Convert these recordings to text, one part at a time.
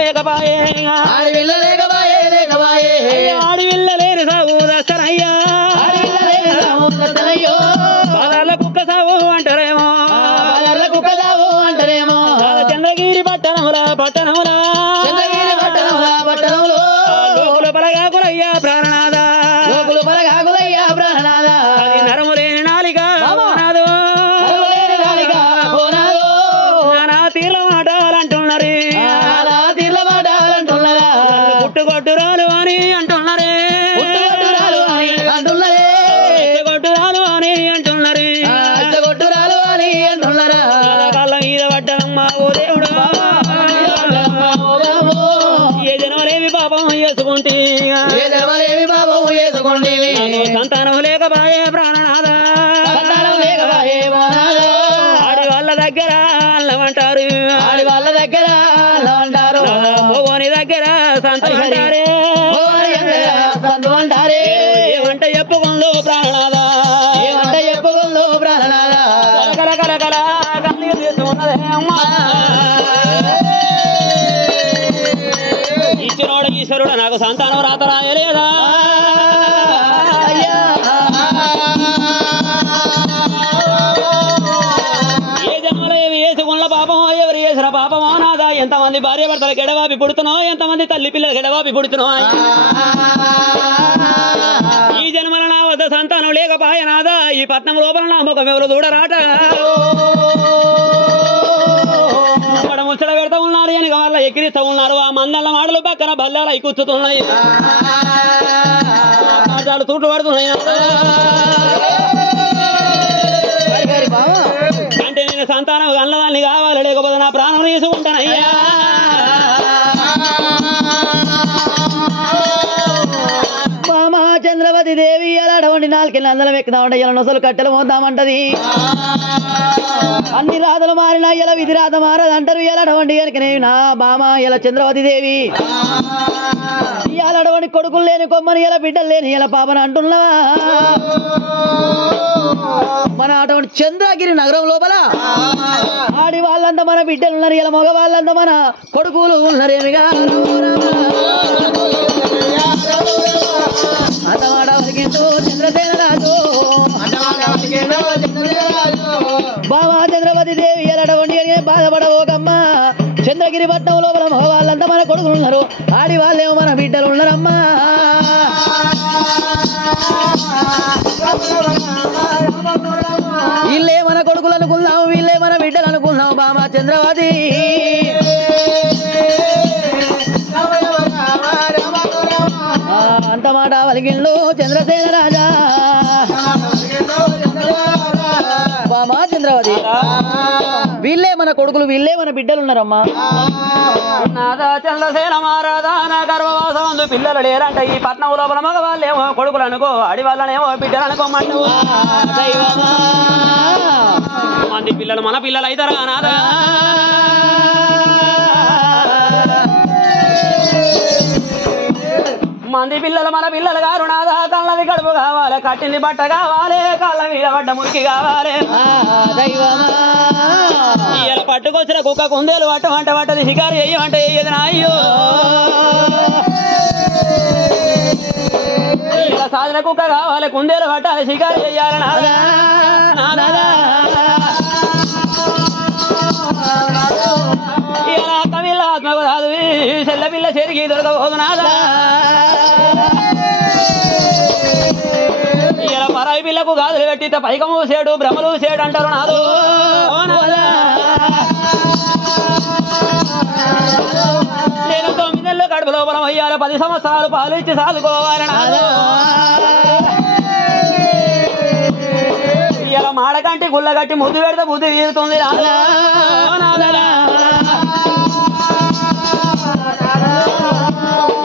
లేకపాయే ఆడివిల్ల లేని సాగు దస్తనయ్యా బాదర్ల కుక్క సాగు అంటారేమో చంద్రగిరి పట్టణముల లోకుల పలగాకులయ్యా ప్రాణనాథ అది నరము లేని నాలిక నానా తీర్ల మాటాలంటున్నారే పుట్టుకొట్టురాలు అని అంటున్నారే కొట్టురాలు అని అంటున్నారే కళ్ళ మీద పడ్డనమ్మా ఓ దేవుడు ఏ జన్మలేమి పాపం చేసుకుంటే సంతానం లేకపాయే ప్రాణనాథ ఆడి వాళ్ళ దగ్గర అల్లమంటారు మోగోని దగ్గర సంతం అంటారే ఏమంట చెప్పుకుందో ప్రాణనాథ కలకల కన్నీరు తీసుకున్నదే అమ్మా ఇచ్చినోడు ఈశ్వరుడు నాకు సంతానం రాత రాయలేదా ఏ జన్మలో ఏమి వేసుకున్న పాపమో ఎవరు చేసిన పాపమో నాదా ఎంతమంది భార్య భర్తలు గెడవాపి పుడుతున్నావు ఎంతమంది తల్లి పిల్లలు గెడవాపి పుడుతున్నావు ఈ జన్మల నా వద్ద సంతానం లేకపాయ నాదా ఈ పట్నం లోపల నా ముఖం ఎవరు చూడరాట ముచ్చట పెడతా ఉన్నారు అని వాళ్ళ ఎక్కిరిస్తూ ఉన్నారు ఆ మందల మాటలు పక్కన బల్లాలు కూర్చుతున్నాయి తూట్లు పడుతున్నాయి అంటే నేను సంతానం అన్నదాన్ని కావాలి లేకపోతే నా ప్రాణం తీసుకుంటానయ్యా చంద్రవతి దేవి అలాడవండి నాలుగు అందరం ఎక్కుదామంటే ఇలా నొసలు కట్టెలు మోద్దామంటది అన్ని రాతలు మారినా ఇలా విధి రాత మారదంటారు ఎలాడవండి కనుక నేను నా బామ ఇలా చంద్రవతి దేవి ఇలాడవండి కొడుకులు లేని కొమ్మని ఇలా బిడ్డలు లేని ఇలా పాపని అంటున్నావా మన అటువంటి చంద్రగిరి నగరం లోపల ఆడి వాళ్ళంతా మన బిడ్డలు ఉన్నారు ఇలా మగ వాళ్ళంతా మన కొడుకులు ఉన్నారేమిగా చంద్రసేన రాజు బామా చంద్రవతి దేవి ఎలాడవండి అని బాధపడవోకమ్మా చంద్రగిరి పట్నం లోపల మగ వాళ్ళంతా మన కొడుకులు ఉన్నారు ఆడి వాళ్ళేమో మన బిడ్డలు ఉన్నారమ్మా వీళ్ళే మన కొడుకులు అనుకున్నావు వీళ్ళే మన బిడ్డలు అనుకున్నావు బామా చంద్రవతి అంత మాట వలిగిండు చంద్రసేన రాజా బామా చంద్రవతి వీళ్ళే మన కొడుకులు వీళ్ళే మన బిడ్డలు ఉన్నారమ్మా నాదా చంద్రసేన మారాదా నా గర్భవాసందు పిల్లలు లేరంట ఈ పట్నం లోపల మగ వాళ్ళేమో కొడుకులు అనుకో ఆడి వాళ్ళనేమో బిడ్డలు అనుకోమంటావు మంది పిల్లలు మన పిల్లలు అవుతారా నాదా మంది పిల్లలు మన పిల్లలు గారు నాదా కళ్ళది కడుపు కావాలి కట్టింది బట్ట కావాలి కళ్ళ మీద పడ్డ మురికి కావాలి ఇలా పట్టుకొచ్చిన కుక్క కుందేలు పట్టమంట పట్టది షికారు చెయ్యమంటే చెయ్యదు నా అయ్యో ఇలా సాధన కుక్క కావాలి కుందేలు పట్టాలి షికారు చెయ్యాలి నాదా ఇలా తమిళ ఆత్మకు రాదు చెల్ల పిల్ల చెరిగి దొరకబోదు నాదా ఇలా పరాయి పిల్లకు గాజులు పెట్టి పైకము సేడు భ్రమలు సేడు అంటారు నాదు నేను 9 నెలలు కడుపు లోపల అయ్యాలి 10 సంవత్సరాలు పాలు ఇచ్చి సాదుకోవాలి నాదు ఇలా మాడకంటి గుళ్ళ కట్టి ముద్దు పెడితే బుద్ధి తీరుతుంది నాదా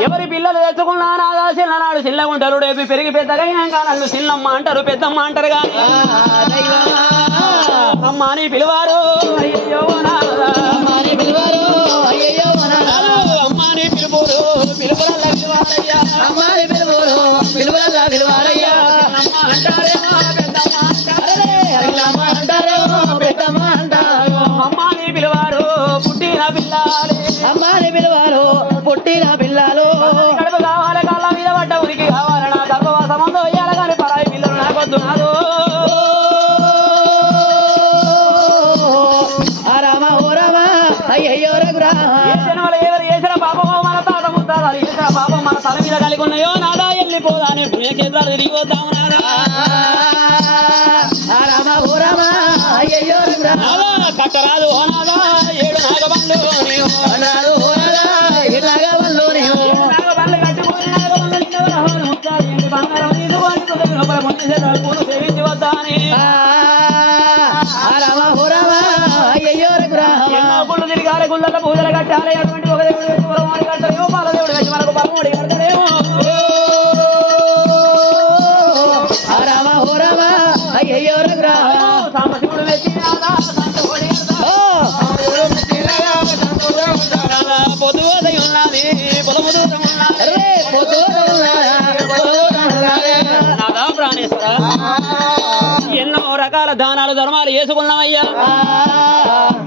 ఎవరి పిల్లలు తెచ్చుకున్నా నాదా చిన్ననాడు చిల్లగుంటారు రేపు పెరిగి పెద్దగా నన్ను చిన్నమ్మ అంటారు పెద్దమ్మ అంటారు కానీ అమ్మ అని పిలువారు అయ్యో నాదా అమ్మని పిలుపురు పిలుపురల్లా పిలువారయ్యా అమ్మని పిలుపురల్లా పిలువారయ్యా అమ్మ అంటారేమో పెద్దమ్మ అంటారేమో పెద్దమ్మ అంటారు అమ్మని పిలువారు పుట్టిన పిల్లాలి అమ్మని పిలువారు పుట్టిన పిల్లలు కడుపు కావాలి కాళ్ళ మీద పడ్డ ఉనికి కావాలి నా గర్భవాసమందు అయ్యాల కానీ పరాయి పిల్లలు నాకొద్దు నాదు రామ ఓ రామ అయ్యయ్యో రఘురా ఎవరు చేసిన పాపమో మన తాత ముత్తాతలు చేసిన పాపం మన తల మీద కలిగి ఉన్నాయో నాదా వెళ్ళిపోదాని పుణ్యక్షేత్రాలు తిరిగి పోతాము నాదా రామ ఓ రామ అయ్యయ్యో రఘురా కట్టరాదు ఓ నాదా ఏడు నాగబండ్లు రాదు ఓ నాదా ఏడు నాగబండ్లు నాగబండ్లు కట్టుకొని నాగబండ్లు ముత్తాలు ఎండి బంగారం తీసుకొని లోపల పుణ్యక్షేత్రాలు పూలు సేవించి వద్దాని రామ ఓ రామ అయ్యయ్యో రఘురా గుళ్ళు తిరిగాలి గుళ్ళ పూజలు కట్టాలి అటువంటి ఒక దేవుడు కట్టలేమో పాల దేవుడు వచ్చి మనకు పరముడి కట్టలేమో రామ ఓ రామ అయ్యయ్యో రఘురా సాంబశివుడు పొద్దుదై ఉన్నది పొలము దూరం నాదా ప్రాణేశ్వర ఎన్నో రకాల దానాలు ధర్మాలు చేసుకున్నామయ్యా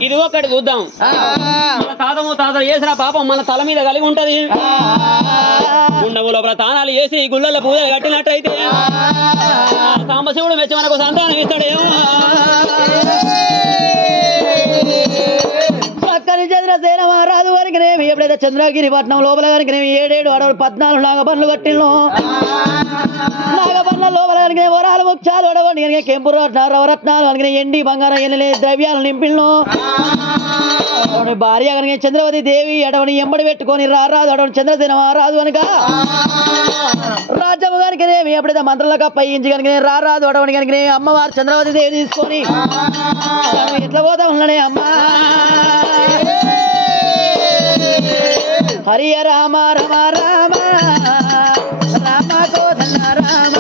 ఇది ఒక్కటి చూద్దాం మన తాతలు చేసిన పాపం మన తల మీద కలిగి ఉంటది గుండము లోపల తానాలు చేసి గుళ్ళల్లో పూజలు కట్టినట్టయితే సాంబశివుడు మెచ్చి మనకు సంతానం ఇస్తాడేమో పక్కని చంద్రసేన మహారాజు వారికినేమి ఎప్పుడైతే చంద్రగిరి పట్నం లోపల గారికినేమి 7 అడవులు 14 నాగపన్లు కట్టిను నాగపన్ల లోపల గారికి వరాలు ముఖ్యాలు అడవండి కనుక కెంపు రవరత్నాలు కనుక ఎండి బంగారం ఎన్ని ద్రవ్యాలు నింపిల్ను భార్య కనుక చంద్రవతి దేవి అడవని ఎంబడి పెట్టుకొని రారాదు అడవని చంద్రసేన మహారాజు కనుక రాజ్యము కనుకనేమి ఎప్పుడైతే మంత్రులకు పయ్యించి కనుక రారాదు అడవని కనుక అమ్మవారు చంద్రవతి దేవి తీసుకొని ఎట్లా పోతా ఉన్నాడే అమ్మా హరియ రామ రమ రామ రామ కోదండ రామ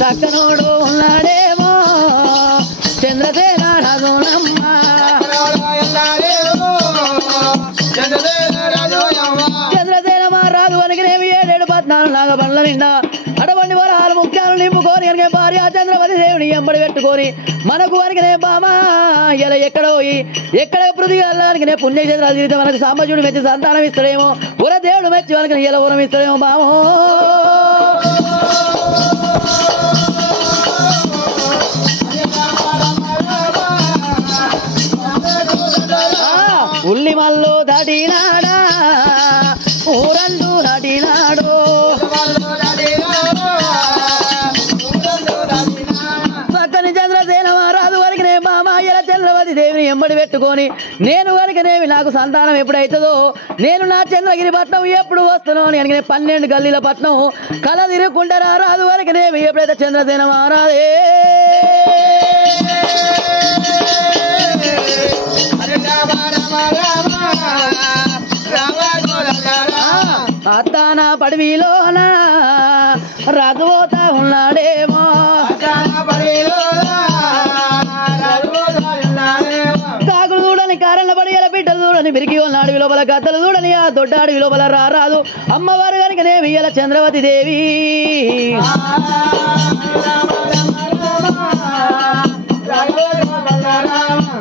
చక్కనోడు ఉన్నాడేమో చంద్రసేన రఘునమ్మ చంద్రసేన మహారాజు వనకినేమి 7 14 నాగబండ్ల నిండా అటువంటి వరాలు ముఖ్యాలు నింపుకొని కనుక భార్య చంద్రవతి దేవుని ఎంబడి పెట్టుకొని మనకు వరకనే బామా ఇలా ఎక్కడ పృథివీ పుణ్యక్షేత్రాలు తిరిగితే మనకు సాంబశివుడు మెచ్చి సంతానం ఇస్తాడేమో ఉర దేవుడు మెచ్చి మనకి ఇలా ఉరం ఇస్తాడేమో బామో ఉల్లి మల్లు దడినాడా ఊరండు నడినాడు పక్కని చంద్రసేన మహారాజు వరకునే మామాయ్యల చంద్రవతి దేవిని ఎంబడి పెట్టుకొని నేను వరకునేవి నాకు సంతానం ఎప్పుడైతుందో నేను నా చంద్రగిరి పట్నం ఎప్పుడు వస్తున్నావు అని 12 గల్లీల పట్నం కల తిరుగుకుంటారా రాజు వరకునేవి ఎప్పుడైతే చంద్రసేన మహారాజే అత్తాన పడవిలోనా రాజుపోతా ఉన్నాడేమో కాకులు చూడని కారణ పడి ఎలా బిడ్డలు చూడని బిరికి ఉన్న అడవి లోపల కథలు చూడని ఆ దొడ్డ అడవి లోపల రారాదు అమ్మవారు కనుకనేమి ఇలా చంద్రవతి దేవి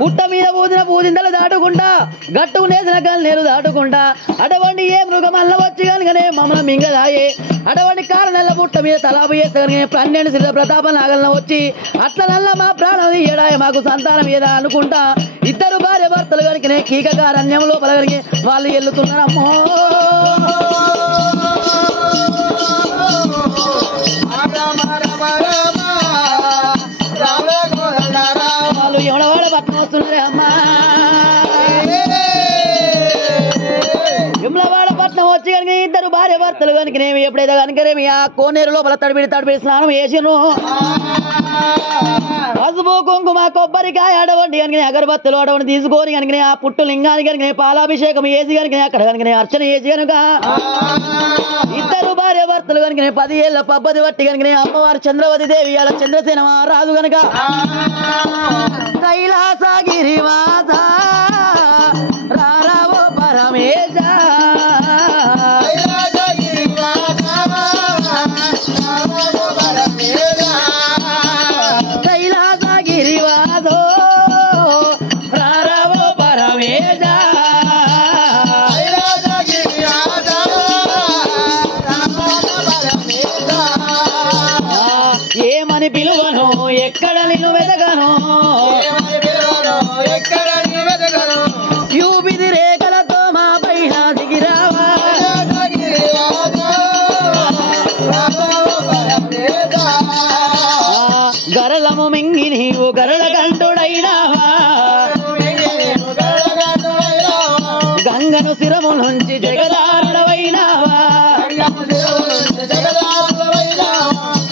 పుట్ట మీద పూజిన పూజింతలు దాటుకుంటా గట్టుకు నేసిన కళ్ళు దాటుకుంటా అటువంటి ఏ మృగమల్ల వచ్చి కనుకనే మమ్మల్ని మింగదాయే అటువంటి కారణాల పుట్ట మీద తలాపు చేస్తే కనుక 12 సిద్ధ ప్రతాపం నాగలన వచ్చి అట్లనల్లా మా ప్రాణం ఏడాయ మాకు సంతానం ఏదా అనుకుంటా ఇద్దరు భార్య భర్తలు కనుకనే కీకకారణ్యం లోపల కనుక వాళ్ళు వెళ్తున్నారమ్మో వాళ్ళు ఎవడవాడ పట్టణం వస్తున్నారే అమ్మా విమలవాడ పట్నం వచ్చి కనుక ఇద్దరు భార్య భర్తలు కనుకనేమి ఎప్పుడైతే కనుకనేమి ఆ కోనేరు లోపల తడిపిడి స్నానం చేసిను పసుపు కుంకుమ కొబ్బరికాయ అడవండి కనుక అగరబత్తులు అడవండి తీసుకొని కనుక ఆ పుట్టు లింగానికి కనుక పాలాభిషేకం వేసి కనుక అక్కడ కనుక అర్చన చేసి కనుక ఇద్దరు భార్య భర్తలు కనుక 10 ఏళ్ల పబ్బది బట్టి కనుక అమ్మవారు చంద్రవతి దేవి అలా చంద్రసేన రాదు కనుక కైలాసగిరి మాత రారావో పరమేశ కైలాసగిరి వాదో రారావో శిరము నుంచి జగదారుడవైనావా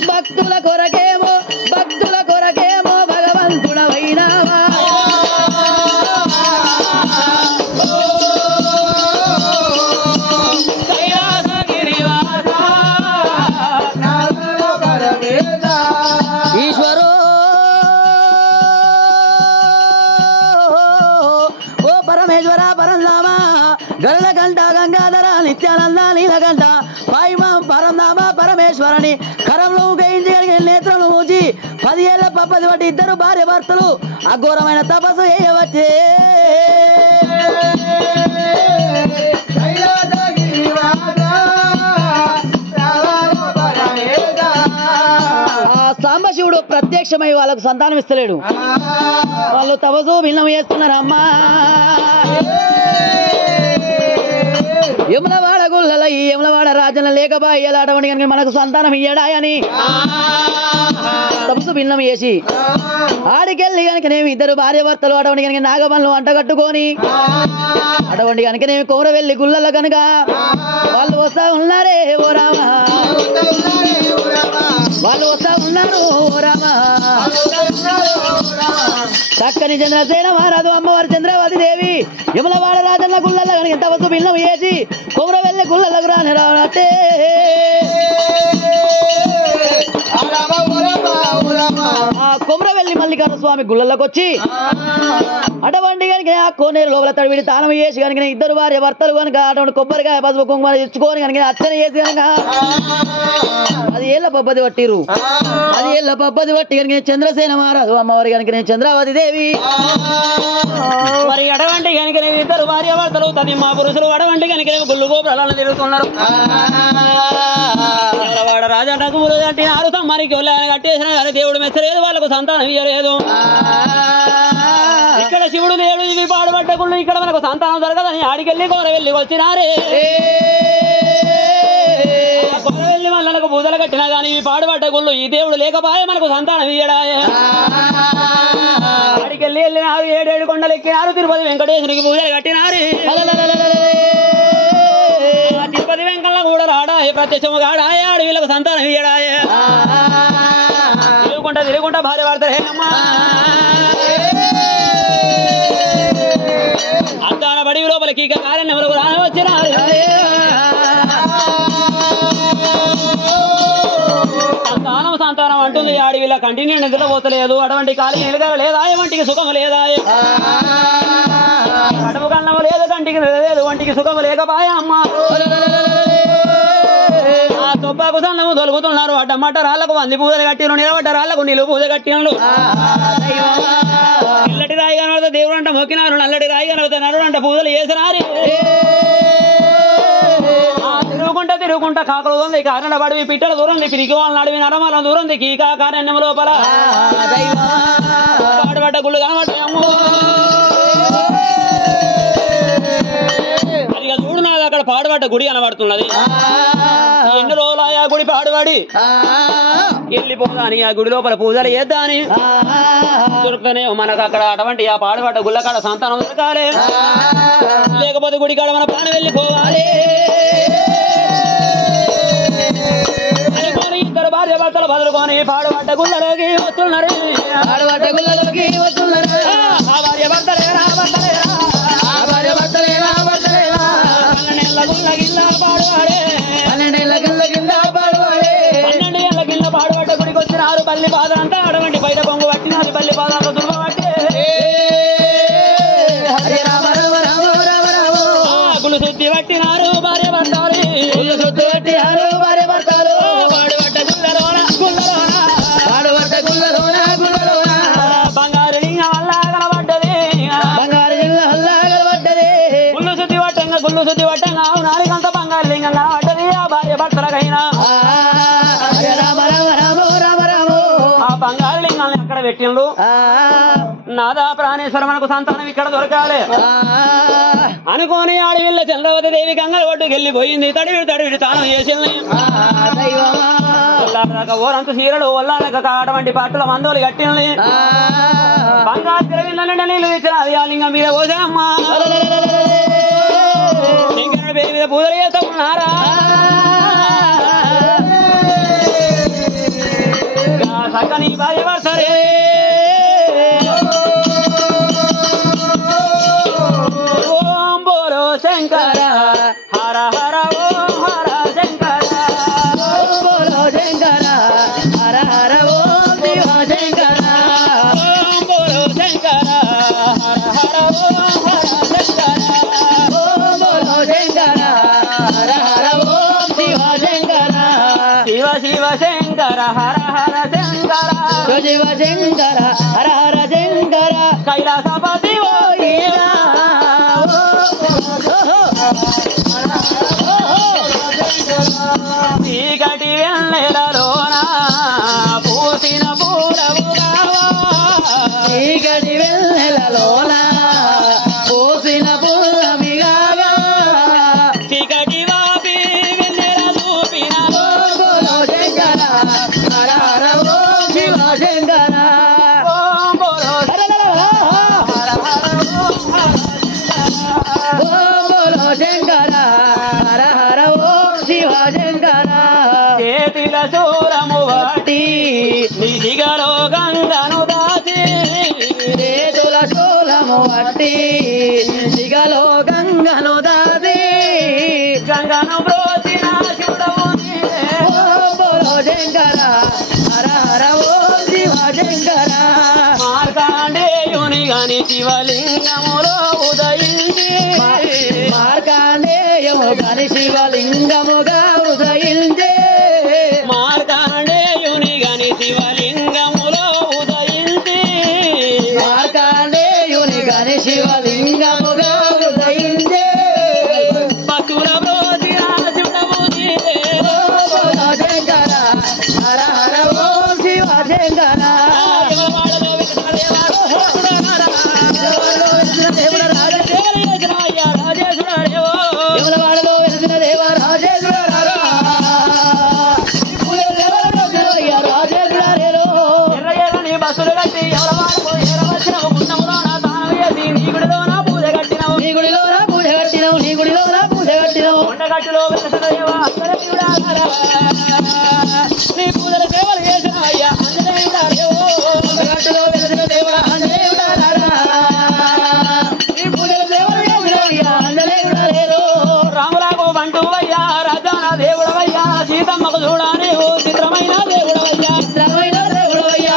భక్తుల కొరకేమో భగవంతుడవైనావా ఈశ్వరో ఓ పరమేశ్వర పరంధామ గరుడ కంఠ గంగాధర నిత్యానంద నీలకంఠ పాయిమం పరంధామ పరమేశ్వరని కరంలో ఉపయోగించి నేత్రము మూచి 10 ఏళ్ల పప్పది బట్టి ఇద్దరు భార్య భర్తలు అఘోరమైన తపస్సు చేయవచ్చే సాంబశివుడు ప్రత్యక్షమై వాళ్ళకు సంతానం ఇస్తలేడు వాళ్ళు తపస్సు భిన్నం చేస్తున్నారమ్మా యములవాడ గుళ్ళల ఈ యములవాడ రాజన లేకబాయ్యాల అటువంటి కనుక మనకు సంతానం ఇయ్యడాయని తపస్సు భిన్నం చేసి ఆడికెళ్ళి కనుకనేమి ఇద్దరు భార్య భర్తలు అటువంటి కనుక నాగమల్లు అంటగట్టుకొని అటువంటి కనుకనేమి కోర వెళ్ళి గుళ్ళలో కనుక వాళ్ళు వస్తా ఉన్నారే ఓ రామ వాళ్ళు వస్తా ఉన్నారు ఓ రామ చక్కని చంద్రసేన మహారాజు అమ్మవారి చంద్రవతి దేవి యములవాడ రాజన్న గుళ్ళలో కనుక తపస్సు భిన్నం చేసి కోర వెళ్ళి గుళ్ళలకు రాని రావటే కొమరవెల్లి మల్లికార్జున స్వామి గుళ్ళలోకి వచ్చి అటువంటి కనుక ఆ కోనేరు లోపల తడివిడి తానం చేసి కనుక ఇద్దరు భార్య భర్తలు కనుక అటువంటి కొబ్బరికాయ పసుపు కుంకుమ ఇచ్చుకొని కనుక అర్చన చేసి కనుక 10 ఏళ్ల పబ్బది పట్టిరు 10 ఏళ్ల పబ్బది పట్టి కనుక చంద్రసేన మహారాజు అమ్మవారి కనుక చంద్రావతి దేవి మరి అటువంటి కనుక ఇద్దరు భార్య భర్తలు తది మా పురుషులు అటువంటి కనుక గుళ్ళు గోపురాలను తిరుగుతున్నారు రాజా రఘువులు కట్టినారు తమ్మరికి కట్టేసిన కానీ దేవుడు మెచ్చలేదు వాళ్ళకు సంతానం ఇయ్యలేదు ఇక్కడ శివుడు దేవుడు ఇవి పాడుపడ్డకుళ్ళు ఇక్కడ మనకు సంతానం దొరకదని ఆడికెళ్ళి కోరవెల్లి వచ్చినారే కోరవెల్లి మనకు పూజలు కట్టినా కానీ ఇవి పాడుపడ్డకుళ్ళు ఈ దేవుడు లేకపోయే మనకు సంతానం ఇయ్యడాయే ఆడికెళ్ళి వెళ్ళినారు 7 కొండలు ఎక్కినారు తిరుపతి వెంకటేశ్వరికి పూజలు కట్టినారు తిరుపతి వెంకన్న కూడా రాడాయే ప్రత్యక్షము కాడాయే అడవిలకు సంతానం ఇయ్యడాయే తిరుగుకుంటా భార్య పడతారే అమ్మా అద్దాన బడి లోపలికి ఇక కార్యక్రమం రాని వచ్చిన సంతానం అంటుంది ఆడవిల కంటిన్యూ నిద్రపోతలేదు అటువంటి కాలి నిలగల లేదా వంటికి సుఖం లేదా కడుపు కన్నము లేదు కంటికి లేదు వంటికి సుఖం లేకపాయ అమ్మా ఆ తొబ్బాకు సన్నము తొలుగుతున్నారు అడ్డమట్ట రాళ్లకు 100 పూజలు కట్టిను నిలబడ్డ రాళ్లకు నిలువు పూజ కట్టినాడు నల్లటి రాయి కనబడితే దేవుడు అంట మొక్కినారు నల్లటి రాయి కనబడితే నరుడు అంట పూజలు చేసినారు తిరుగుకుంటా కాకలు ఉంది కారణ పడివి పిట్టల దూరం దిక్కి దిగి వాళ్ళని అడివి నరమల దూరం దిక్కి ఈ కారణ్యం లోపల పాడుపడ్డ గుళ్ళు కనబడ్డాము అది చూడు నాది అక్కడ పాడుపడ్డ గుడి కనబడుతున్నది ఎన్ని రోజులు ఆ గుడి పాడుపడి వెళ్ళిపోదాని ఆ గుడి లోపల పూజలు చేద్దాని దొరుకుతానే మనకు అక్కడ అటువంటి ఆ పాడుపడ్డ గుళ్ళ కాడ సంతానం దొరకాలి లేకపోతే గుడి కాడ మన ప్రాణం వెళ్ళిపోవాలి ఇద్దరు భార్య భర్తలు బదులుకొని పాడుపడ్డ గుళ్ళలోకి వస్తున్నారు భార్య భర్తలేరా పాడుపడ్డ గుడికి వచ్చినారు పల్లి పాదంతా అటువంటి బయట కొంగు పట్టినారు పల్లి పాదాలతో దుర్మ పట్టి గుళ్ళు శుద్ధి పట్టినారు భార్య భర్తలు బంగారు లింగం వల్ల కనబడ్డది గుళ్ళు శుద్ధి పట్టంగా నాలుగంత బంగారు లింగం కనబడ్డది ఆ భార్య భర్తలకైనా ఆ బంగారు లింగాన్ని అక్కడ పెట్టిండు నాదా ప్రాణేశ్వర మనకు సంతానం ఇక్కడ దొరకాలి అనుకోని ఆడవిల్ల చంద్రవతి దేవి గంగల ఒడ్డుకి వెళ్ళిపోయింది తడివిడి తానం చేసింది ఓరంత చీరలు ఒళ్ళాక అటువంటి పట్టుల మందులు కట్టింది బంగారు తిరగిన నీళ్ళు తెచ్చిన అది ఆ లింగం మీద పోసామ్మా పేరు మీద పూజలు చేస్తూ ఉన్నారా చక్కని భార్య వర్సరే ఓం బోలో శంకర హర హర ఓం హర శంకర ఓం బోలో శంకర హర హర ఓం శివ శంకర ఓం బోలో శంకర హర హర ఓం హర శంకర ఓం బోలో శంకర హర హర ఓం శివ శంకర శివ శివ శంకర హర హర శంకర శివ శంకర హర హర శంకర కైలాసపతి ఓ చీకటి వెన్నెలలోన పూసిన పూలవు చీకటి వెన్నెలలోన పూసిన పూలమిగా చీకటి వాపి వెన్నెల చూపిన శంకర హర హర ఓం శివ శంకర ఓం బోలో హర హర ఓం శంకర హర హర ఓం శివ శంకర చేతిల శూలము వాటి నిధిగలో గంగను దాచి చేతుల శూలము వాటి నిధిగలో గంగను దాచి గంగను బ్రోచిన శివుడవు ఓం బోలో శంకర హర హర ఓం శివ శంకర మార్కండేయుని గని శివలింగములో ఉదయించి మార్కండేయము గని శివలింగముగా ఉదయించే మార్కండేయుని గని శివలింగములో ఉదయించి మార్కండేయుని గని శివలింగముగా ఉదయించే భక్తుల బ్రోచిన శివుడవు శంకర హర హర ఓం శివ శంకర బస్సులు కట్టి నీ గుడిలో పూజ కట్టినవు కొండగట్టులో నీ పూజల సేవలు చేసిన అయ్యా కొండగట్టులో వెలిసిన దేవుడా నీ పూజల సేవలు చేసిన అయ్యా అంజనేయుడు రాములకు బంటు అయ్యా రాజాన దేవుడవయ్యా సీతమ్మకు చూడా నీవు చిత్రమైన దేవుడవయ్యా చిత్రమైన దేవుడవయ్యా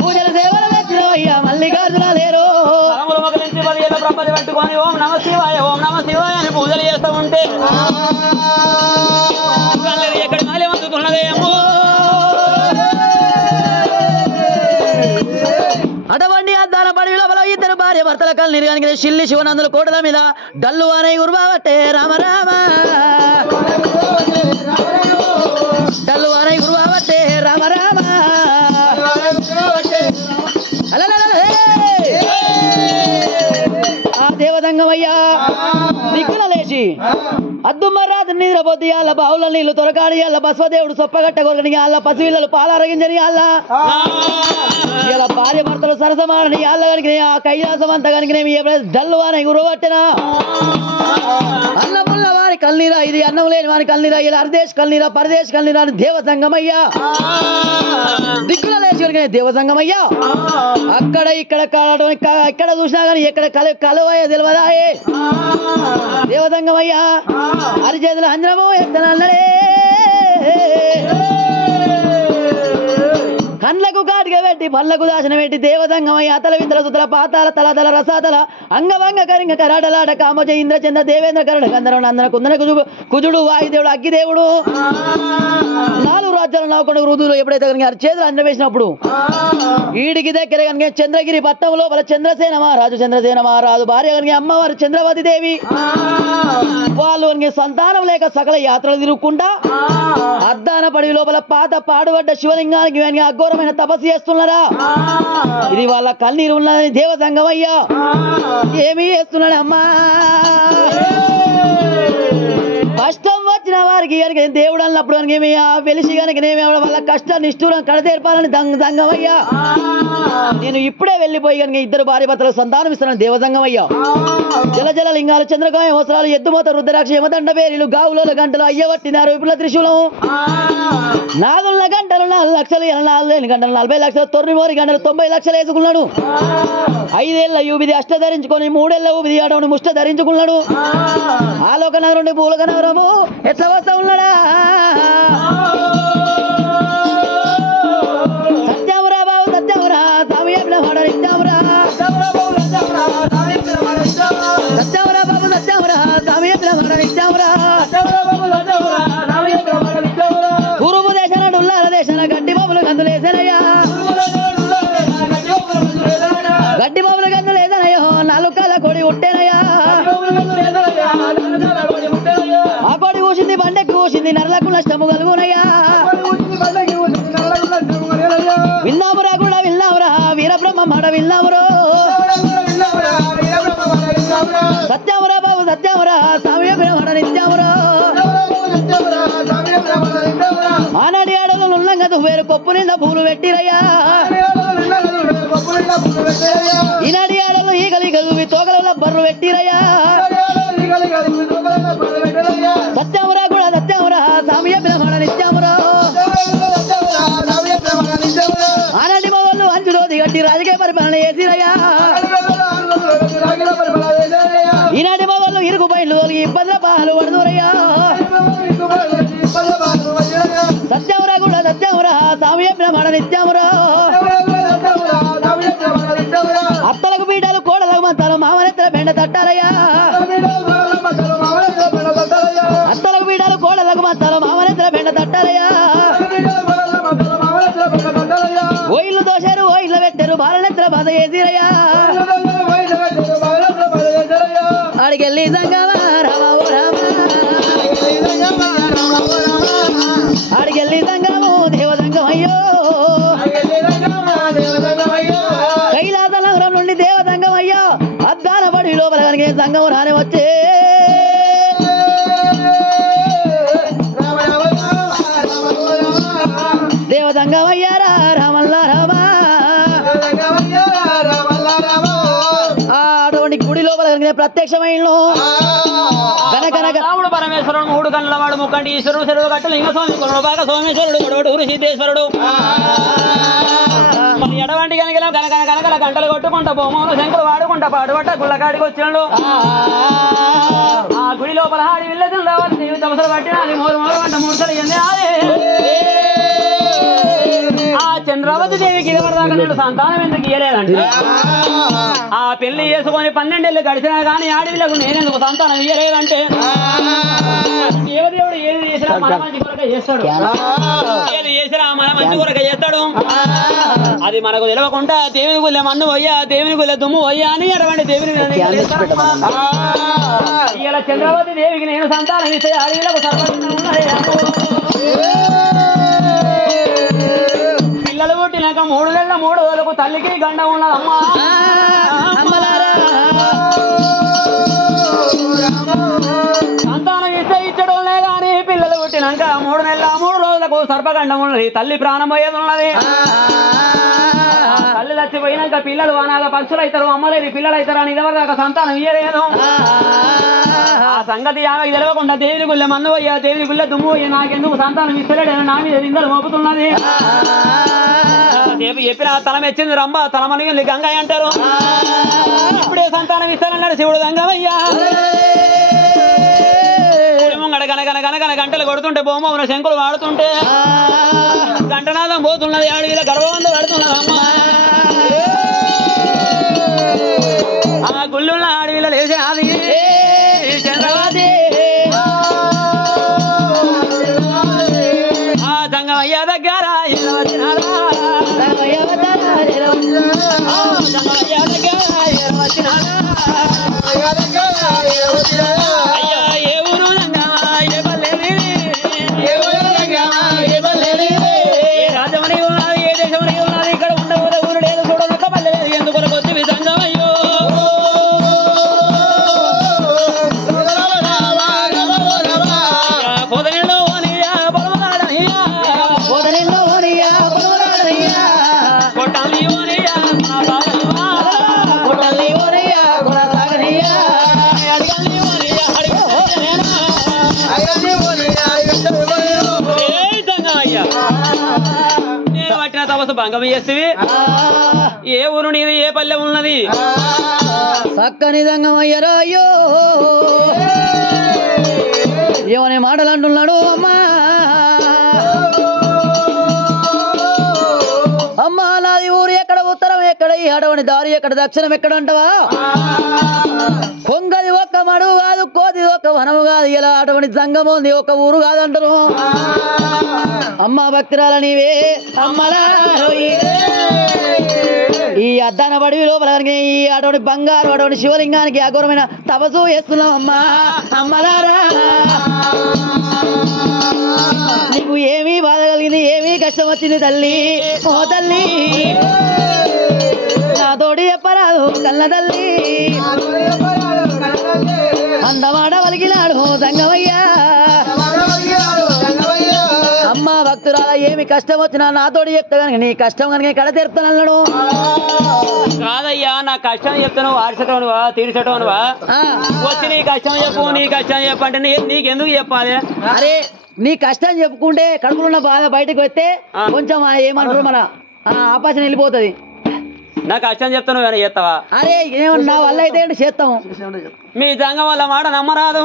పూజల సేవలు వచ్చినవయ్యా మల్లికార్జున లేరు మొగలించి 10 ఏళ్ళ బ్రహ్మది పట్టుకొని ఓం నమ శివాయ అని పూజలు చేస్తూ ఉంటే ఎక్కడి మాలే అందుకున్నదేమో అటువంటి అద్దాల పడి లోపల ఇద్దరు భార్య భర్తల కళ్ళు కనుక శిల్లి శివనందుల కోటల మీద డల్లు అనే గురుబావట్టే రామ రామ డల్లు అనే గురుబావట్టే రామ రామ ఆ దేవదంగమయ్యా దిక్కున లేచి అద్దుమర్రాదు నిద్రపోద్ది అల్ల బావుల నీళ్లు తొలకాడి అల్ల బస్వదేవుడు సొప్పగట్ట కొరకని అల్ల పసిపిల్లలు పాలరగించని అల్ల ఇలా భార్య భర్తలు సరసమాడని అల్ల కనుక ఆ కైలాసం అంతా కనుక డల్లు అని గురవట్టినా అన్నముల్ల వారి కల్నీరా ఇది అన్నం లేని వారి కల్నీరా ఇలా అర్దేశ్ కల్నీరా పరదేశ్ కల్నీరా అని దేవసంగమయ్యా దిక్కుల లేచి దేవసంగమయ్యా అక్కడ ఇక్కడ ఎక్కడ చూసినా కానీ ఎక్కడ కలవయ్యా తెలియదాయే దేవసంగమయ్యా అరిచేతుల అంజనమో ఎత్తనన్నడే కండ్లకు కాటిగా పెట్టి పళ్ళకు దాచిన పెట్టి దేవదంగమయ్య అతల వింతల సుతల పాతాల తలతల రసాతల అంగవంగ కరింగ కరాటలాట కామోజ ఇంద్రచంద్ర దేవేంద్ర కరుణ గంధర్వ నందన కుందన కుజుడు వాయుదేవుడు అగ్గిదేవుడు 4 రాజ్యాల నౌకొండ రుదులు ఎప్పుడైతే కనుక చేతులు అంజన వేసినప్పుడు ఈడికి దగ్గర కనుక చంద్రగిరి పట్టణం లోపల చంద్రసేన మహారాజు భార్య కనుక అమ్మవారు చంద్రవతి దేవి వాళ్ళు కనుక సంతానం లేక సకల యాత్రలు తిరుగుకుంటా అద్దాన పడి లోపల పాత పాడుబడ్డ శివలింగానికి అఘోరమైన తపస్సు చేస్తున్నారా ఇది వాళ్ళ కన్నీరు ఉన్నదని దేవసంగమయ్యా ఏమీ చేస్తున్నాడు అమ్మా కష్టం వచ్చిన వారికి దేవుడన్న వచ్చినప్పుడు కనుకేమయ్యా వెలిసి కనుకనేమి వాళ్ళ కష్టాన్ని నిష్ఠూరం కడతేర్పాలని దంగమయ్యా నేను ఇప్పుడే వెళ్ళిపోయి కనుక ఇద్దరు భార్య భర్తలకు సంతానం ఇస్తున్నాను దేవదంగమయ్యా జల జల లింగాలు చంద్రకాయ వస్త్రాలు ఎద్దుమోత రుద్రాక్ష యమదండ పేరీలు గావుల గంటలు అయ్యవట్టినారు విపుల త్రిశూలం నాగుల గంటలు 4 లక్షలు 4 గంటలు 40 లక్షలు తొర్రిమోరి గంటలు 90 లక్షలు వేసుకున్నాడు 5 ఏళ్ల యూబిది అష్ట ధరించుకొని 3 ఏళ్ల ఊబిది ఆడవని ముష్ట ధరించుకున్నాడు ఆలోక నగరం పూలక నగరము ఎట్లా వస్తా ఉన్నాడా సత్యమురా బాబు సత్యమురా స్వామి నిత్యమురా సత్యమురా బాబు సత్యమురా స్వామి నిత్యమురా పూర్వ దేశాల డుల్లాల దేశాల గడ్డి బాబులు గంతులేసానయ్యా గడ్డి బాబులు గంతులేసానయ్యో 4 కాళ్ళ కోడి ఉట్టేనయ్యా ఆ కోడి కూసింది బండెక్కి కూసింది నరలకు నష్టము కలుగునయ్యా విన్నామురా కూడా విన్నామురా వీరబ్రహ్మ మాట విన్నామురో సత్యమురా బాబు సత్యమురా స్వామి మాట నిత్యమురా ఆనాడి ఆడలు ఉన్నంగదు వేరు కొప్పు నిండా పూలు పెట్టిరయ్యా ఈనాడి ఆడలు ఈగలు తోకల బర్రు పెట్టిరయ్యా సత్యమురా కూడా సత్యమురా స్వామి మాట నిత్యమురా ఆనాటి మగళ్ళు అంచులో దిగట్టి రాజకీయ పరిపాలన చేసిరయ్యా ఈనాటి మగళ్ళు ఇరుకు బయలు తోలిగి ఇబ్బందుల పాలు పడుతురయ్యా సత్యమురా కూడా సత్యమురా స్వామి మాట నిత్యమురా అత్తలకు పీఠాలు కోడలకు మంతాలు మామనెత్తల బెండ తట్టాలయ్యా అత్తలకు పీఠాలు కోడలకు మంతాలు మామనెత్తల బెండ తట్టాలయ్యా ఓయిళ్ళు దోశారు ఓయిళ్ళు పెట్టారు బాలనెత్తల బాధ చేసిరయ్యా అడికెళ్ళి సంగమా రామ అడికెళ్ళి సంగము దేవదంగం అయ్యో కైలాస నగరం నుండి దేవదంగం అయ్యో అద్దాల పడి లోపల కనుక సంగం రానే వచ్చే దేవదంగం అయ్యారా రామల్లా రామా అటువంటి గుడి లోపల ప్రత్యక్షమైన రాముడు పరమేశ్వరుడు 3 కన్నుల వాడు ముక్కంటి ఈశ్వరుడు చెరువు గట్టు లింగస్వామి కొనుడు బాగా సోమేశ్వరుడు గొడవడు సిద్ధేశ్వరుడు మరి ఎడవంటి కనుక కనకల గంటలు కొట్టుకుంటా బొమ్మలు శంకులు వాడుకుంటా పాడుపట్ట గుళ్ళకాడికి వచ్చినాడు ఆ గుడి లోపల ఆడి వెళ్ళదు రావాలి దేవి తమసలు పట్టినది మోరు వంట 3 సార్లు ఆ చంద్రవతి దేవికి ఇదివరదాకా నేను సంతానం ఎందుకు ఇయ్యలేదంటే ఆ పెళ్లి చేసుకొని 12 ఏళ్ళు గడిచినా కానీ ఆడవిలకు నేనెందుకు సంతానం ఇయ్యలేదంటే దేవదేవుడు ఏది చేసినా మన మంచి కొరక చేస్తాడు ఏది చేసినా మన మంచి కొరక చేస్తాడు అది మనకు తెలియకుండా దేవుని గుళ్ళె మన్ను పోయ్యా దేవుని గుళ్ళె దుమ్ము పోయ్యా అని అటువంటి దేవుని ఇలా చంద్రవతి దేవికి నేను సంతానం ఇస్తే అడవిలకు పిల్లలు పుట్టినాక 3 నెలల 3 రోజులకు తల్లికి గండం ఉన్నదమ్మా సంతానం ఇస్తే ఇచ్చడంలే గాని పిల్లలు పుట్టినాక 3 నెలల 3 రోజులకు సర్పగండం ఉన్నది తల్లి ప్రాణం పోయేది ఉన్నది తల్లి చచ్చిపోయినాక పిల్లలు అనాథ పక్షులు అవుతారు అమ్మలేని పిల్లలు అవుతారు అని ఇదివరదాకా సంతానం ఇయ్యలేదు ఆ సంగతి ఆమెకు తెలియకుండా దేవుని గుళ్ళె మన్ను పోయ్యా దేవుని గుళ్ళె దుమ్ము పోయ్యా నాకెందుకు సంతానం ఇస్తలేడని నా మీద నిందలు మోపుతున్నది చెప్పిన తల మెచ్చింది రంభ తల మనిగింది గంగయ్య అంటారు ఇప్పుడే సంతానం ఇస్తానన్నాడు శివుడు గంగమయ్యా ముంగడ గనగన గంటలు కొడుతుంటే బొమ్మ శంకులు వాడుతుంటే గంటనాదం పోతున్నది ఆడవిలో గర్భవంత పడుతున్నదమ్మా ఆ గుళ్ళున్న అడవిలో లేచి అది చంద్రవతి ఆ సంగమయ్య దగ్గర అయ్యా ఏ ఊరు ఏ పల్లె ఏ రాజమని ఉన్నది ఏ దేశమని ఉన్నది ఇక్కడ ఉండకూడదు ఊరు లేదు చూడక పల్లె లేదు ఎందుకు వచ్చి విధంగా అయ్యో తపస్సు భంగం చేస్తేవి ఏ ఊరు నీది ఏ పల్లె ఉన్నది చక్కని దంగమయ్యరో అయ్యో ఏమనే మాటలు అంటున్నాడు అమ్మా అమ్మా నాది ఊరు ఎక్కడ ఉత్తరం ఎక్కడ ఈ అడవని దారి ఎక్కడ దక్షిణం ఎక్కడ అంటవా కొంగది ఒక్క మడువు కాదు కోది ఒక్క వనము కాదు ఇలా అటువంటి సంగమోంది ఒక ఊరు కాదంటారు అమ్మ భక్తురాల నీవే అమ్మలా ఈ అద్దాన బడివి లోపల ఈ అటువంటి బంగారు అటువంటి శివలింగానికి అఘోరమైన తపస్సు చేస్తున్నాం అమ్మా అమ్మలారా నీకు ఏమీ బాధ కలిగింది ఏమీ కష్టం వచ్చింది తల్లి ఓ తల్లి నా తోడి చెప్పరాదు కన్న తల్లి అందమాట వలిగినాడు సంగమయ్యా అమ్మ భక్తురాల ఏమి కష్టం వచ్చినా నాతోటి చెప్తా కనుక నీ కష్టం కనుక కడ తీరుతానన్నాడు కాదయ్యా నా కష్టం చెప్తాను ఆర్చటోనువా తీర్చటోనువా వచ్చి నీ కష్టం చెప్పు నీ కష్టం చెప్పంటే నీకెందుకు చెప్పాలి అరే నీ కష్టం చెప్పుకుంటే కడుపులున్న బాధ బయటకు వస్తే కొంచెం ఏమంటారు మన ఆపాసన వెళ్ళిపోతుంది నా కష్టం చెప్తాను కానీ చేస్తావా అరే ఏమన్నా వల్ల అయితే చేస్తాము మీ సంఘం వల్ల మాట నమ్మరాదు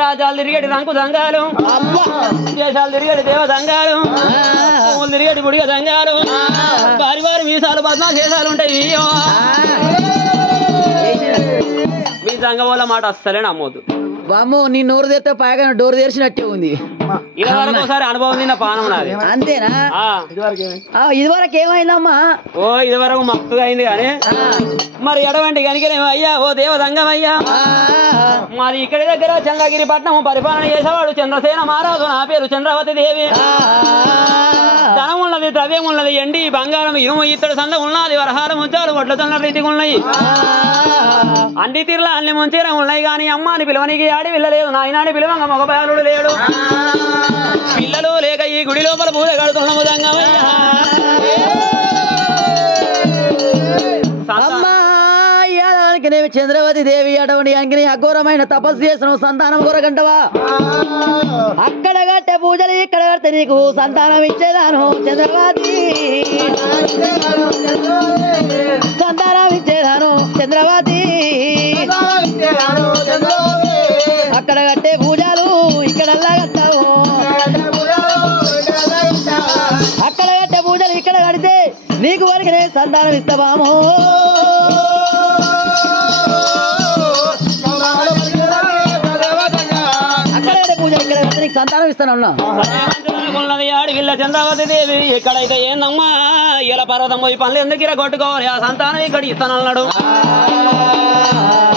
రాజాలు తిరిగేటి రంకు సంఘాలు దేశాలు తిరిగేటి దేవ సంఘాలు భూములు తిరిగేటి బుడిగ సంఘాలు వారి వారి మీసాలు బద్నాలు చేసాలు ఉంటాయి మీ సంఘం వల్ల మాట అస్సలే నమ్మొద్దు వామ్మో నీ నోరు తెరితే పైగా డోర్ తెరిచినట్టే ఉంది ఇలా వరకు ఒకసారి అనుభవం నిన్న పానం నాది అంతేనా ఇదివరకు ఏమైందమ్మా ఓ ఇది వరకు మస్తుగా అయింది కానీ మరి ఎడవంటి కనికనేమో అయ్యా ఓ దేవదంగం అయ్యా మాది ఇక్కడి దగ్గర చంద్రగిరి పట్నం పరిపాలన చేసేవాడు చంద్రసేన మహారాజు నా పేరు చంద్రవతి దేవి ధనం ఉన్నది ద్రవ్యం ఉన్నది ఎండి బంగారం ఇనుము ఇత్తడి సంద ఉన్నది వరహారం ముంచాలు ఒడ్ల తొన్న రీతిగా ఉన్నాయి అన్ని తీరుల అన్ని ముంచేరం ఉన్నాయి కానీ అమ్మాని పిలవనికి ఆడి వెళ్ళలేదు నాయనాని పిలవంగా మగ బాలుడు లేడు పిల్లలు లేక ఈ గుడి లోపల పూజ కడుతున్నాము దంగమయ్యా చంద్రవతి దేవి అటువంటి అంకిని అఘోరమైన తపస్సు చేసిన సంతానం కొరకంటవా అక్కడ కట్టే పూజలు ఇక్కడ కడితే నీకు సంతానం ఇచ్చేదాను చంద్రవతి సంతానం ఇచ్చేదాను చంద్రవతి అక్కడ కట్టే పూజలు ఇక్కడల్లా కట్టావు అక్కడ కట్టే పూజలు ఇక్కడ కడితే నీకు వరకు నేను సంతానం ఇస్తావాము సంతానం ఇస్తానన్నా ఆడి వీళ్ళ చంద్రవతి దేవి ఇక్కడైతే ఏందమ్మా ఇలా పర్వతం పోయి పనులు ఎందుకు ఇలా కొట్టుకోవాలి ఆ సంతానం ఇక్కడ ఇస్తానన్నాడు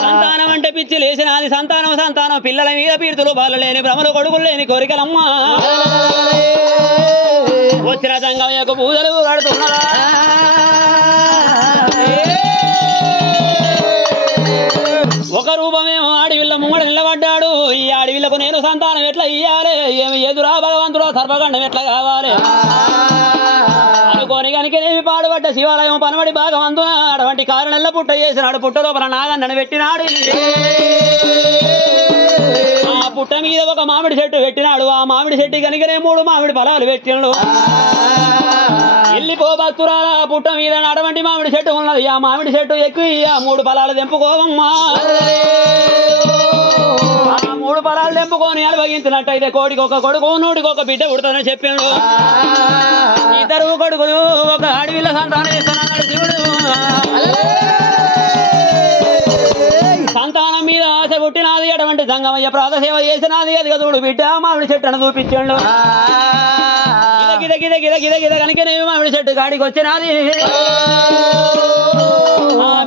సంతానం అంటే పిచ్చి లేచినది సంతానం సంతానం పిల్లల మీద పీడుతులు బాలు లేని భ్రమలు కొడుకులు లేని కోరికలమ్మా వచ్చిన సంగమయ్యకు పూజలు కడుతున్నారా ఒక రూపమేమో అడవిల్ల ముంగడ నిలబడ్డాడు ఈ అడవిలకు నేను సంతానం ఎట్లా ఇయ్యాలి ఏమి ఎదురా భగవంతుడా సర్వగండం ఎట్లా కావాలి అనుకోని కనుకనేమి పాడుపడ్డ శివాలయం పనబడి భాగవంతున అటువంటి కారణంలో పుట్ట చేసినాడు పుట్ట లోపల నాగన్నను పెట్టినాడు ఆ పుట్ట మీద ఒక మామిడి చెట్టు పెట్టినాడు ఆ మామిడి చెట్టు కనుకనే 3 మామిడి ఫలాలు పెట్టినాడు వెళ్ళిపో భక్తురాల పుట్ట మీద అటువంటి మామిడి చెట్టు ఉన్నది ఆ మామిడి చెట్టు ఎక్కువ 3 ఫలాలు తెంపుకోవమ్మా ఆ 3 ఫలాలు తెంపుకొని అనుభవించినట్టయితే కోడికి ఒక కొడుకు నూడికి ఒక బిడ్డ పుడతానని చెప్పిండు 2 కొడుకులు ఒక అడవిలో సంతానం ఇస్తానన్నాడు శివుడు సంతానం మీద ఆశ పుట్టినది అటువంటి సంగమయ్య ప్రాతసేవ చేసినది అది చూడు బిడ్డ మామిడి చెట్టును చూపించాడు గిద గిద గిద గిద గిద కనుకనే మామిడి చెట్టు కాడికి వచ్చినది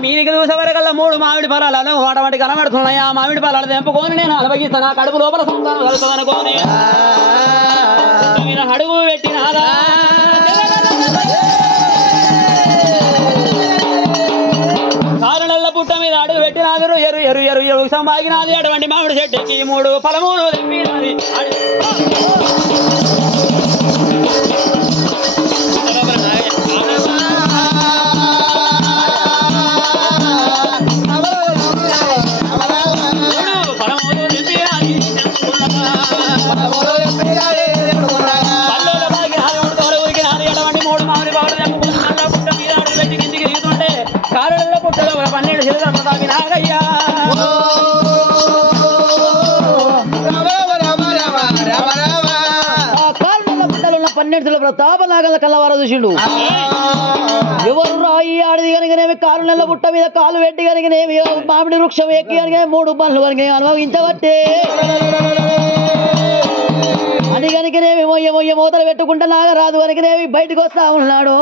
మీనికి చూసేవరకల్లా 3 మామిడి ఫలాలను వాటి కనబడుతున్నాయి ఆ మామిడి ఫలాలు తెంపుకొని నేను అనుభవిస్తాను కడుపు లోపల సంతానం కలుగుతుంది అనుకోని అడుగు పెట్టినాదా కారణల్ల పుట్ట మీద అడుగు పెట్టినాదు ఎరు ఎరు ఎరు ఎరు సంబాగినది అటువంటి మామిడి చెట్టుకి 3 ఫలములు తెంపినది 12 ప్రతాప నాగల కల్లవార చూసిండు ఎవరు రాయి ఆడిది కనుకనేమి కాలు నెల బుట్ట మీద కాలు పెట్టి కనుకనేమి మామిడి వృక్షం ఎక్కి కనుక 3 బండ్లు కనుక అనుభవించబట్టే అని కనుకనేమి మొయ్య మొయ్య మూతలు పెట్టుకుంటే నాగరాజు కనుకనేమి బయటకు వస్తా ఉన్నాడు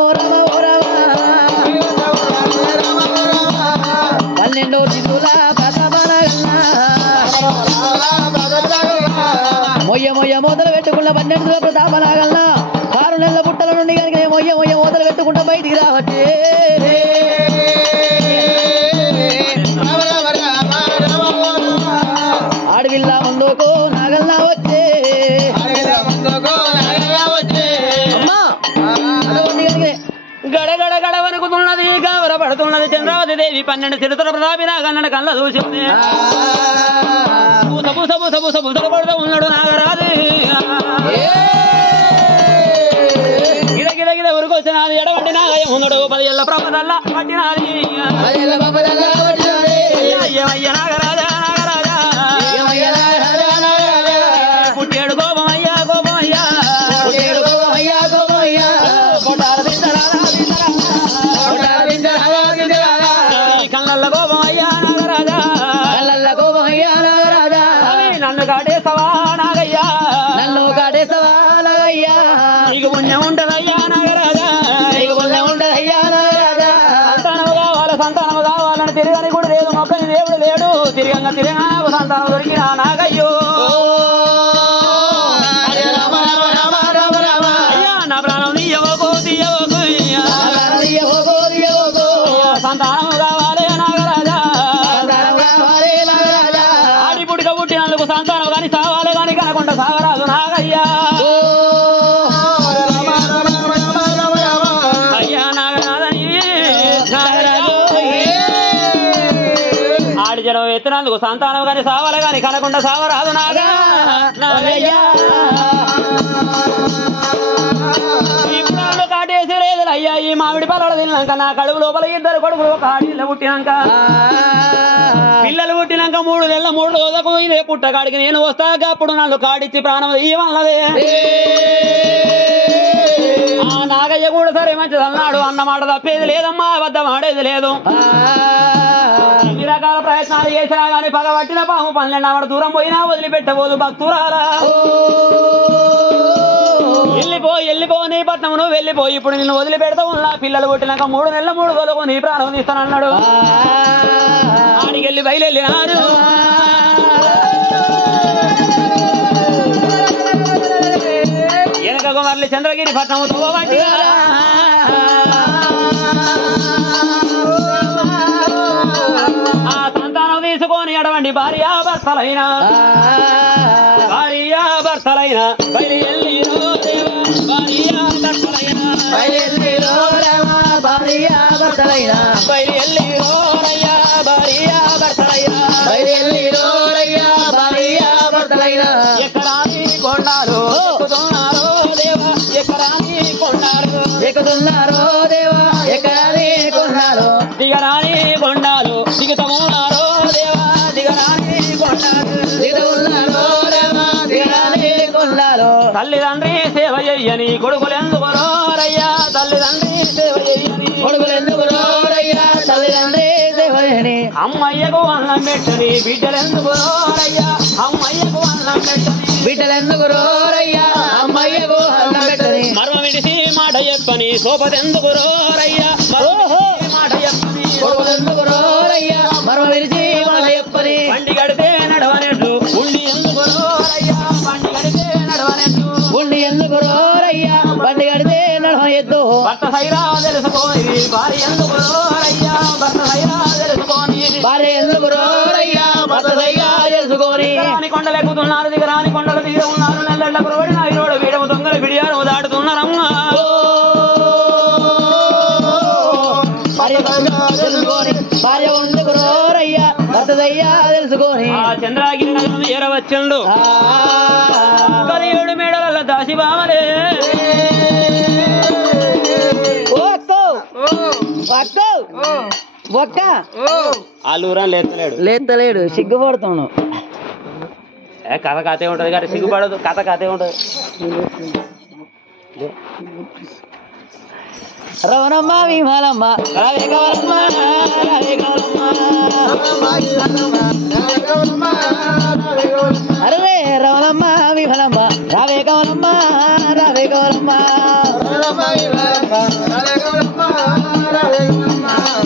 12 దిగుల మొయ్య మొయ్య మూతలు పెట్టుకున్న 12 ప్రతాప నాగల్న 6 నెలల బుట్టల నుండి కనుక మొయ్య మొయ్య మూతలు పెట్టుకుంటా బయటికి రావట్టే ఆడవిల్ల ముందుకు నాగల్న వచ్చే గడగడ గడ వణుకుతున్నది గౌరవపడుతున్నది చంద్రావతి దేవి 12 చిరుతల ప్రతాపి నాగన్న కళ్ళ చూసింది పూస పూస పూస పూస పూసలు పడుతూ ఉన్నాడు నాగరాజు గిద గిద గిద ఉరికొచ్చినది ఎడవండి నాగయ్య ఉన్నాడు 10 ఏళ్ల ప్రపదల్లా పట్టినది అయ్య నాగరాజా నాగరాజా పుట్టేడు కోపమయ్యా కోపమయ్యా కళ్ళల్ల కోపమయ్యా నాగరాజా నన్ను కాటేసవా నాగయ్యా నీకు పుణ్యం ఉంటదయ్యా నాగరాజా సంతానము కావాలని తిరగని కూడా లేదు మొక్కని దేవుడు లేడు తిరగంగా తిరగ సంతానం దొరికిన నాగయ్యో అయ్యా నా ప్రాణం తీయవకు తీయవకు సంతానం కావాలి నాగరాజా ఆడి పుడిక పుట్టినందుకు సంతానం కానీ సావాలి కానీ కనకుండా సాగరాదు నాగయ్యా అయ్యా నాగరాజని ఆడి జనం ఎత్తినందుకు సంతానం కానీ సావాలి కానీ కనకుండా సాగరాదు నాగయ్యా ఇప్పుడు కాటేసి లేదు అయ్యా ఈ మామిడి పల్లలు తిన్నాక నా కడుపు లోపల 2 కొడుకులు ఒక ఆడిలో పుట్టినాక పిల్లలు పుట్టినాక 3 నెలల 3 రోజులకు ఇదే పుట్టకాడికి నేను వస్తాక అప్పుడు నన్ను కాడిచ్చి ప్రాణం ఇవ్వన్నదే ఆ నాగయ్య కూడా సరే మంచిది అన్నాడు అన్నమాట తప్పేది లేదమ్మా అబద్ధం ఆడేది లేదు ఎన్ని రకాల ప్రయత్నాలు చేసినా గానీ పగబట్టిన పాము 12 ఆవిడ దూరం పోయినా వదిలిపెట్టబోదు భక్తురాలా వెళ్ళిపో నీ పట్నం నువ్వు వెళ్ళిపోయి ఇప్పుడు నిన్ను వదిలిపెడతా ఉన్నా పిల్లలు పుట్టినాక 3 నెలల 3 రోజులకు నీ ప్రాణం తీస్తానన్నాడు ఆడికి వెళ్ళి బయలుదేరినాడు వెనక మరలి చంద్రగిరి పట్నం ఆ సంతానం తీసుకొని అడవండి భార్యాభర్తలైన బయలు ఎక్కరాని కొండారు ఎక్కుతున్నారో దేవా ఎక్కరాని కొండారు ఎక్కుతున్నారో దేవా ఎక్కరాని కొండారు దిగరాని కొండాలు దిగుతున్నారో దేవా దిగరాని కొండాలు దిగుతున్నారో దేవా దిగరాని కొండారు తల్లిదండ్రి సేవ చెయ్యని కొడుకులెందుకు రోరయ్యా తల్లిదండ్రి సేవ చెయ్యని కొడుకులెందుకు రోరయ్యా తల్లిదండ్రి సేవ చేయని అమ్మయ్యకు అన్నం పెట్టని బిడ్డలెందుకు రోరయ్యా అమ్మయ్యకు అన్నం పెట్టని బిడ్డలెందుకు రోరయ్యా అమ్మయ్యకు అన్నం పెట్టని మర్మ విడిసి మాట చెప్పని సోపదెందుకు రోరయ్యా మాట చెప్పని కొడుకులెందుకు రోరయ్యా మర్మ విడిచి మాట చెప్పని బండి గడితే నడవనెట్టు ఉండి ఎందుకు రోరయ్యా బండి గడితే నడవనెట్టు ఉండి ఎందుకు రోరయ్యా బండి గడితే నడవనెద్దు భర్త సైరా తెలుసుకోని భార్య ఎందుకు రోరయ్యా భర్త సైరా తెలుసుకోని భార్య ఎందుకు రోరయ్యా భర్త సైరా తెలుసుకోని రాని కొండలు ఎక్కుతున్నారు దిగరాని కొండలు దిగ ఉన్నారు నెల్లెళ్ళకు రోడిన ఈరోడు వీడము దొంగలు బిడియారు దాటుతున్నారమ్మా భార్య ఎందుకు రోరయ్యా భర్త సయ్యా తెలుసుకోని ఆ చంద్రగిరి నగరం ఏరవచ్చుండు కలియుడు మేడల దాసి బామరే ఒక్క ఆలూరా లేతలేడు సిగ్గుపడుతున్నావు కథ కథే ఉంటది కానీ సిగ్గుపడదు కథ కథే ఉంటది రవణమ్మ విమలమ్మ రావే గౌరమ్మ రావే గౌరమ్మ అరే రవణమ్మ విమలమ్మ రావే గౌరమ్మ రావే గౌరమ్మ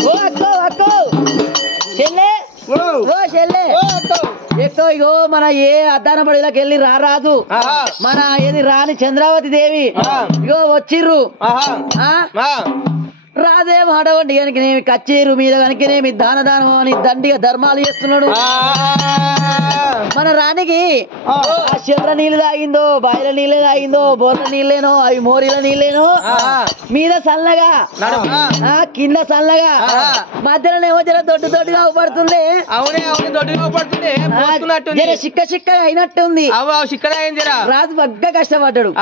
ఓ అక్కో అక్కో చెల్లె ఓ చెల్లె ఎక్కువ ఇగో మన ఏ అద్దాన బడిలోకి వెళ్ళి రారాదు మన ఏది రాని చంద్రావతి దేవి ఇగో వచ్చిర్రు రాదేమో అడవండి కనుకనేమి కచ్చేరు మీద కనుకనేమి దాన దానం అని దండిగా ధర్మాలు చేస్తున్నాడు మన రానికి ఆ చెట్ల నీళ్ళు తాగిందో బాయిల నీళ్ళే తాగిందో బోర్ల నీళ్ళేనో అవి మోరీల నీళ్ళేనో మీద సల్లగా కింద సల్లగా మధ్యలోనేమో జర దొడ్డు దొడ్డుగా పడుతుంది అవునే అవును దొడ్డుగా పడుతుంది జర చిక్క చిక్కగా అయినట్టుంది రాజు బగ్గ కష్టపడ్డాడు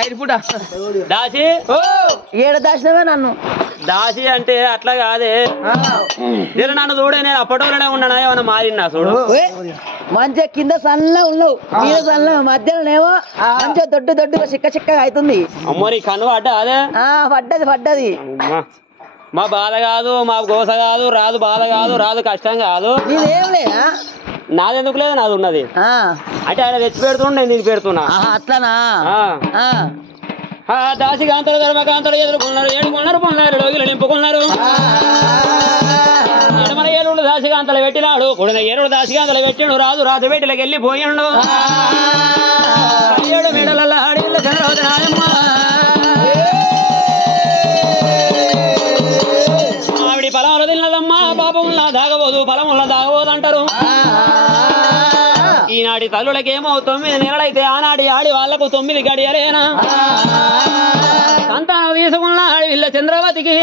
నైట్ పూట దాసి ఏడ దాచినవే నన్ను దాసి అంటే అట్లా కాదే నేను నన్ను చూడే నేను అప్పటోనే ఉన్నానా ఏమన్నా మారినా చూడు మంచిగా కింద సన్నగా ఉన్నావు మీద సన్నగా మధ్యలోనేమో మంచిగా దొడ్డు దొడ్డుగా చిక్క చిక్కగా అవుతుంది అమ్మో నీ కన్ను పడ్డా అదే పడ్డది పడ్డది మా బాధ కాదు మా గోస కాదు రాదు బాధ కాదు రాదు కష్టం కాదు నీదేం లేదా నాదెందుకు లేదు నాది ఉన్నది అంటే ఆయన తెచ్చి పెడుతుండే నేను దీన్ని పెడుతున్నా అట్లానా దాసికాంతలు ధర్మకాంతలు ఎదుర్కొన్నారు ఏడుకున్నారు పొన్నారు రోగిలు నింపుకున్నారు మన ఏడు దాసికాంతలు పెట్టినాడు కూడా ఏడు దాసికాంతలు పెట్టిండు రాజు రాజు పెట్టిలకి వెళ్ళిపోయిండు ఏడు మెడల ఆడిళ్ళ చంద్రవతి నాయమ్మ ఆవిడి పొలంలో తిన్నదమ్మా పాపముల్లా దాగబోదు పొలముల్లా దాగబోదు అంటారు ఈనాటి తల్లులకేమో 9 నెలలైతే ఆనాటి ఆడి వాళ్లకు 9 గడియలేనా సంతానం తీసుకున్న ఆడివిల్ల చంద్రవతికి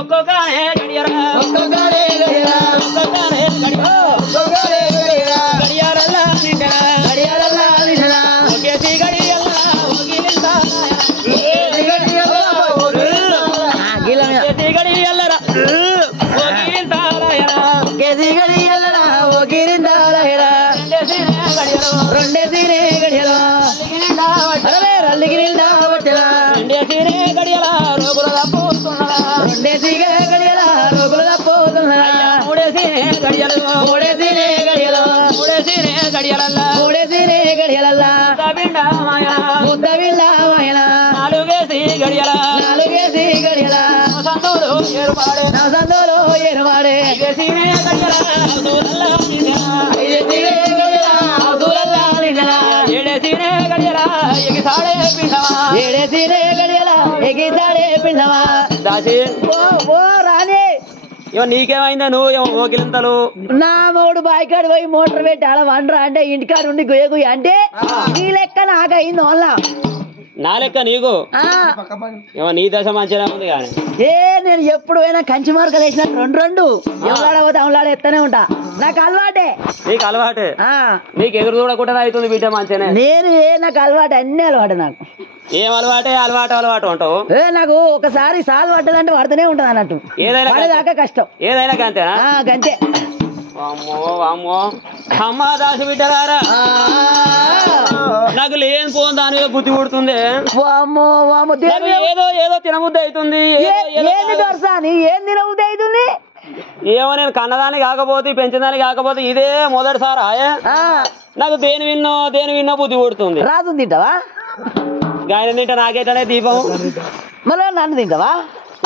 ఒక్కొక్కనే గడియరా గడియారల్లా ఒకేసి గడియల్లా గడియల్లరా నీకేమైందా నువ్వు ఓకిలింతలు నా మొగుడు బాయికాడు పోయి మోటార్ పెట్టి అలా వండరా అంటే ఇంటికాడు ఉండి గుయ్య అంటే నీ లెక్క నాకయింది వాళ్ళ నా లెక్క నీకు నీ దశ మంచిగా ఉంది కానీ నేను ఎప్పుడు పోయినా కంచి మార్కలు వేసిన రెండు ఎవలాడబోతే అవలాడ ఎత్తనే ఉంటా నాకు అలవాటే నీకు అలవాటే నీకు ఎదురు చూడకుండా అవుతుంది బిడ్డ మంచిగానే నేను నాకు అలవాటు అన్ని అలవాటు నాకు ఏం అలవాటే అలవాటు ఉంటావు నాకు ఒకసారి సాల్ పడ్డదంటే పడుతూనే ఉంటది అన్నట్టు ఏదైనా కష్టం ఏదైనా గంతేనా గంతే అమ్మో అమ్మో అమ్మ దాసి బిడ్డలారా నాకు లేని పోను దాని బుద్ధి పుడుతుంది ఏదో ఏదో తినబుద్ధి అవుతుంది ఏం తినబుద్ధి అవుతుంది ఏమో నేను కన్నదాన్ని కాకపోతే పెంచదాన్ని కాకపోతే ఇదే మొదటిసారా నాకు దేని విన్నో బుద్ధి పుడుతుంది రాజు తింటావా గాయన తింటా నాకేటనే దీపం మళ్ళీ నన్ను తింటావా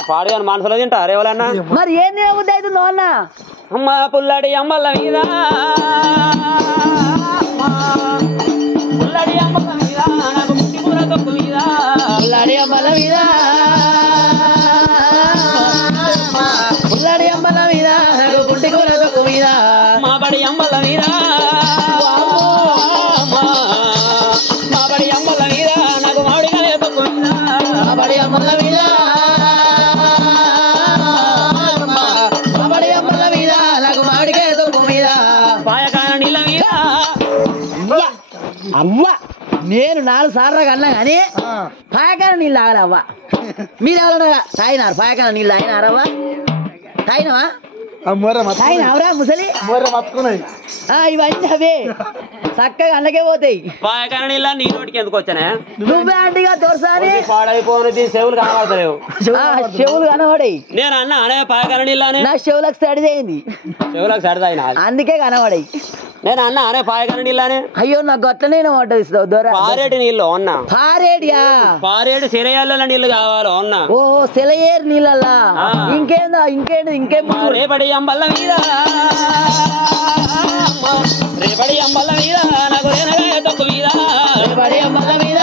పాడుగాని మనసులో తింటారు ఎవరన్నా మరి ఏం తినబుద్ధి అవుతుందో అన్న అమ్మ పుల్లడి అంబల్ల మీద పుల్లడి అంబల్ల మీద నాకు ముట్టి కూర తొక్కు మీద పుల్లడి అంబల మీద పుల్లడి అంబల మీద నాకు ముట్టి కూర తొక్కు మీద మా బడి అంబల్ల మీద మా బడి అంబల్ల మీద నాకు మామిడికాయ తొక్కు మీద మా బడి అంబల మీద అవ్వ నేను 4 సార్లు కన్నా కానీ పాయకాన నీళ్ళు తాగలవ్వ మీరు ఎవరన్నా తాగినారు పాయకాన నీళ్ళు తాగినారవ్వా తాగినవా తాగినావురా ముసలి ఇవన్నీ అవే చక్కగా అన్నకే పోతాయి. పాయకాల నీళ్ళ నీ నోటికి ఎందుకు వచ్చానే? నువ్వే అంటిగా దొరసారి పాడైపోయినది చెవులు కనబడతలేవు. చెవులు కనబడాయి. నేను అన్న అనే పాయకాల నీళ్ళని నా చెవులకు సడిదైంది, చెవులకు సరదాయి అందుకే కనబడాయి. నేను అన్న అనే పాయకాల నీళ్ళని. అయ్యో నాకు అట్లనే పడ్డది దొర. పారేటి నీళ్ళు అన్న. పారేడియా? పారేడు శనయాల నీళ్ళు కావాలో అన్న. ఓ సెలయేరు నీళ్ళల్లా. ఇంకేందా ఇంకేం రేపటి అంబల్ల మీద రేపటి అంబల్ల మీద నాకు రేనగాయ తొక్కు మీద రేపటి అంబల్ల మీద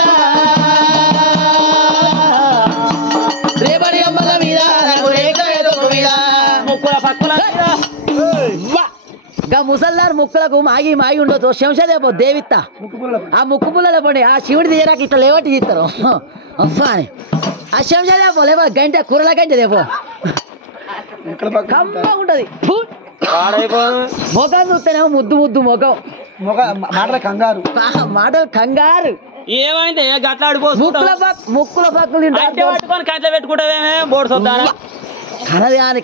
రేపటి అంబల్ల మీద నాకు రేనగాయ తొక్కు మీద ముక్కుల పక్కుల మీద ముసల్లారు ముక్కులకు మాగి ఉండొచ్చు. శంషదేపో దేవిత్త ఆ ముక్కు పుల్లలు పండి ఆ శివుడి తీయరాకి ఇట్లా లేవట్టి తీస్తారు అని. ఆ శంషదేపో లేవో గంట కూరల గంట దేపో కమ్మగా ఉంటది. మొఖం చూస్తేనేమో ముద్దు మొఖం, మాటలు కంగారు. ఏమైంది గట్లాడిపో ముక్కుల పక్కలు పట్టుకొని కట్ల పెట్టుకుంటావేమే బోర్డు చూద్దానా?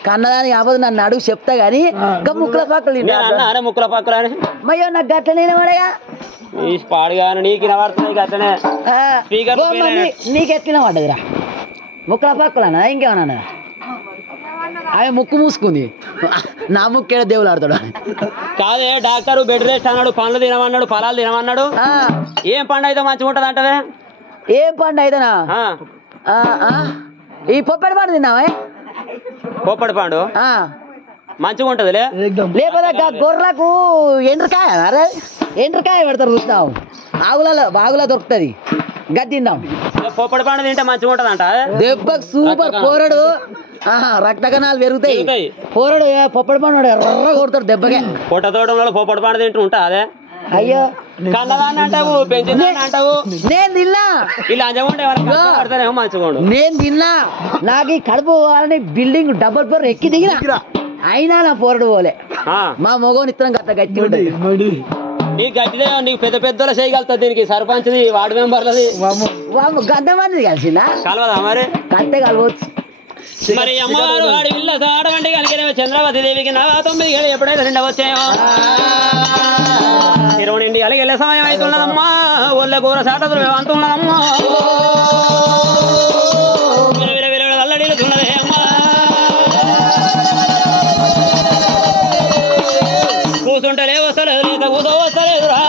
కన్నదాని కాకపోతే నన్ను అడుగు చెప్తా గానీ ముక్కుల పక్కలు ముక్కుల పక్కల మయ్యో నాకు గట్లనే పడగా పాడుగాను నీకు వినబడుతున్నాయి గట్లనే. నీకెట్లా పడ్డదిరా? ముక్కుల పక్కలనా ఇంకేమన్నా? ఆమె ముక్కు మూసుకుంది, నా ముక్కేడ దేవుడు ఆడతాడు. కాదే డాక్టర్ బెడ్ రెస్ట్ అన్నాడు, పండ్లు తినమన్నాడు, ఫలాలు తినమన్నాడు. ఏం పండు అయితే మంచిగా ఉంటది అంటవే? ఏం పండు అయితేనా? ఈ పొప్పడి పండు తిన్నావా? పొప్పడి పండు మంచిగా ఉంటదిలే. లేకపోతే గొర్రెలకు ఎండ్రకాయ ఎండ్రకాయ పెడతారు చూస్తావు, బాగులా దొరుకుతుంది, గది తిందాం. పొప్పడి పండు తింటే మంచిగా ఉంటది అంట. దెబ్బకు సూపర్ పోరడు, రక్త కణాలు పెరుగుతాయి. పోరడు పొప్పడి పండు ఎర్ర కొడతాడు దెబ్బకే. పొట్ట తోటంలో పొప్పడి పండు తింటూ ఉంటా అదే. అయ్యో కన్నదాన్ని అంటావు, పెంచిందాన్ని అంటావు. నేను తిన్నా ఇలా అంజముండేమో మంచిగా. నేను తిన్నా, నాకు ఈ కడుపు పోవాలని బిల్డింగ్ డబుల్ ఫ్లోర్ ఎక్కి దిగిన, అయినా నా పోరడు పోలే. మా మొగోని ఇత్తనం గట్ట గట్టి ఉంటుంది. నీకు గట్టిదే, నీకు పెద్దల చేయగలుగుతుంది. దీనికి సర్పంచ్ది, వార్డు మెంబర్లది గంట మంది కలిసిందా? కలవదా మరి? కంటే కలవచ్చు. మరి అమ్మవారు వాడి ఇళ్ళ ఆడగంటే కనుక చంద్రవతి దేవికి 9 ఏళ్ళు ఎప్పుడైతే 2 వచ్చాయో 20 అలాగే వెళ్ళే సమయం అవుతున్నదమ్మా. ఒళ్ళ కూర సాటలు అంటున్నదమ్మా. అల్లడిల్లుతున్నదే అమ్మా. కూర్చుంటలే వస్తలేదు, లేక కూతో వస్తలేదురా.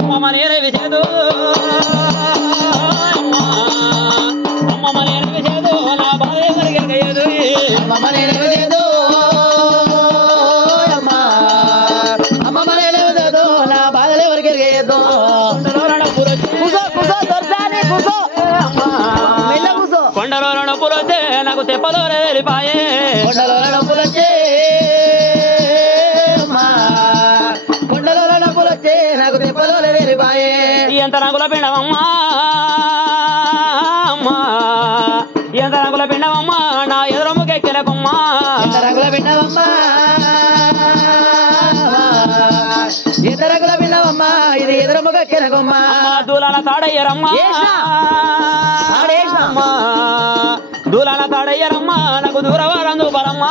అమ్మమ్మ నేనే విసేదు, అమ్మమ్మ నేనే విసేదు, నా బాధ ఎవరికి ఎరగయ్యదు. అమ్మమ్మ నేనే విసేదు, అమ్మమ్మ నేనే విసేదు, నా బాధలు ఎవరికి ఎరగయ్యదు. కొండలో నొప్పులు వచ్చే నాకు తెప్పలో వెళ్ళిపాయే. కొండలో నొప్పులు వచ్చే నాకు తెప్పలో వెళ్ళిపాయే. ఎంత రంగుల పిండమమ్మా, ఎంత రంగుల పిండమమ్మా, నా ఎదురమ్ముకెక్కలకమ్మా. ఎంత రంగుల పిండమమ్మా, ఎంత రంగుల పిండమమ్మా, ఇది ఎదురమ్ముకెక్కలకమ్మా. దూలాల తాడయ్యరమ్మా, దూలాల తాడయ్యరమ్మా, నాకు దూరవారందు బలమ్మా.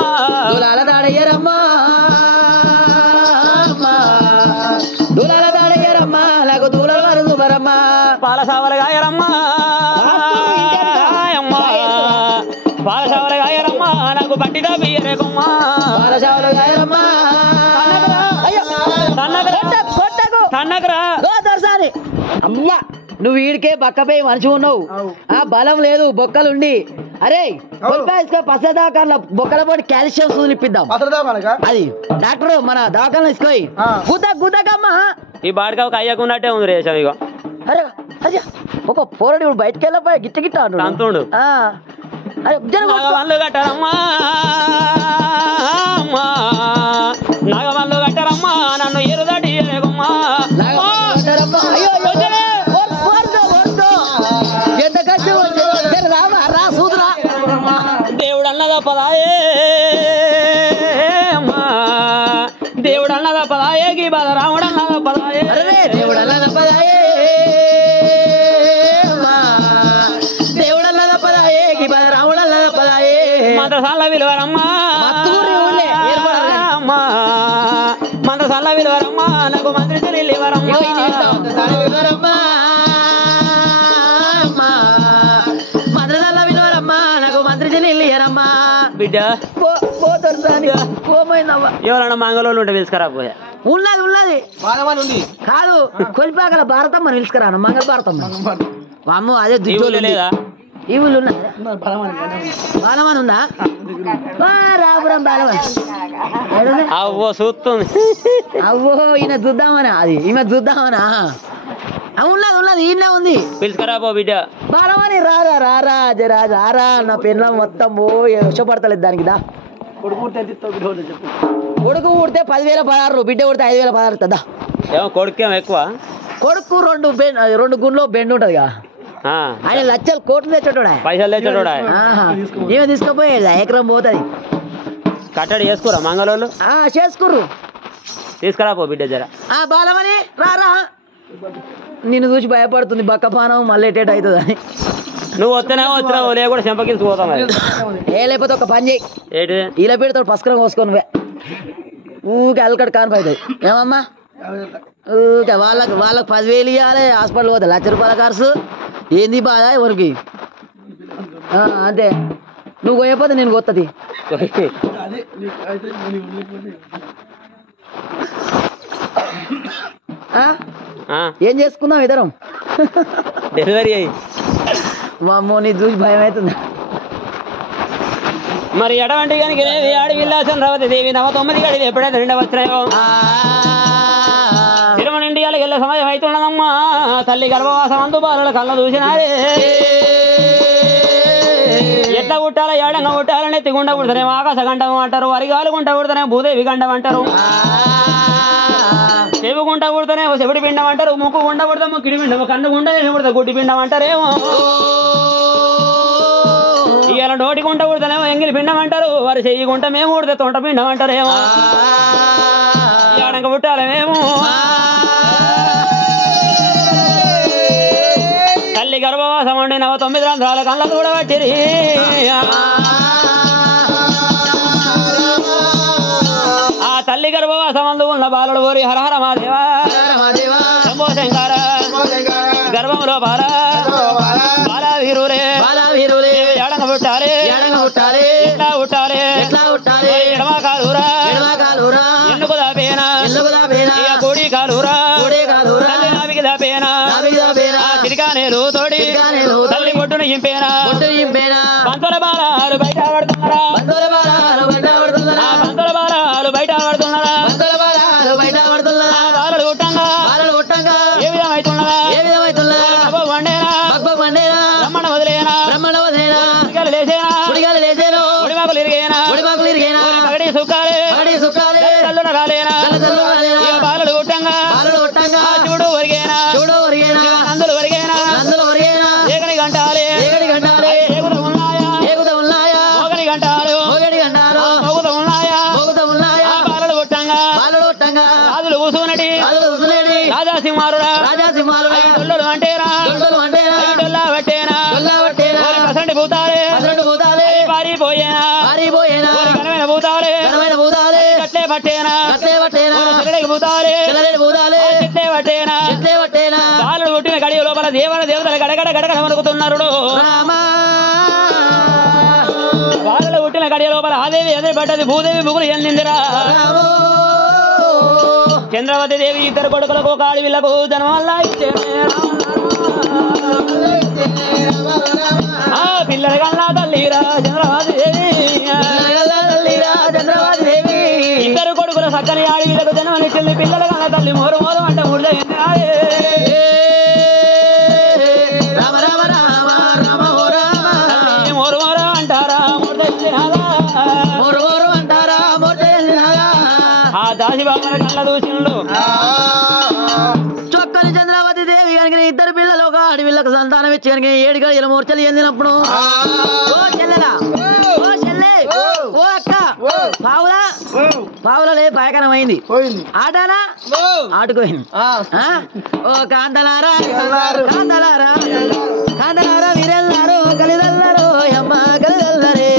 దూలాల తాడయ్యరమ్మా, దూలాల తాడయ్యరమ్మా, నాకు దూరవారందు బలమ్మా. పాలసావలగాయరమ్మా, పాలసావలగాయరమ్మా, నాకు పట్టిదా బియ్యరేకమ్మా. పాలసావలగాయరమ్మా, తన్నకరా దొరసారి అమ్మా. నువ్వు వీడికే బక్కపై మనిషి ఉన్నావు, ఆ బలం లేదు, బొక్కలుండి. అరే పస దవాఖాన బొక్కల పోటీ కాల్షియం సూదులు ఇప్పిద్దాం. అది డాక్టర్ మన దవాఖాన ఇసుకోయి గుద్దకమ్మా. ఈ బాడికి ఒక అయ్యకున్నట్టే ఉంది రేషం. ఇక అరే అదే ఒక పోరడు ఇప్పుడు బయటకు వెళ్ళిపోయి గిట్ట అంతుండు. నాగవన్లు కట్టారమ్మా, నాగవన్లు కట్టారమ్మా, నన్ను ఎరుదటి ఎరగమ్మా. ఎంత కష్టం రా సూదురా. దేవుడు అన్నదా పదాయే, దేవుడు అన్నదా పదాయే, గీ బాధ రాముడు అన్నదా పదాయే. దేవుడు అన్నదా పదాయే, దేవుడు అన్నదా పదాయే, గీ బాధ రాముడు అన్నదా పదాయే. మంత్రసాల విలువరమ్మా, విలువరమ్మా మంద సల్ల విలువరమ్మా నాకు మంత్రి తెలియవరమ్మా బిడ్డ ఎవరన్నా మంగళూరు ఉంటే పిలుచుకరాపోయా ఉన్నది కాదు కొలిపాకల భారతమ్మ పిలుచుకురాను మంగళ భారతమ్మ అమ్మో అదే దుడ్డు లేదా ఈ ఊళ్ళు బాలమని ఉందా రాపురం బాలమని అవ్వో చూస్తుంది అవ్వో ఈయన చూద్దామనా అది ఈమె చూద్దామనా ఉన్నది ఈయన ఉంది పిలుచుకరాపో బిడ్డ బాలమని రారా రారా రారా నా పెన్నం మొత్తం ఇష్టపడతలేదు దానికి దా కొడుకు పుడితే 10,016 బిడ్డ పుడితే 5,016 దా ఏమో కొడుకేమో ఎక్కువ కొడుకు రెండు గుండ్లో బెండ్ ఉంటది కదా ఆయన లక్షలు కోట్లు తెచ్చాడు పైసలు తెచ్చాడు ఏమో తీసుకుపోయేది ఎకరం పోతుంది కట్టడి చేసుకోరా మంగళూరు చేసుకుర్రు తీసుకురాపో బిడ్డ జర బాలమని రారా నిన్ను చూసి భయపడుతుంది బక్కపానం మళ్ళీ ఎటేట్ అవుతుంది అని నువ్వు వస్తేనే వచ్చినావు లేకుండా చెంపకించి పోతాం లేకపోతే ఒక పని చేయి ఏంటి ఇలా పెడతాడు పసుకరం కోసుకొని ఊకే అలకడ కానిపోతుంది ఏమమ్మా ఊకే వాళ్ళకి 10,000 ఇవ్వాలి హాస్పిటల్ పోతే ₹1,00,000 ఖర్చు ఏంది బాధ ఎవరికి అంతే నువ్వు పోయపోతే నేను కొత్తది ఏం చేసుకుందాం ఇద్దరం డెలివరీ అయ్యి మా అమ్మో నీ చూసి భయం అవుతుంది మరి ఎడవంటి కనుక ఆడి విల్లాసం రావతి దేవి 9 గడిది ఎప్పుడైతే 2 వచ్చినాయో తిరుమల ఇండియాలకు వెళ్ళే సమయం అవుతున్నదమ్మా తల్లి గర్భవాసం అందు బాలుల కళ్ళ చూసినారే ఎట్లా కుట్టాలో ఏడంగా కుట్టాలని ఎత్తిగుండ కుడతానేమో ఆకాశ గంటం అంటారు వరిగాలు గుంట కుడతానే భూదేవి గండం అంటారు చెవి గుంట కుడతానేమో చెవిడి పిండం అంటారు ముక్కు గుంట కుడతా ముక్కిడి పిండం కన్ను గుంట కుడతా గుడ్డి పిండం అంటారేమో ఇవాళ నోటి గుంట కుడతానేమో ఎంగిలి పిండం అంటారు వారి చెయ్యి గుంట మేము కుడితే తొంట పిండం అంటారేమో ఏడంగా కుట్టాలేమేమో తల్లి గర్భవాసం ఉండి 9 రంధ్రాల కళ్ళ కూడా పట్టిరి ఆ తల్లి గర్భవాసం అందు ఉన్న బాలుడు ఓరి హరహర మాదేవా శంభో శంకర గర్భంలో బాలా వీరులే ఎడంగ పుట్టాలి ఎట్లా పుట్టాలి ఎడమ కాలురా ఎందుకు దాపేనా కోడి కాలురా తల్లి నావికి దాపేనా చిరికానేలు తోడి తల్లి పొట్టును ఇంపేనా పంతుల బాలాలు బయట పడుతున్నారా పంతుల బాలాలు బయట పడుతున్నారా బాలలు కుట్టంగా ఏ విధమైతున్నదా బ్రహ్మణ వదిలేనా లేసేనా ఉడిమాకులు ఇరిగేనా పగడి సుక్కాలే తల్లున రాలేనా బాలలు కుట్టంగా చూడు ఒరిగేనా నందులు ఒరిగేనా ఏగని గంటాలే ఏగుత ఉన్నాయా మోగని గంటాలు మోగుత ఉన్నాయా బాలలు కుట్టంగా రాజులు కూసునటి రాజాసింహారుడా డొల్లలు అంటేనా డొల్లా పట్టేనా పసండి భూతాలే పారిపోయేనా ఘనమైన భూతాలే కట్లే పట్టేనా చెల్లెడికి భూతాలే చెట్లే పట్టేనా బాలుడు పుట్టిన గడియ లోపల దేవతలు గడగడ వణుకుతున్నారు బాలుడు పుట్టిన గడియ లోపల ఆదేవి ఎదురుపడ్డది భూదేవి ముగ్గురు చెందిందిరా చంద్రవతి దేవి 2 కొడుకులకు ఒక ఆడవిళ్లకు జన్మ వల్ల పిల్లల కన్నా తల్లిరా చంద్రవతి దేవి 2 కొడుకుల సక్కని ఆడవిళ్లకు జన్మనిచ్చింది పిల్లల కన్నా తల్లి మోరు అంటే ముళ్ళ మోరు అంటారా ఆ దాసి బాబుల కళ్ళ దూషణలు చొక్కని చంద్రావతి దేవి కనుక 2 పిల్లలు ఒక ఆడవిళ్ళకు సంతానం ఇచ్చి కనుక 7 గడియల మూర్చలు చెందినప్పుడు ఓ చెల్లెలా ఓ చెల్లె ఓ అక్క పావులే పాయకనం అయింది ఆటనా ఆటుకోయింది ఓ కాంతలారా వీరెల్లారు కలిదల్లారు అమ్మ కలిదల్లరే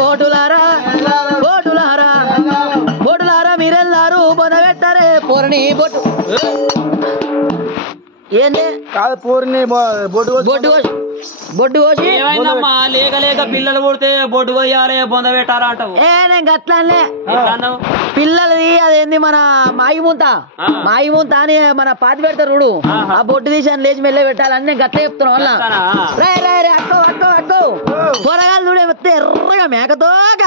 కోటులారా కోటులారా బొటులారా మీరెల్లారు బొనబెట్టరే పూర్ణి బొట్టు ఏంది బొడ్డు కోసి ఏమైందమ్మా లేక లేక పిల్లలు పుడితే బొడ్డు కొయ్యాలి బొంద పెట్టారా అంటావు నేను గట్లనే పిల్లలది అదేంది మన మాయిముంత అని మన పాతి పెడతారు చూడు ఆ బొడ్డు తీసి అని లేచి మెల్ల పెట్టాలని నేను గట్ల చెప్తున్నాను వల్ల రే రే రే అక్కో కూరగాయలు చూడే వస్తే ఎర్రగా మేకతోక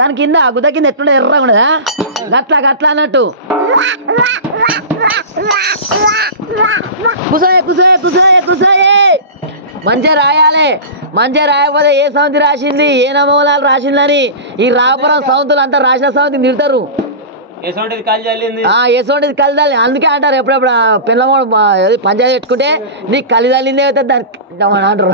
దాని కింద గుద్ద కింద ఎట్లుండే ఎర్రగా ఉండదా గట్ల అన్నట్టు కుసాయే మంచిగా రాయాలి మంచిగా రాయకపోతే ఏ సౌంతి రాసింది ఏ నమూనాలు రాసిందని ఈ రాపురం సౌంతులు అంతా రాసిన సౌంతి తిడతారు ఎసోంటిది కలి చల్లింది ఎసోంటిది కలి తల్లి అందుకే అంటారు ఎప్పుడెప్పుడు పిల్లమోడు పంచాయతీ పెట్టుకుంటే నీకు కలి తల్లిందే దానికి అంటారు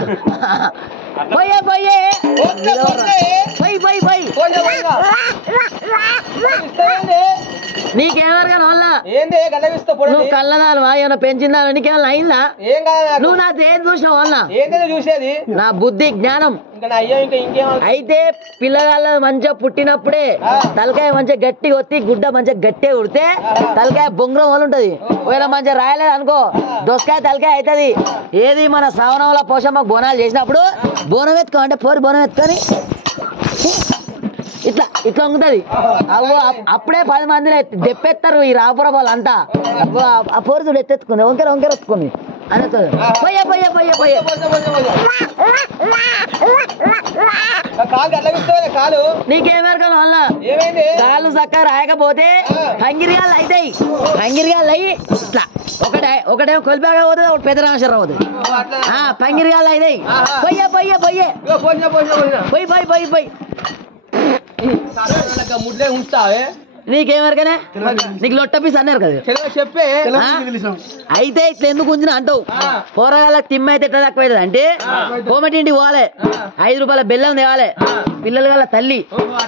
నీకేమరగా వల్ల నువ్వు కళ్ళదాలువా ఏమైనా పెంచిందా నీకేమైనా అయిందా నువ్వు నా దేని చూసినావు వల్ల చూసేది నా బుద్ధి జ్ఞానం అయితే పిల్లగాళ్ళ మంచిగా పుట్టినప్పుడే తలకాయ మంచిగా గట్టి కొట్టి గుడ్డ మంచిగా గట్టిగా ఉడితే తలకాయ బొంగరం వల్ల ఉంటది ఒకవేళ మంచిగా రాయలేదు అనుకో దొసకాయ తలకాయ అవుతుంది ఏది మన శ్రావణంలో పోషమ్మ బోనాలు చేసినప్పుడు బోనం ఎత్తుకో అంటే పోరి బోనం ఎత్తుకొని ఇట్లా వంగుతుంది అప్పుడే 10 మందిని దెప్పెత్తారు ఈ రాపురం వాళ్ళంతా ఆ పోరు చూడు ఎత్తెత్తుకుంది వంకెర ఎత్తుకుంది అని నీకేమేరకాల వల్ల కాళ్ళు చక్కగా రాయకపోతే కంగిరిగాళ్ళు అవుతాయి కంగిరిగాళ్ళు అయ్యి ఇట్లా ఒకటేమో కొలిపాగా పోతుంది ఒకటి పెద్ద రామేశ్వరరావు అవుతుంది పంగిరిగాళ్ళు అవుతాయి పొయ్యి ముడ్లే ఉంచుతావే నీకేమరకనే నీకు లొట్ట పీస్ అన్నారు కదా చెప్పే అయితే ఇట్లా ఎందుకు ఉంచిన అంటావు పోరగాళ్ళకి తిమ్మ అయితే ఎట్లా తక్కువ అవుతుంది అంటే కోమటింటికి పోవాలి 5 రూపాయల బెల్లం తేవాలి పిల్లల గల తల్లి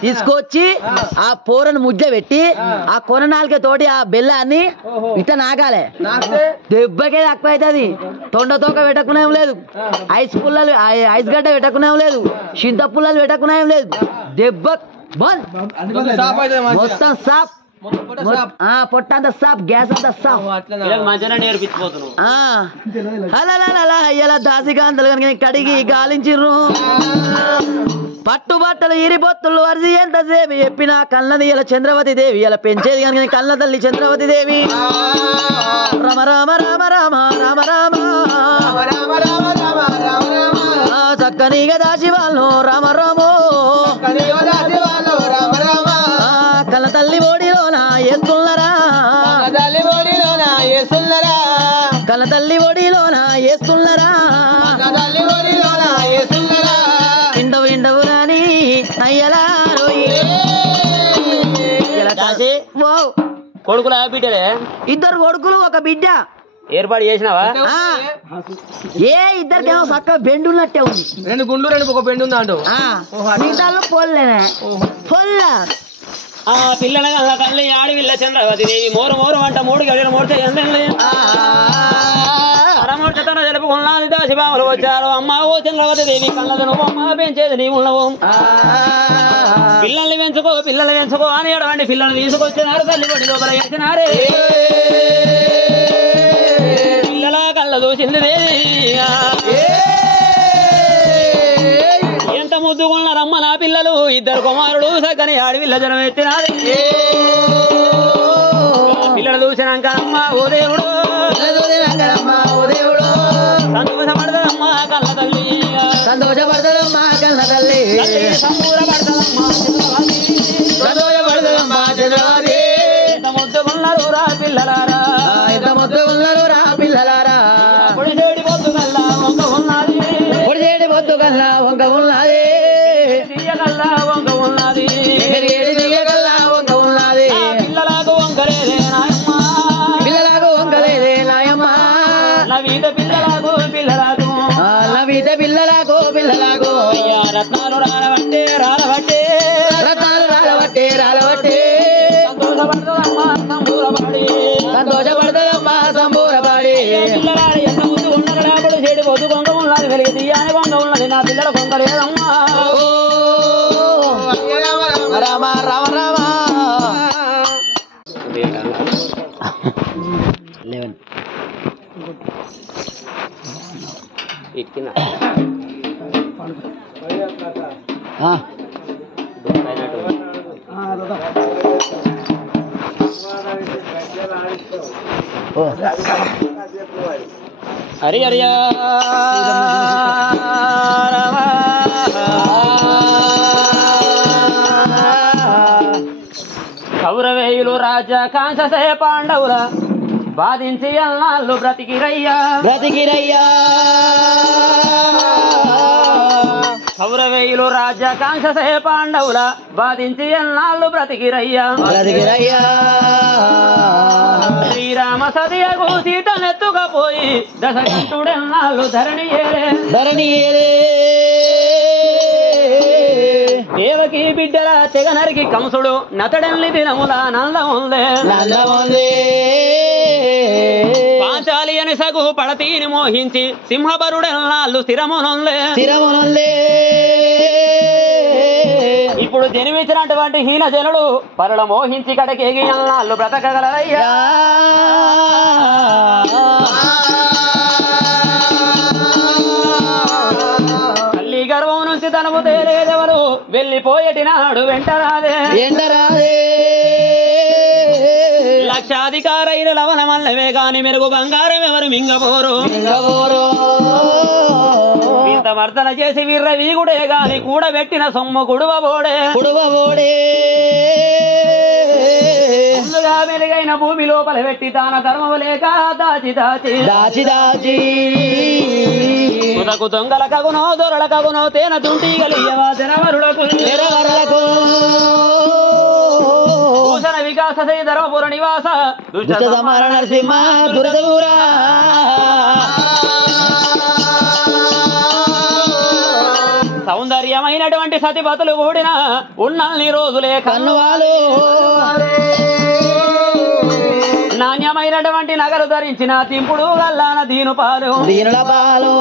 తీసుకొచ్చి ఆ పోరను ముద్ద పెట్టి ఆ కొన నాలుక తోటి ఆ బెల్లాన్ని ఇట్లా నాకాలి దెబ్బకే తక్కువ అవుతుంది తొండ తోక పెట్టకునే లేదు ఐస్ పుల్లలు ఐస్ గడ్డ పెట్టకునే లేదు చింత పుల్లలు పెట్టకునే లేదు దెబ్బ మొత్తం సాప్ పొట్టంతా సాప్ గ్యాస్ అంతా సాప్ అలా దాసికాంతలు కనుక కడిగి గాలించిర్రు పట్టుబట్టలు ఇరిబొత్తులు వరిసి ఎంతసేపు చెప్పినా కళ్ళది ఇలా చంద్రవతి దేవి ఇలా పెంచేది కనుక కళ్ళ తల్లి చంద్రవతి దేవి రామ రామ రామ రామ రామ రామ చక్కనిగా దాసి వాళ్ళు రామ రామో కళ్ళ తల్లి ఓడిలోనా వేస్తున్నారా కళ్ళ తల్లి ఓడిలోనా వేస్తున్నారా ఇండవు రాని అయ్యలా కొడుకులు బిడ్డలే 2 కొడుకులు 1 బిడ్డ ఏర్పాటు చేసినావా ఇద్దరికేమో చక్కగా బెండు ఉన్నట్టే ఉంది 2 గుండ్లు 2 ఒక బెండు ఉందా అంటూ మిగతాల్లో పొల్లేనే పొల్ల ఆ పిల్లల కళ్ళ కళ్ళి ఆడి విల్ల చంద్రవతి దేవి మోరు అంట 3 గడియల మోర్చ పరమూర్చతన జరుపుకున్నది దాసిబాములు వచ్చారు అమ్మ ఓ చంద్రవతి దేవి కళ్ళదు నువ్వు అమ్మ పెంచేది నీ ఉన్నవు పిల్లల్ని పెంచుకో అని ఎడవండి పిల్లల్ని తీసుకొచ్చినారు తల్లి కొడి లోపల వేసినారే పిల్లల కళ్ళ దూసింది దేవి ఎంత ముద్దుకున్నారమ్మ నా పిల్లలు 2 కుమారుడు సగని ఆడవిల్ల జనం ఎత్తినారు పిల్లలు చూసినాక అమ్మ ఓ దేవుడు సంతోషపడదమ్మా కళ్ళ తల్లి సంతోషపడదమ్మా కళ్ళ తల్లి సంతోషపడదమ్మా ఎంత ముద్దుకున్నారు రా పిల్లలారా పొడిచేడి పొద్దు కల్లా వంక ఉన్నది కల్లా వంక ఉన్నది పిల్లలకు వంకలేదే నాయమ్మ నవీత పిల్లలకు రత్నాలు రాలబట్టే సంతోషపడదమ్మా సంబూరపడి పిల్లలాడు ఎంత ముందు ఉన్నది పొద్దు కొంక ఉన్నది వెలిగి తీయాని కొంక ఉన్నది నా పిల్లల కొంక లేదమ్మా హరి హరియా కౌరవేయులు రాజా కాంససే పాండవుల బాధించి అన్నాళ్ళు బ్రతికిరయ్యా కౌరవేయులు రాజా కాంససే పాండవుల బాధించి ఎన్నాళ్ళు బ్రతికిరయ్యా శ్రీరామ సదియగు సీతనెత్తుకపోయి దశకంఠుడెన్నాళ్ళు ధరణి ఏలే దేవకి బిడ్డల తెగనరికి కంసుడు నతడల్ని దినముల నందముందే పాంచాలి అని సగు పడతీని మోహించి సింహబరుడెన్నాళ్ళు స్థిరమునొల్లే ఇప్పుడు జన్మించినటువంటి హీన జనుడు పరుల మోహించి కడకేగి అన్నాళ్ళు బ్రతకగలరయ్యా తల్లి గర్భం నుంచి తనము తేలేదెవరు వెళ్ళిపోయేటినాడు వెంటరాదే లక్షాధికారైన లవణమల్లవే గాని మెరుగు బంగారం ఎవరు మింగబోరు వర్తన చేసి వీర్ర వీగుడే గాని కూడబెట్టిన సొమ్ము కుడువబోడే ముందుగా మెరుగైన భూమి లోపల పెట్టి తాన ధర్మము లేక దాచి దొంగల కగునో దొరల కగునో తేన తుంటి గలియవా తెరవరులకు భూషణ వికాస ధర్మపుర నివాస నరసింహ దురదూరా సౌందర్యమైనటువంటి సతిపతులు కూడిన ఉన్నల్ని రోజులే కన్నువాలు నాణ్యమైనటువంటి నగలు ధరించిన తింపుడు గల్లాన దీనుల పాలు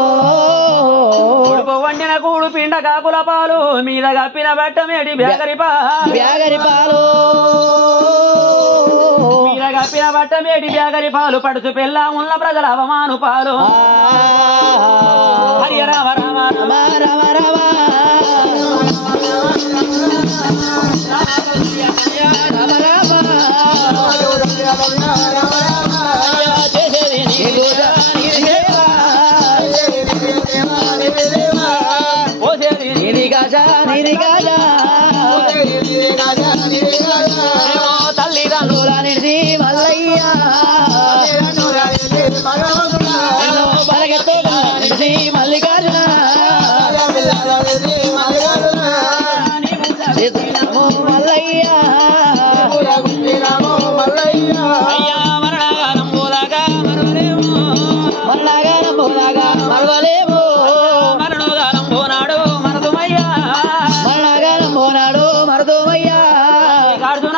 ఉడుపు వండిన కూడు పిండ కాకుల పాలు మీద కప్పిన బట్టమేడి బ్యాగరి పాలు మీద కప్పిన బట్టమేడి బ్యాగరి పాలు పడుచు పెళ్ళ ఉన్న ప్రజల అవమాను పాలు హరి రామ రామ రామ రామ రామ తల్లిదండ్రుల నిడిసి మల్లయ్య మల్లికార్జున మల్లయ్య అయ్యా మరణగానం పోలాగా మరవలేము మరణగానం పోనాడు మరదుమయ్యా అర్జున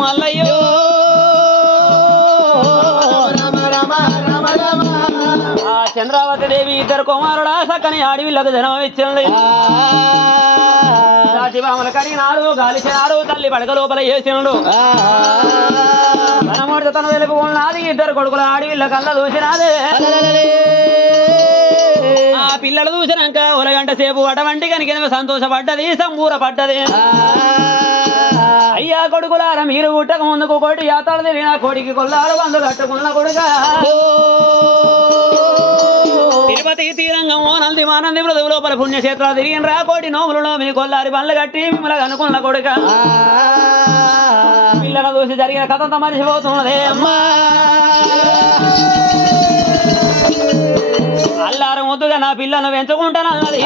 మల్లయ్యో చంద్రావతి దేవి ఇద్దరు కుమారుల సక్కని ఆడివిళ్ళకు జన్మ ఇచ్చింది దాచిబాములు కడిగినాడు గాలిసినాడు తల్లి పడక లోపల వేసినాడు తనమూడితో తన వెలుపు ఉన్నది ఇద్దరు కొడుకుల ఆడివిళ్ళ కళ్ళ దూసినాదే ఆ పిల్లలు చూసినాక ఒలగంట సేపు అటువంటి కనికిన సంతోషపడ్డది సంబూరపడ్డది అయ్యా కొడుకులారా మీరు పుట్టక ముందుకు కోటి యాత్రలు తిరిగిన కోడికి కొల్లారు వంద కట్టుకున్న కొడుక తిరుపతి తీరంగం ఓనంది మానంది మృదువు లోపల పుణ్యక్షేత్రాలు తిరిగిన రా కోటి నోములలో మీ కొల్లారి బండ్లు కట్టి మిమ్మల్ని అనుకున్న కొడుక పిల్లలు చూసి జరిగిన కథంతా మరిచిపోతున్నదే అమ్మా అల్లారు ముద్దుగా నా పిల్లను పెంచుకుంటానన్నది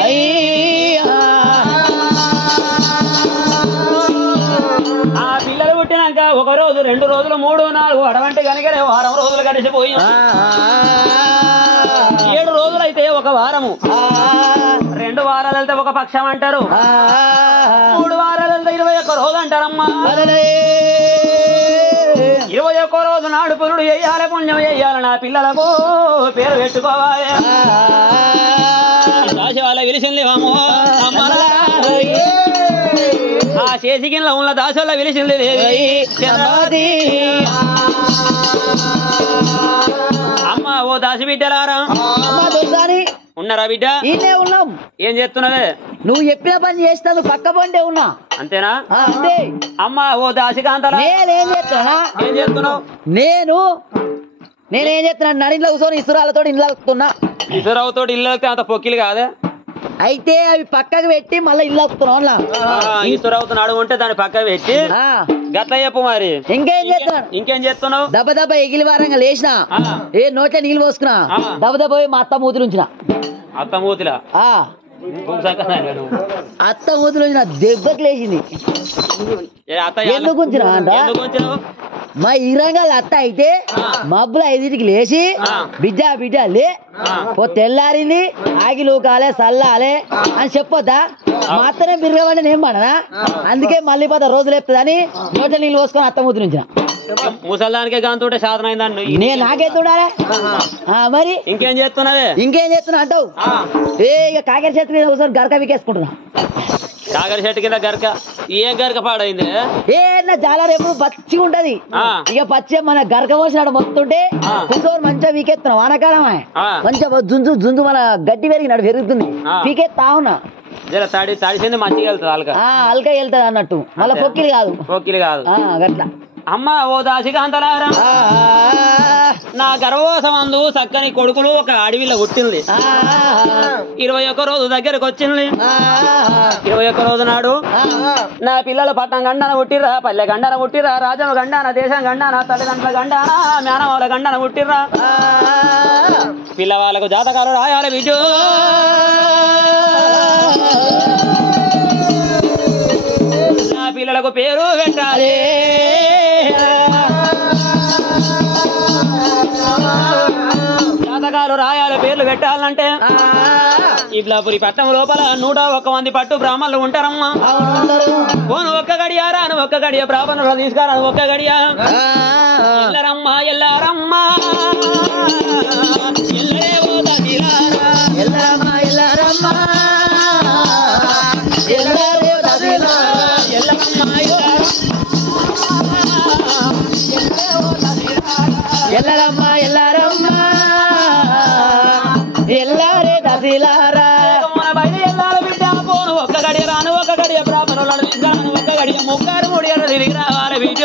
ఆ పిల్లలు పుట్టినాక 1 రోజు 2 రోజులు 3 4 అటువంటి కనుకనే వారం రోజులు గడిచిపోయి 7 రోజులైతే 1 వారము 2 వారాలు వెళ్తే 1 పక్షం అంటారు 3 వారాలు వెళ్తే 21 రోజు అంటారమ్మా 21 రోజు నాడు పురుడు చెయ్యాలి పుణ్యం చెయ్యాలి నా పిల్లలకు పేరు పెట్టుకోవాలి దాశవాళ్ళ విలిసింది ఆ శేషికిలో ఉన్న దాశవాళ్ళ విలిసింది దేవి అమ్మ ఓ దాసి బిడ్డలారా అమ్మా దొరసాని ఉన్నారా బిడ్డ ఈయనే ఉన్నాం. ఏం చేస్తున్నవే నువ్వు చెప్పిన పని చేస్తాను పక్క పంటే ఉన్నా. అంతేనా అంతే. అమ్మా ఓ దాసికాంతలా నేనేం చేస్తున్నా? ఏం చేస్తున్నావు? నేనేం చేస్తున్నా? నడింట్లో కూర్చొని ఇసురాలతో ఇంట్లో వస్తున్నా. ఇసురావుతో ఇల్లు అంత పొక్కిలు కాదే. అయితే అవి పక్కకు పెట్టి మళ్ళీ ఇల్లు వస్తున్నావు. ఇసురావుతో నడుము ఉంటే దాన్ని పక్క పెట్టి గట్ల చెప్పు మరి. ఇంకేం చేస్తున్నావు? దెబ్బ దెబ్బ ఎగిలి వారంగా లేచిన ఏ నోట్ల నీళ్ళు పోసుకున్నా దెబ్బ దెబ్బ పోయి మా అత్త మూతులు ఉంచిన. అత్త మూతిలా అత్త మూతులు ఉంచిన దెబ్బకి లేచింది. ఎందుకు ఉంచిన అంట మా ఇరంగా అత్త అయితే మబ్బుల 5ంటికి లేచి బిడ్డ లే తెల్లారింది ఆగిలు కాలే సల్లాలే అని చెప్పొద్దా? మా అత్తనే బిర్రవండి నేను పడనా? అందుకే మళ్ళీ పోతా రోజు లేపుతుందని నోట్ల నీళ్ళు పోసుకొని అత్త మూతులు ఉంచిన. ముసల్దానికే గంతుంటే సాధన అయిందండి. నేను నాకే చూడాలి మరి. ఇంకేం చేస్తున్నా అంటావు? ఇక కాకర చేతి మీద కూర్చొని గరక వికేసుకుంటున్నా. కాకర చెట్టు కింద గరక ఏం గరక పాడైంది? నా జాలర్ ఎప్పుడు పచ్చిగా ఉంటది. ఇక పచ్చి మన గరక పోసినాడు మొత్తుంటే కూర్చొని మంచిగా వీకెత్తున్నా. వానకాలమే మంచిగా జుంజు మన గడ్డి పెరిగినాడు పెరుగుతుంది పీకెత్తా ఉన్నా. తడిసింది మంచిగా వెళ్తుంది అల్క వెళ్తుంది అన్నట్టు. మళ్ళీ పొక్కిలు కాదు గట్లా. అమ్మ ఓ దాసికాంతలారా నా గర్భోసమందు చక్కని కొడుకులు ఒక అడవిలో పుట్టింది. 21 రోజు దగ్గరకు వచ్చింది. 21 రోజు నాడు నా పిల్లలు పట్టణం గండాన పుట్టిర్రా, పల్లె గండాన పుట్టిర్రా, రాజ్యం గండాన, దేశం గండాన, తల్లిదండ్రుల గండాన, మేనమావుల గండాన పుట్టిర్రా. పిల్లవాళ్ళకు జాతకాలు రాయాలి బిడ్డు. నా పిల్లలకు పేరు పెట్టాలి. జాతకాలు రాయాలి పేర్లు పెట్టాలంటే ఇబ్లాపురి పట్టణం లోపల 101 మంది పట్టు బ్రాహ్మణులు ఉంటారమ్మా. పోను ఒక్క గడియా రాను ఒక్క గడియ బ్రాహ్మణులు తీసుకురాను ఒక్క గడియా. ఎల్లరమ్మా ఎల్లారమ్మా ఎల్లరేవో దదిలారా ఎల్లరమ్మా ఎల్లారమ్మా ఎల్లరేవో దదిలారా ఎల్లరమ్మా ఎల్లరమ్మా ఎల్లారమ్మా ఎల్లారే దశిలారా. బయలు ఎల్లాల బిడ్డ పోను ఒక్క గడియ రాను ఒక్క గడియ బ్రాహ్మణులను తీసుకురాను ఒక్క గడియ 3 ఏళ్ళు తిరిగి రావాలి బిడ్డ.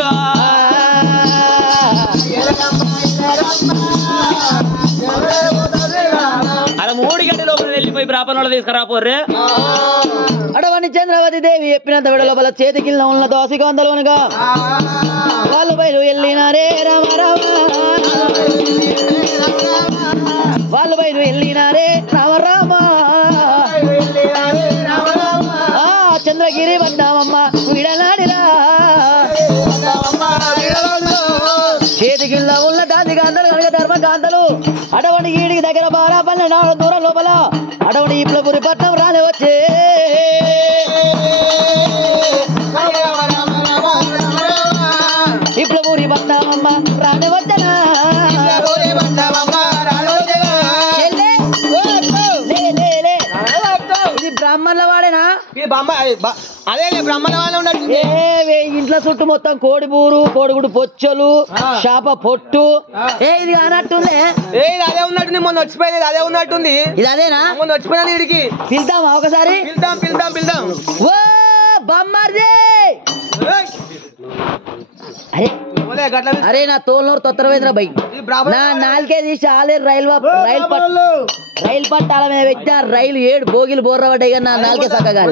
అలా 3 గంటల లోపల వెళ్ళిపోయి బ్రాహ్మణులు తీసుకురాపోర్రే. అడవని చంద్రవతి దేవి చెప్పినంత విడ లోపల చేతికి ఉన్న దోసికొందలోనుగా వాళ్ళు బయలు వెళ్ళినారే రామ రామ. వాళ్ళు బయలు వెళ్ళినారే రామ రామ. చంద్రగిరి పడ్డామమ్మ విడనాడిరా. చేతికి ఉన్న దాసికాంతలు కనుక ధర్మకాంతలు అటువంటి ఈడికి దగ్గర బారా 12 దూరం లోపల అటువంటి ఇప్లపురి పట్నం రాని వచ్చే. ఇప్లపురి పట్నమమ్మ రాని వచ్చనా. ఇది బ్రాహ్మణుల వాడేనా? అదే బ్రాహ్మణ వాళ్ళు ఉన్నట్టు ఇంట్లో చుట్టూ మొత్తం కోడిబూరు కోడిగుడు పొచ్చలు చేప పొట్టు ఇది అన్నట్టుంది. అదే ఉన్నట్టుంది. మొన్న వచ్చిపోయింది అదే ఉన్నట్టుంది. ఇది అదేనా? మొన్న వచ్చిపోయినది ఇడికి. పిలుద్దామా ఒకసారి? పిలుద్దాం. ఓ బొమ్మర్ది. అరే నా తోలునోరు తొత్తరవేంద్ర బై నా నాలుగే తీసి ఆలేరు రైలు పట్టాల మీద పెట్టిన రైలు 7 బోగిలు బోర్రబడ్డాయి కానీ నా నాలుగే చక్కగా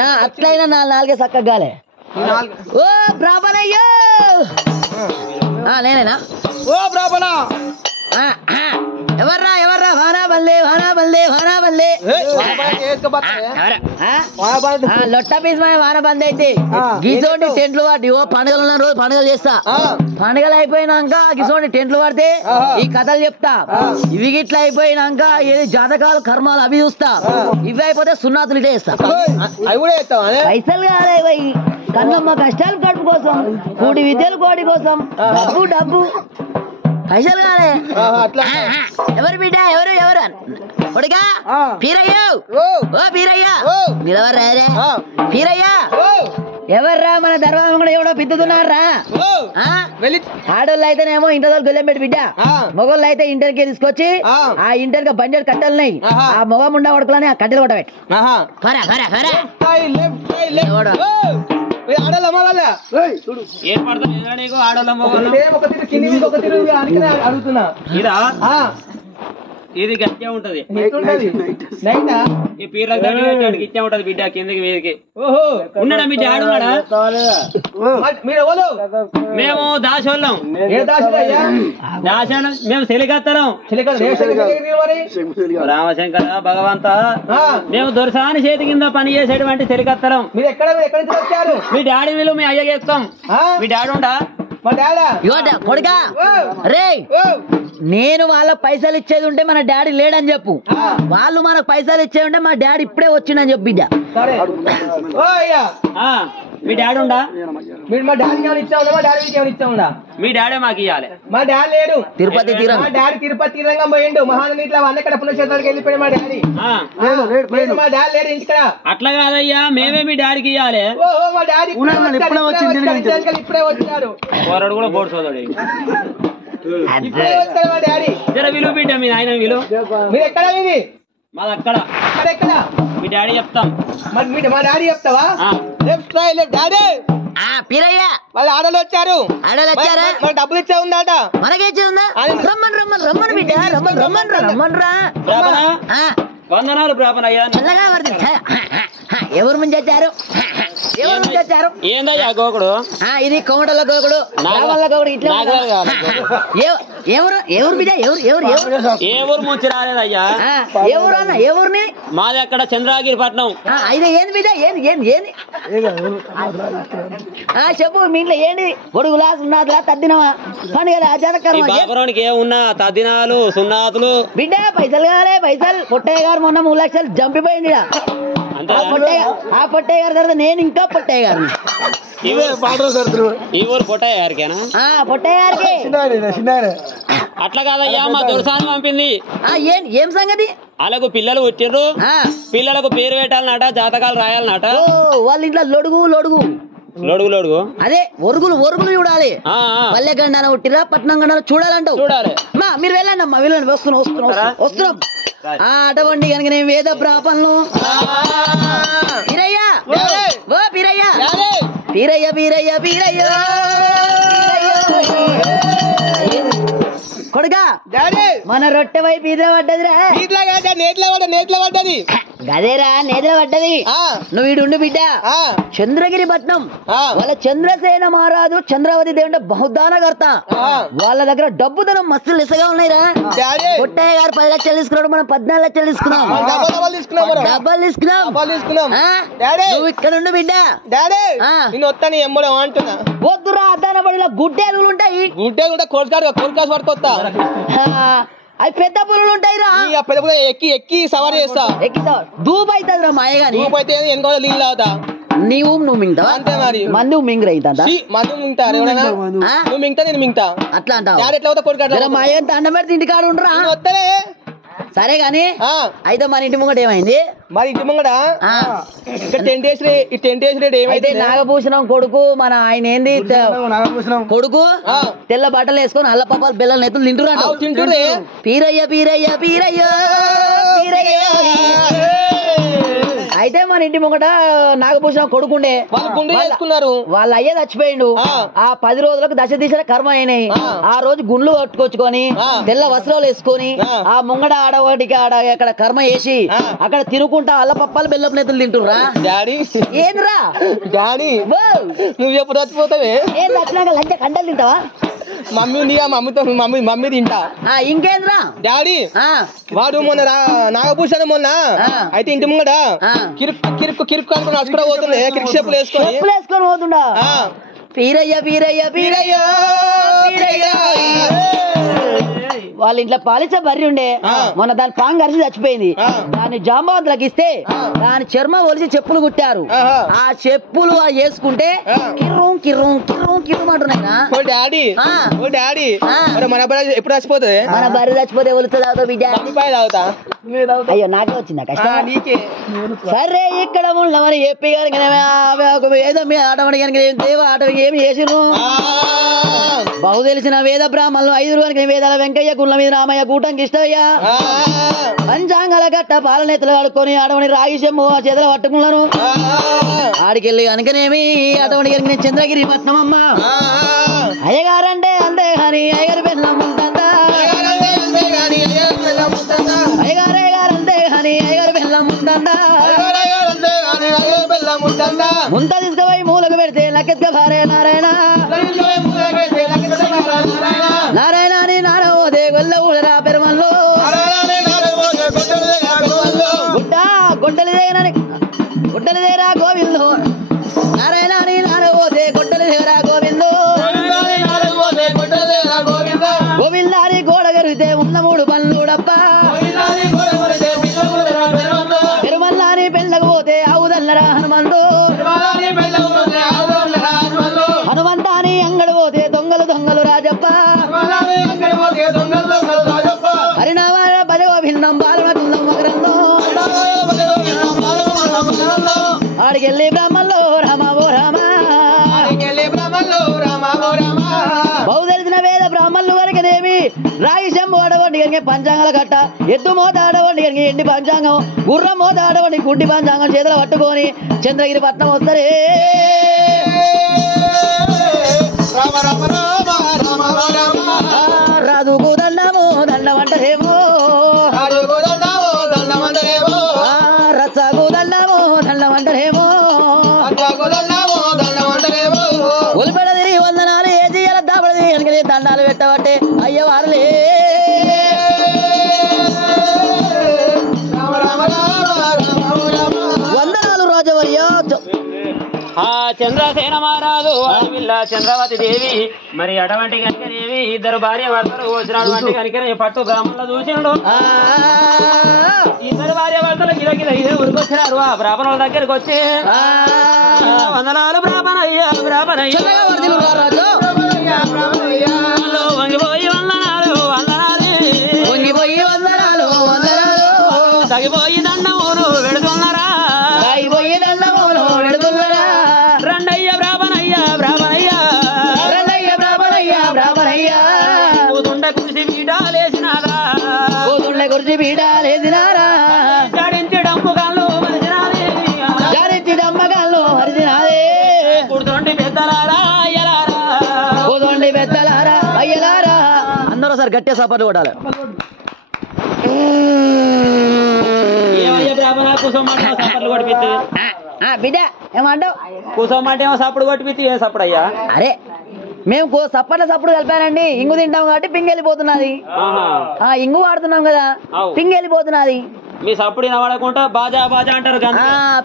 నా అట్లయినా నా నాలుగే చక్కగాలే. ఓ బ్రాహ్మణయ్యో నేనేనా? ఓ బ్రాహ్మణ ఎవర్రా వానబల్లే లొట్ట పీస్ వానబంద్ అయితే గిసోటి టెంట్లు వాడి ఓ పండుగలు ఉన్న రోజు పండుగలు చేస్తా. పండుగలు అయిపోయినాక గిసోటి టెంట్లు పడితే ఈ కథలు చెప్తా. ఇవి గిట్లా అయిపోయినాక ఏది జాతకాలు కర్మాలు అవి చూస్తా. ఇవి అయిపోతే సున్నాతులు ఇటే చేస్తా. పైసలు కాదే కన్నమ్మ కష్టాలు కడుపు కోసం కూడి విద్యలు కోడి కోసం డబ్బు పైసలు కాదే. ఎవరు బిడ్డ ఎవరు కొడుగా పీరయ్యో ఓ పీరయ్యా నిలవరా పీరయ్యా ఎవర్రా మన దర్వాజం కూడా ఎవడో బిద్దుతున్నారా ఓ వెళ్ళి ఆడోళ్ళు అయితేనేమో ఇంటర్ గొల్లెం పెట్టి బిడ్డ మొగోళ్ళు అయితే ఇంటర్కి తీసుకొచ్చి ఆ ఇంటర్ బండి కట్టెలున్నాయి ఆ మొగ ముండా పడుకోని ఆ కట్టెలు కొట్టబెట్టి ఇది గట్టిగా ఉంటది ఈ పీర్లకు దగ్గర ఇచ్చే ఉంటది బిడ్డ కిందకి మీదకి ఉన్నాడా మీ డాడీ ఉన్నాడా మేము దాసోళ్ళం దాసోళ్ళం మేము సెలికత్తరం రామశంకర భగవంత మేము దొరసాని చేతి కింద పని చేసేటువంటి సెలికత్తరం మీ డాడీ వీళ్ళు మీ అయ్యగేస్తాం మీ డాడీ ఉండా కొడుకా రే నేను వాళ్ళ పైసలు ఇచ్చేది ఉంటే మన డాడీ లేడని చెప్పు వాళ్ళు మనకు పైసలు ఇచ్చేది ఉంటే మా డాడీ ఇప్పుడే వచ్చిండని చెప్పు బిడ్డ మీ డాడీ ఉండా మా డాడీ ఇచ్చా మీ డాడీ మాకు ఇవ్వాలి మా డాడీ లేడు తిరుపతి తీరం మా డాడీ తిరుపతి తీరంగా పోయిండు మహానది ఇట్లా అన్నక్కడ పుణ్యక్షేత్రానికి వెళ్ళిపోయాడు మా డాడీ మా డాడీ లేడు ఇంటికడ అట్లా కాదయ్యా మేమే మీ డాడీకి ఇవ్వాలి ఓహో మా డాడీ ఇప్పుడే వచ్చాడు పోరాడు కూడా బోర్డు సోదడు ఇప్పుడే వచ్చాడు మా డాడీ జర విలువ బిడ్డ మీ నాయన విలువ మీరు ఎక్కడ ఇది మాది అక్కడ ఎక్కడ మీ డాడీ చెప్తాం మరి మా డాడీ చెప్తావా left right left daddy Peeraiah వాళ్ళ ఆడలు వచ్చారు వచ్చారా మరి డబ్బులు ఇచ్చే ఉందాట మనకే ఇచ్చేదా రమ్మని బిడ్డ రమ్మని రా వందనాలు బ్రాహ్మణయ్యా చల్లగా ఎవరు ముందు వచ్చారు ఎవరు ముందు వచ్చారు ఏందయ్యా గోకుడు ఇది కోమటల గోకుడు గోకుడు ఇట్లా ఎవరు ఎవరు బిడ్డ ఎవరు ఎవరు ఎవరు ఏ ఊరు ముంచి రాలేదయ్యా ఎవరు అన్న ఎవరిని మాది అక్కడ చంద్రగిరి పట్నం అయితే ఏంది బిడ్డ ఏంది ఏంది ఏంది చెప్పు మీ ఇంట్లో ఏంటి గొడుగులా సున్నాదులా తద్దినవా పండుగ బాబురానికి ఏమున్నా తద్దినాలు సున్నాతులు బిడ్డ పైసలు కావాలి పైసలు పొట్టయ్య గారు మొన్న 3 లక్షలు జంపిపోయింది ఆ పొట్టయ్య గారి తర్వాత నేను ఇంకా పొట్టయ్య గారిని ఈ ఊరు పొట్టయ్య గారికేనా పొట్టయ్య గారికి అట్లా కాదయ్యా మా దొరసాని పంపింది ఏం సంగతి అలాగూ పిల్లలు వచ్చిండ్రు పిల్లలకు పేరు పెట్టాలన్నట జాతకాలు రాయాలన్నట వాళ్ళ ఇంట్లో లొడుగు లొడుగు లోడుగు లోడుగు అదే ఒరుగులు ఒరుగులు చూడాలి పల్లె గండాన ఉట్టిరా పట్నం గండాన చూడాలంటావు చూడాలి మీరు వెళ్ళండి అమ్మా వెళ్ళండి వస్తున్నాం అటువంటి కనుక నేను వేద ప్రాపంలో పీరయ్య ఓ పీరయ్య పీరయ్య పీరయ్య పీరయ్య కొడుకా మన రొట్టె వైపు ఇదే పడ్డదిరా నేట్లో పడ్డది గదేరా నేతిలో పడ్డది నువ్వు వీడు బిడ్డ చంద్రగిరి పట్నం వాళ్ళ చంద్రసేన మహారాజు చంద్రావతి దేవుంటే బహుదానకర్త వాళ్ళ దగ్గర డబ్బుదనం మస్తు లెసగా ఉన్నాయిరా పొట్టయ్య గారు 10 లక్షలు తీసుకున్నాడు మనం 14 లక్షలు తీసుకున్నాం డబ్బులు తీసుకున్నాం నువ్వు ఇక్కడ ఉండు బిడ్డ వద్దురా అద్దాన పడిలో గుడ్డేలు ఉంటాయి కోల్కాస్ పడుకొస్తా అవి పెద్ద పులులు ఉంటాయి రా పెద్ద ఎక్కి సవారీ చేస్తా దూపు అవుతుంది రా మాయగాని నీళ్ళు తాగుతా నువ్వు మింగుతావా అంతే మరి మందు మింగిరా మందు మింగుతారు నువ్వు మింగుతా నేను మింగుతా అట్లా అంటావు ఎట్లా కొడుకు మాయని దండం పెడితే ఇంటికాడ ఉండరా వస్తలే సరే గాని అయితే మన ఇంటి ముంగట ఏమైంది మరి ఇంటి ముంగట టెంట్ వేసి ఏమైతే నాగభూషణం కొడుకు మన ఆయన ఏంది కొడుకు తెల్ల బట్టలు వేసుకొని అల్ల పాపాలు బెల్లం నెత్తులు తింటున్నాడు పీరయ్య పీరయ్య పీరయ్య పీరయ్య అయితే మన ఇంటి ముంగట నాగభూషణం కొడుకుండే వాళ్ళ అయ్య చచ్చిపోయిండు ఆ 10 రోజులకు దశ దిశల కర్మ అయినాయి ఆ రోజు గుండ్లు కట్టుకొచ్చుకొని తెల్ల వస్త్రాలు వేసుకొని ఆ ముంగడ ఆడవాడికి ఆడ అక్కడ కర్మ వేసి అక్కడ తిరుగుకుంటా అల్ల పప్పాలు బెల్లపు నెత్తులు తింటురా డాడీ ఏంద్రా డాడీ నువ్వు ఎప్పుడు చచ్చిపోతావే ఏం చచ్చినాక లంచ కండలు తింటావా మమ్మీ తింటా ఇంకేంద్రా డాడీ వాడు మొన్న నాగభూషణం మొన్న అయితే ఇంటి ముంగట కిరుక్కు అనుకుని అక్కడ పోతుండే కిరికి చెప్పులు వేసుకొని పోతుండా పీరయ్య పీరయ్య పీరయ్య వాళ్ళ ఇంట్లో పాలిచ్చే బర్రి ఉండే మొన్న దాని పాంగ్ అరిసి చచ్చిపోయింది దాన్ని జాంబవంతులకు ఇస్తే దాని చర్మం ఒలిసి చెప్పులు కుట్టారు ఆ చెప్పులు వేసుకుంటే కిర్రం కిర్రం కిర్రం కిర్రం అంటున్నాయి మన బర్రె ఎప్పుడు చచ్చిపోతుంది మన బర్రె చచ్చిపోతే ఒలుస్తుంది బిడ్డ తాగుతా అయ్యో నాకే వచ్చిందా కష్టం నీకే సరే ఇక్కడ ఉన్నవని చెప్పి వేద మీద ఆటమని దేవ ఆటకి ఏమి చేసిరు బహు తెలిసిన వేద బ్రాహ్మణులు 5 రోజులకి వేదాల వెంకయ్య గుళ్ళ మీద రామయ్య కూటంకి ఇష్టయ్య పంచాంగాల గట్ట పాలనేతలు ఆడుకొని ఆడవని రాగి చెమ్ము చేతులు పట్టుకున్నాను ఆడికెళ్ళి కనుకనేమి అటువంటి కలిగిన చంద్రగిరి పట్నం అమ్మ అయ్యగారంటే అంతే కానీ అయ్యగారి బెల్లం ఉంటుందా అయ్యగారంతే కానీ అయ్యగారి బెల్లం ఉంటుందా ముంత తీసుకుపోయి మూలకు పెడితే లకెత్క భారే నారాయణ నారాయణ అని నారవోదే గొల్ల ఊడరా పెరుమల్లో గుడ్డలిదేరా గోవిందో నారాయణ అని నారవోదే గుడ్డలిదేరా గోవిందో గోవిందారి గోడ గరిగితే ఉన్న 3 పనులుడప్ప పెరుమల్లాని పెళ్ళకు పోతే ఆవుదల్లరా హనుమంతో హనుమంతాని అంగడు పోతే దొంగలు రాజప్ప హరినామ భజవ భిన్నం బాలమకుందం మకరందో ఆడికెళ్ళి బ్రహ్మల్లో రామ ఓ రామ బహు తెలిసిన వేద బ్రాహ్మణులు వరకనేమి రాగి శంభు ఆడవండి కనుక పంచాంగాల కట్ట ఎద్దు మోత ఆడవండి కనుక ఎండి పంచాంగం గుర్రం మోత ఆడవండి గుడ్డి పంచాంగం చేతులు పట్టుకొని చంద్రగిరి పట్నం వస్తారే రాజుకు దండము దండమంటరేమో రచ్చకు దండము దండమంటరేమో ఉల్పెడ తిరిగి వందనాలు ఏ చెయ్యాల దాపడది కనుక దండాలు పెట్టబట్టే అయ్యవారులే వందనాలు రాజవర్య ఆ చంద్రసేన మహారాజు అడవిల్ల చంద్రవతి దేవి మరి అటువంటి కనుకనేవి 2 భార్య భర్తలు వచ్చినటువంటి కనుకనే పట్టు బ్రాహ్మణులు చూసిండు 2 భార్య భర్తలు గిరగిర ఇదే ఊరికొచ్చినారు ఆ బ్రాహ్మణుల దగ్గరికి వచ్చి వందనాలు బ్రాహ్మణయ్యా వంగిపోయి వందనాలు తగిపోయి దండములు పెడుతున్నారా రండయ్య బ్రాహ్మణయ్యా కూతుండ కుర్చీ పీడాలేసినారా జాడించి డమ్మగాళ్ళు మరిచినాదే కూర్చోండి పెద్దలారా అయ్యలారా అందరూ సార్ గట్టిగా సపర్లు కొట్టాలి బ్రాహ్మణ కూసోమాట సపర్లు కొట్టిపిస్తే బిడ్డ ఏమంటావు కూసోమాట ఏమో సప్పుడు కొట్టిపిస్తే ఏ సప్పుడు అయ్యా అరే మేము సప్పుడు కలిపానండి ఇంగు తింటాం కాబట్టి పింగ్ వెళ్ళిపోతున్నది ఇంగు వాడుతున్నాం కదా పింగ్ వెళ్ళిపోతున్నది మీ సప్పుడు వాడకుండా బాజా అంటారు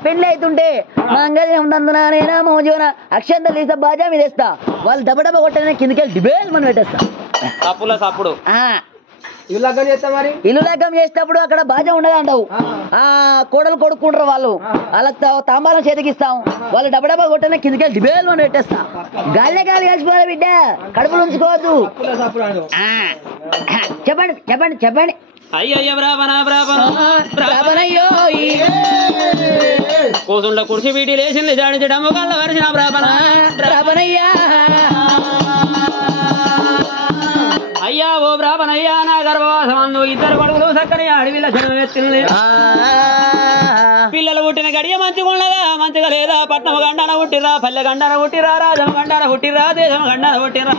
పెళ్లి అవుతుంటే మంగళ్యం నందనా మోజీవన అక్షంతలు తీసా బాజా మీద వేస్తా వాళ్ళు దెబ్బ కొట్టనే కిందకెళ్ళి డిబేల్ మనం పెట్టేస్తా సప్పుడు ఇల్లు లగ్గం చేసేటప్పుడు అక్కడ బాజా ఉండదు అంటావు కోడలు కొడుకుంటారు వాళ్ళు వాళ్ళకి తాంబాలం చేతికిస్తాం వాళ్ళు డబ్బా కొట్టనే కిందకెళ్ళి డిబేల్ మనం పెట్టేస్తా గాలి కలిసిపోవాలి బిడ్డ కడుపులు ఉంచుకోవద్దు చెప్పండి అయ్యయ్య బ్రాహ్మణయ్యో కూసుండ కుర్చీ వీటి లేచింది జాడించడం కళ్ళ వరిసిన బ్రాహ్మణయ్యా అయ్యా ఓ బ్రాహ్మణయ్యా నా గర్భవాసమందు 2 కొడుకులు చక్కని అడవిలో జనం ఎత్తింది పిల్లలు పుట్టిన గడియ మంచిగా లేదా పట్నం గండాన పుట్టిరా పల్లె గండాన పుట్టిరా రాజం గండాన పుట్టిరా దేశం గండాన పుట్టిరా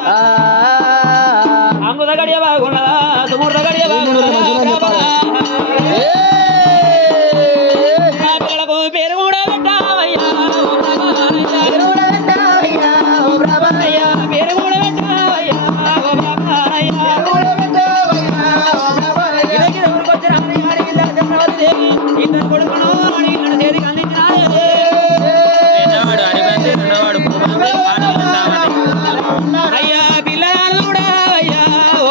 అంగుద గడియ బాగున్నదా సుమూర్త గడియ బాగున్నదా పిల్లలకు పేరు కూడా పెట్టావయ్యా పేరు కూడా పెట్టావయ్యా ఇద్దరు కొడుకును చేతికి అందించినాడు అయ్యా పిల్లలు కూడా అయ్యా ఓ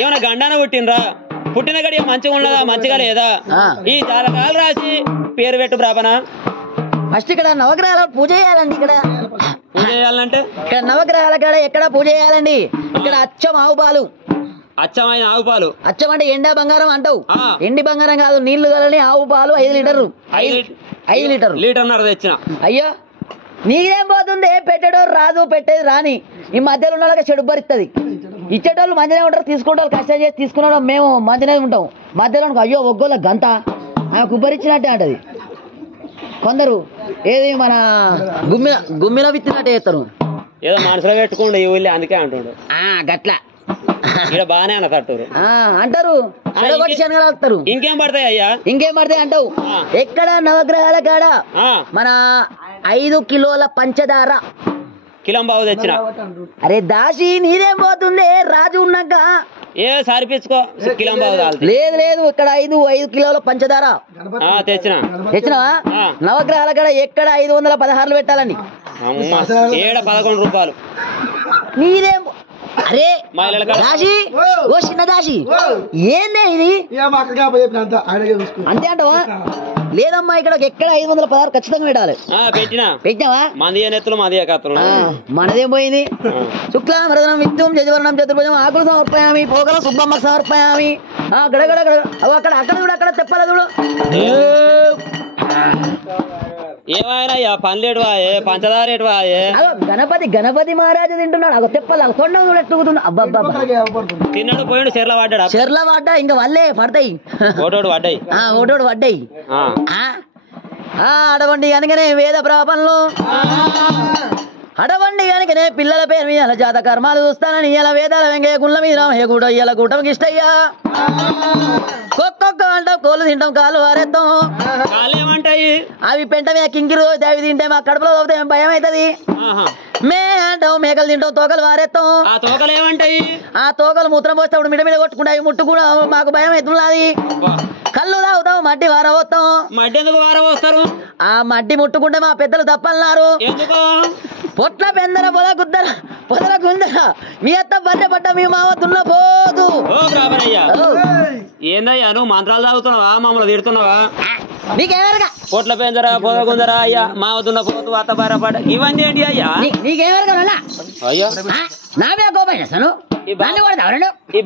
ఏమన్నా గండాన పుట్టినరా పుట్టిన గడియ మంచిగా ఉన్నదా మంచిగా లేదా ఈ జాతకాలు రాసి పేరు పెట్టు బ్రాహ్మణ ఫస్ట్ ఇక్కడ నవగ్రహాల పూజ చేయాలండి ఇక్కడ పూజ చేయాలంటే ఇక్కడ నవగ్రహాల కాడ ఎక్కడ పూజ చేయాలండి? ఇక్కడ అచ్చం ఆవు పాలు, అచ్చమైన ఆవు పాలు. అచ్చం అంటే ఎండా బంగారం అంటావు, ఎండి బంగారం కాదు, నీళ్లు కలని ఆవు పాలు 5 లీటర్లు, 5 లీటర్లు, లీటర్న్నర తెచ్చిన. అయ్యో నీకేం పోతుంది? పెట్టేటోళ్ళు రాదు, పెట్టేది రాని. ఈ మధ్యలో ఉన్న వాళ్ళకి చెడు భరిస్తుంది. ఇచ్చేటోళ్ళు మంచిగా ఉంటారు, తీసుకుంటే వాళ్ళు కష్టం చేసి తీసుకునే మేము మంచిగా ఉంటాం. మధ్యలో అయ్యో ఒగ్గోళ్ళ గంత ఆమె కుబ్బరిచ్చినట్టే అంటది. కొందరు ఏది మన గుమ్మిలో విత్తినట్టే చేస్తారు. ఏదో మనసులో పెట్టుకోండి ఈ ఊళ్ళో, అందుకే అంటుండు గట్ల ఇక్కడ బాగానే అన్న కట్టూరు అంటారు. శనగలు ఇంకేం పడతాయి అయ్యా? ఇంకేం పడతాయి అంటావు? ఎక్కడ నవగ్రహాల కాడ మన 5 కిలోల పంచదార కిలం బావు తెచ్చిన. అరే దాసి నీదేం పోతుంది? రాజు ఉన్నాక ఏ సారిపించుకో కిలం బావు. లేదు లేదు, ఇక్కడ 5 కిలోల పంచదార తెచ్చినవా? నవగ్రహాల కాడ ఎక్కడ 516 పెట్టాలండి. 11 రూపాయలు. నీదేం? అరే దాసి, ఓ చిన్న దాసి, ఏందే ఇది? అంతే అంటావా? లేదమ్మా, ఇక్కడ ఎక్కడ 516 ఖచ్చితంగా పెట్టాలి. పెట్టినావా? మనదేం పోయింది? శుక్లాంబరధరం విత్తం జజవరణం చతుర్భుజం ఆకులు సమర్పయామి పోగల సుబ్బమ్మ సమర్పయామి. గడగడ అక్కడ అక్కడ చూడు, అక్కడ తెప్పాల చూడు. ఏమైనా పనిలేడు వాయే, పంచదారేటు వాయే. గణపతి మహారాజు తింటున్నాడు. అగో తెప్పలు తొండం కూడా ఎట్టుకుతున్నా. అబ్బబ్బా తిన్నాడు, పోయాడు, చెర్ల పడ్డాడు. చెర్ల పడ్డా ఇంకా వల్లే పడతాయి, ఓటోడు పడ్డాయి. అడవండి కనుకనే వేద ప్రాపంలో, అడవండి కనుకనే పిల్లల పేరు మీద జాత కర్మాలు చూస్తానని ఇలా వేదాల వెంకయ్య గుళ్ళ మీద రామయ్య కూడా ఇలా కూటమికి ఇష్టయ్యా. ఒక్కొక్క అంటాం, కోళ్ళు తింటాం, కాళ్ళు వారేస్తాం. అవి పెంట మీద కింకిరు అవి తింటే మా కడుపులో పోతే భయం అవుతుంది. మే అంటాం, మేకలు తింటాం, తోకలు వారేస్తాం. ఆ తోకలు మూత్రం పోస్తాడు మిడ మీద కొట్టుకుంటే అవి ముట్టుకున్నా మాకు భయం అవుతున్నది. కళ్ళు తాగుతాం, మడ్డి వారవస్తాం. మడ్డి ఎందుకు వారవస్తారు? ఆ మడ్డి ముట్టుకుంటే మా పెద్దలు తప్పన్నారు. పొట్ల పెందర పొదల గుందర మీ అత్త బర్రె పడ్డ మీ మామ దున్న పోదు. ఏందయ్యా నువ్వు మంత్రాలు తాగుతున్నావా? మమ్మల్ని తిడుతున్నావా? నీకేమరగా? పొట్ల పెందర పొదల గుందర అయ్యా, మామ దున్న పోతు, అత్త బర్రె పడ్డ, ఇవన్నీ ఏంటి అయ్యా? నీకేమరగా? అయ్యో నా మీద కోపం చేస్తాను. ఈ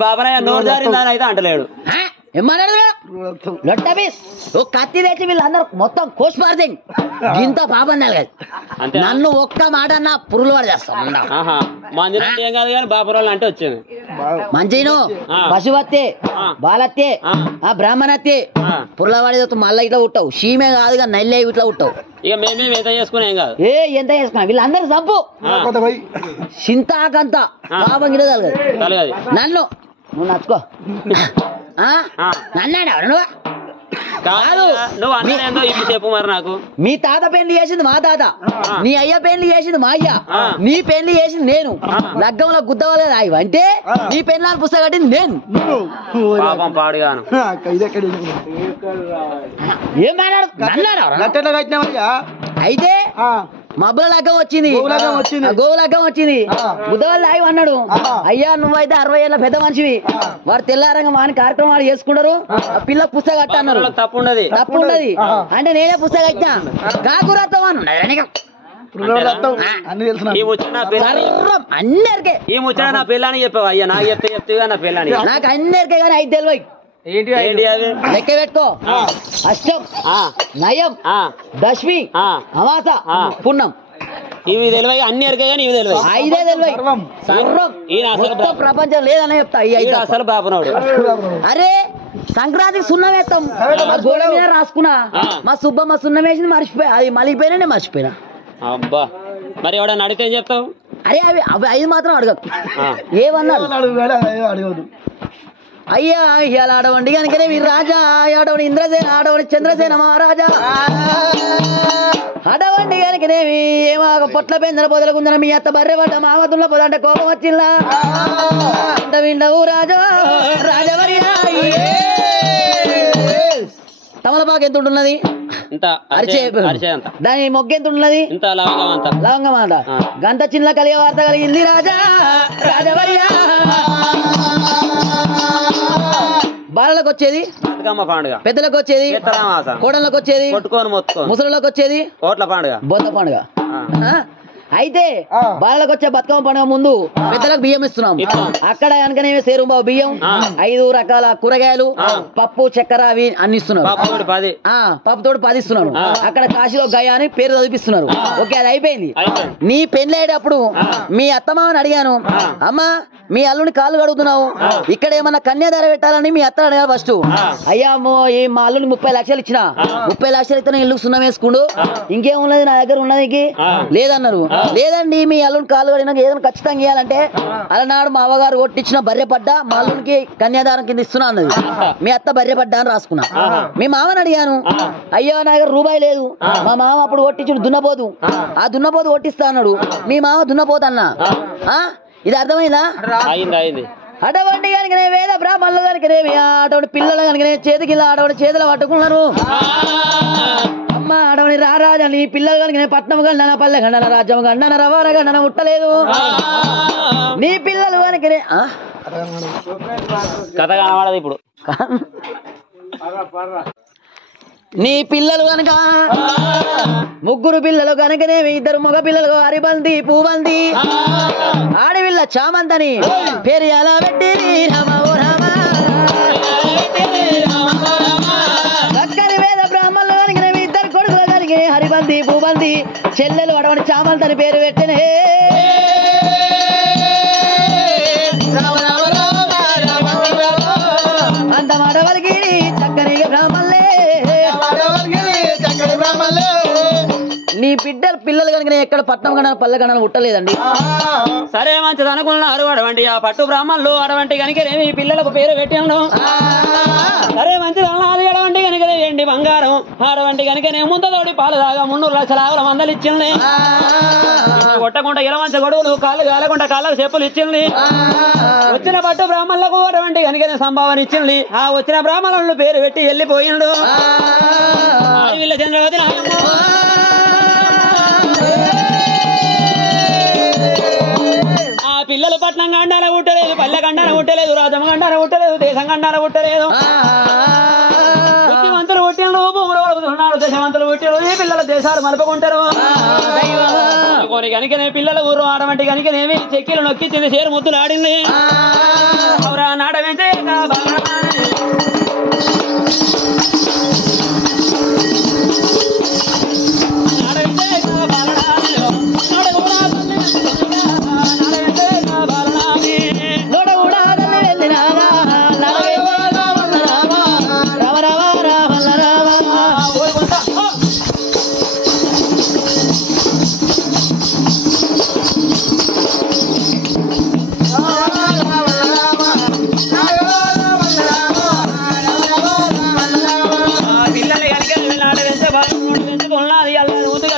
బాబాయ్ నోరు జారిందని అయితే అంటలేడు. కత్తి తెచ్చి వీళ్ళందరూ మొత్తం కోసి పారదేండి. ఇంత పాపం నలగదు. నన్ను ఒక్క మాట నా పురుగులు వాడు చేస్తాను. ఏం కాదు కానీ బాపురాలు అంటే వచ్చింది. మంచిను పశువత్తే, బాలత్తే, బ్రాహ్మణత్తే, పుర్లవాడి మళ్ళీ ఇట్లా ఉంటావు. షీమే కాదు కానీ నల్లే ఇట్లా ఉంటావు. ఇక మేమేం ఎంత చేసుకున్నాం కాదు. ఎంత చేసుకున్నా వీళ్ళందరూ సంపు చింతాకంతా పాపం గిడ కలగదు. నన్ను నువ్వు నచ్చుకో. నన్నాడు కాదు నువ్వు అన్నేందో ఇప్పుడు చెప్పు మరి. నాకు మీ తాత పెళ్లి చేసింది మా తాత, నీ అయ్య పెళ్లి చేసింది మా అయ్య, నీ పెళ్లి చేసింది నేను. లగ్గంలో గుద్దవలేదు అవి అంటే నీ పెళ్ళాన్ని పుస్తకం కట్టింది నేను. పాపం పాడుగాను. ఏం అయితే మబ్బుల లగ్గం వచ్చింది, గోవు లగ్గం వచ్చింది. బుద్ధవాళ్ళు ఆగి అన్నాడు, అయ్యా నువ్వైతే 60 ఏళ్ళ పెద్ద మనిషివి, వారు తెల్లారంగా మాని కార్యక్రమాలు చేసుకుంటారు, ఆ పిల్ల పుస్తకం కట్ట అన్నారు. తప్పుండది అంటే నేనే పుస్తకం కట్టినా. కాకురత్వం అన్నీ ఈ ముచ్చట నా పిల్లని చెప్పావు అయ్యా. నాకు చెప్తే నా పిల్లని నాకు అన్నిరికే కానీ అయితే తెలియదు. లెక్క పెట్టుకో. అష్టం, నయం, దశమి, అమాస, పుణ్యం, ఇవి తెలివై అన్ని ఎరికే కానీ ఇవి తెలివై. 5 తెలివై. సర్వం ప్రపంచం లేదని చెప్తా. అసలు బాబునాడు. అరే సంక్రాంతికి సున్నం వేస్తాం, గోడ మీద రాసుకున్నా. మా సుబ్బమ్మ సున్నం వేసింది, మర్చిపోయా. అది మలిగిపోయినా నేను మర్చిపోయినా. అబ్బా మరి ఎవడన్నా అడిగితే ఏం చెప్తావు? అరే అవి 5 మాత్రం అడగదు. ఏమన్నారు అడగదు. అయ్యా ఇవాళ ఆడవండి కనుకనే మీరు రాజా, ఆడవని ఇంద్రసేన, ఆడవని చంద్రసేన మహారాజా. ఆడవండి కనుకనేవి ఏమో పొట్ల పెందల పొదల గుందన మీ అత్త బర్రె పడ్డ మామతుల్ల పొద అంటే కోపం వచ్చిందా? విండవు రాజా రాజవరియా. తమలపాకు ఎంత ఉంటున్నది? దాని మొగ్గ ఎంత ఉన్నది? లవంగం అంత. గంత చిన్న కలిగే వార్త కలిగింది రాజా రాజవరియా. బాలలకు వచ్చేది పండుగ, పెద్దలకు వచ్చేది కోడళ్ళకు వచ్చేది, ముసలిలకు వచ్చేది కోట్ల పండుగ. బొంద పండుగ. అయితే బాలలకు వచ్చే బతుకమ్మ పండుగ ముందు పెద్దలకు బియ్యం ఇస్తున్నాం. అక్కడ కనుకనే సేరుంబావు బియ్యం 5 రకాల కూరగాయలు పప్పు చక్కెర అవి అన్ని ఇస్తున్నారు. పప్పుతోటి 10 ఇస్తున్నారు. అక్కడ కాశీలో గయ అని పేరు చదివిస్తున్నారు. ఓకే, అది అయిపోయింది. నీ పెళ్ళేటప్పుడు మీ అత్తమామని అడిగాను, అమ్మా మీ అల్లుని కాళ్ళు కడుగుతున్నావు, ఇక్కడ ఏమన్నా కన్యాదార పెట్టాలని మీ అత్తని అడిగారు. ఫస్ట్ అయ్యా మా అల్లుని 30 లక్షలు ఇచ్చిన, 30 లక్షలు ఇస్తే ఇల్లు సున్నం వేసుకుండు, ఇంకేమున్నది నా దగ్గర ఉన్నది లేదన్నారు. లేదండి మీ అల్లుని కాళ్ళు కడిగినాక ఏదైనా ఖచ్చితంగా ఇవ్వాలంటే అలనాడు మా అవ్వగారు కొట్టించిన బర్రెపడ్డ మా అల్లునికి కన్యాదారం కింద ఇస్తున్నా అన్నది. మీ అత్త బర్రెపడ్డ అని రాసుకున్నా. మీ మామని అడిగాను, అయ్యో నా దగ్గర రూపాయి లేదు, మా మామ అప్పుడు కొట్టించుడు దున్నపోదు, ఆ దున్నపోదు కొట్టిస్తా అన్నాడు. మీ మామ దున్నపోతన్నా. ఇది అర్థమైందా? అటువంటి కనుక వేద బ్రాహ్మణులు కనుకనేమి అటువంటి పిల్లలు కనుక చేతికి అటువంటి చేతులు పట్టుకున్నారు. అమ్మ అటువంటి రారాజని పిల్లలు కనుక పట్నం గండన పల్లె గండన రాజ్యం గండన రవార గండన ఉట్టలేదు. నీ పిల్లలు కనుకనే కథ కనబడదు ఇప్పుడు. నీ పిల్లలు కనుక 3 పిల్లలు కనుకనేమి 2 మగ పిల్లలు అరిబంది పూబంది ఆడవిల్ల చామంతని పేరు ఎలా పెట్టి చక్కని వేద బ్రాహ్మణులు కనుకనేమి 2 కొడుకులు కనుక హరిబంది పూబంది చెల్లెలు అటువంటి చామంతని పేరు పెట్టినే. అంత మాడవలికి చక్కని బ్రాహ్మణులే. నీ పిల్లలు కనుక ఎక్కడ పట్నం గణ పల్లె గణ ఉట్టలేదండి. సరే మంచిది అనుకున్నారు. అటువంటి ఆ పట్టు బ్రాహ్మణులు అటువంటి కనుక పిల్లలకు పేరు పెట్టాను. సరే మంచిది అన్నది. అటువంటి కనుక ఎండి బంగారం అటువంటి కనుకనే ముందతోటి పాలు దాగా 300 లక్షల ఆవుల మందలు ఇచ్చింది. కొట్టకుండా ఇలమంచ గొడుగులు కాళ్ళు కాలకుండా కాళ్ళకు చెప్పులు ఇచ్చింది. వచ్చిన పట్టు బ్రాహ్మణులకు అటువంటి కనుకనే సంభావన ఇచ్చింది. ఆ వచ్చిన బ్రాహ్మణులు పేరు పెట్టి వెళ్ళిపోయిండు. వీళ్ళ చంద్రవతి ఆ పిల్లలు పట్నం గండాన ఉట్టలేదు, పల్లె గండాన ఉట్టలేదు, రాజం గండాన ఉట్టలేదు, దేశం గండాన ఉట్టలేదు. బుద్ధిమంతులు పుట్టినరు, భూములు వలుపుతున్నారు, దేశవంతులు పుట్టినరు. ఈ పిల్లల దేశాలు మలుపుకుంటారు. కొన్ని కనుకనే పిల్లల ఊరు ఆడమంటే కనుకనేవి చెక్కీలు నొక్కించింది, చేరు ముద్దులు ఆడింది. నాడవేంటే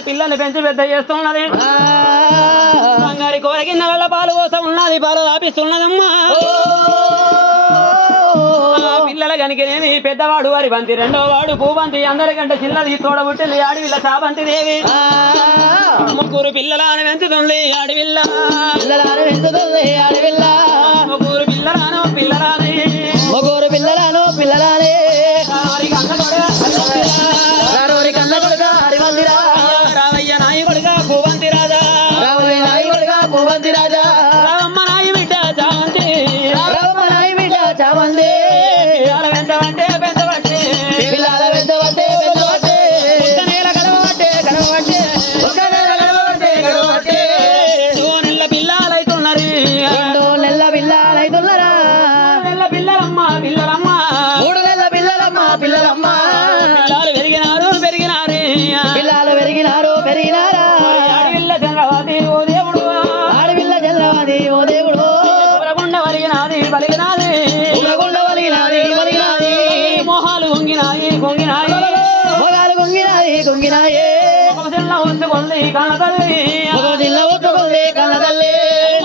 పిల్లల్ని పెంచి పెద్ద చేస్తున్నది. బంగారి కోరకిన్నెల పాలు కోసం ఉన్నది, పాలు ఆపిస్తున్నదమ్మా. పిల్లల కనుకనేమి పెద్దవాడు వారి బంతి, 2వ వాడు పూబంతి, అందరికంటే చిన్నది తోడబుట్టింది ఆడివిల్ల చాబంతి దేవి. 3 పిల్లలను పెంచుతుంది ఆడివిల్ల, 3 పిల్లలను పిల్లరాని, 3 పిల్లలను పిల్లరాని. రావయ్య నాయి కొడుగా పూబంతి రాజా, పూబంతి రాజా. రావమ్మ నాయి బిడ్డ చామంతి, రావమ్మ నాయి బిడ్డ చామంతి. పిల్లల వెంటబట్టే పెద్దబట్టే, పిల్లల వెంటబట్టే పెద్దబట్టే. ఒక్క నేల గడవబట్టే గడవబట్టే, ఒక్క నేల గడవబట్టే గడవబట్టే. 2 నెలల పిల్లలైతున్నది, 2 నెలల పిల్లలైతున్నరా. 3 నెలల పిల్లలమ్మ పిల్లలమ్మ, 3 నెలల పిల్లలమ్మ పిల్లలమ్మ. పిల్లలు పెరిగినారు పెరిగినారే, పిల్లలు పెరిగినారు పెరిగినారా. ఆడవిల్ల చంద్రవతి ఓ దేవుడు, ఆడవిల్ల చంద్రవతి ఓ దేవుడు. ఉరగుండ వలిగినాది వలిగినాది, ఉరగుండ వలిగినాది వలిగినాది. మోహాలు కొంగినాయి కొంగినాయి, మోహాలు కొంగినాయి కొంగినాయి. ఒక చిన్న ఉంచుకుంది కన్నతల్లి, ఒక చిన్న ఉంచుకుంది కన్నతల్లి.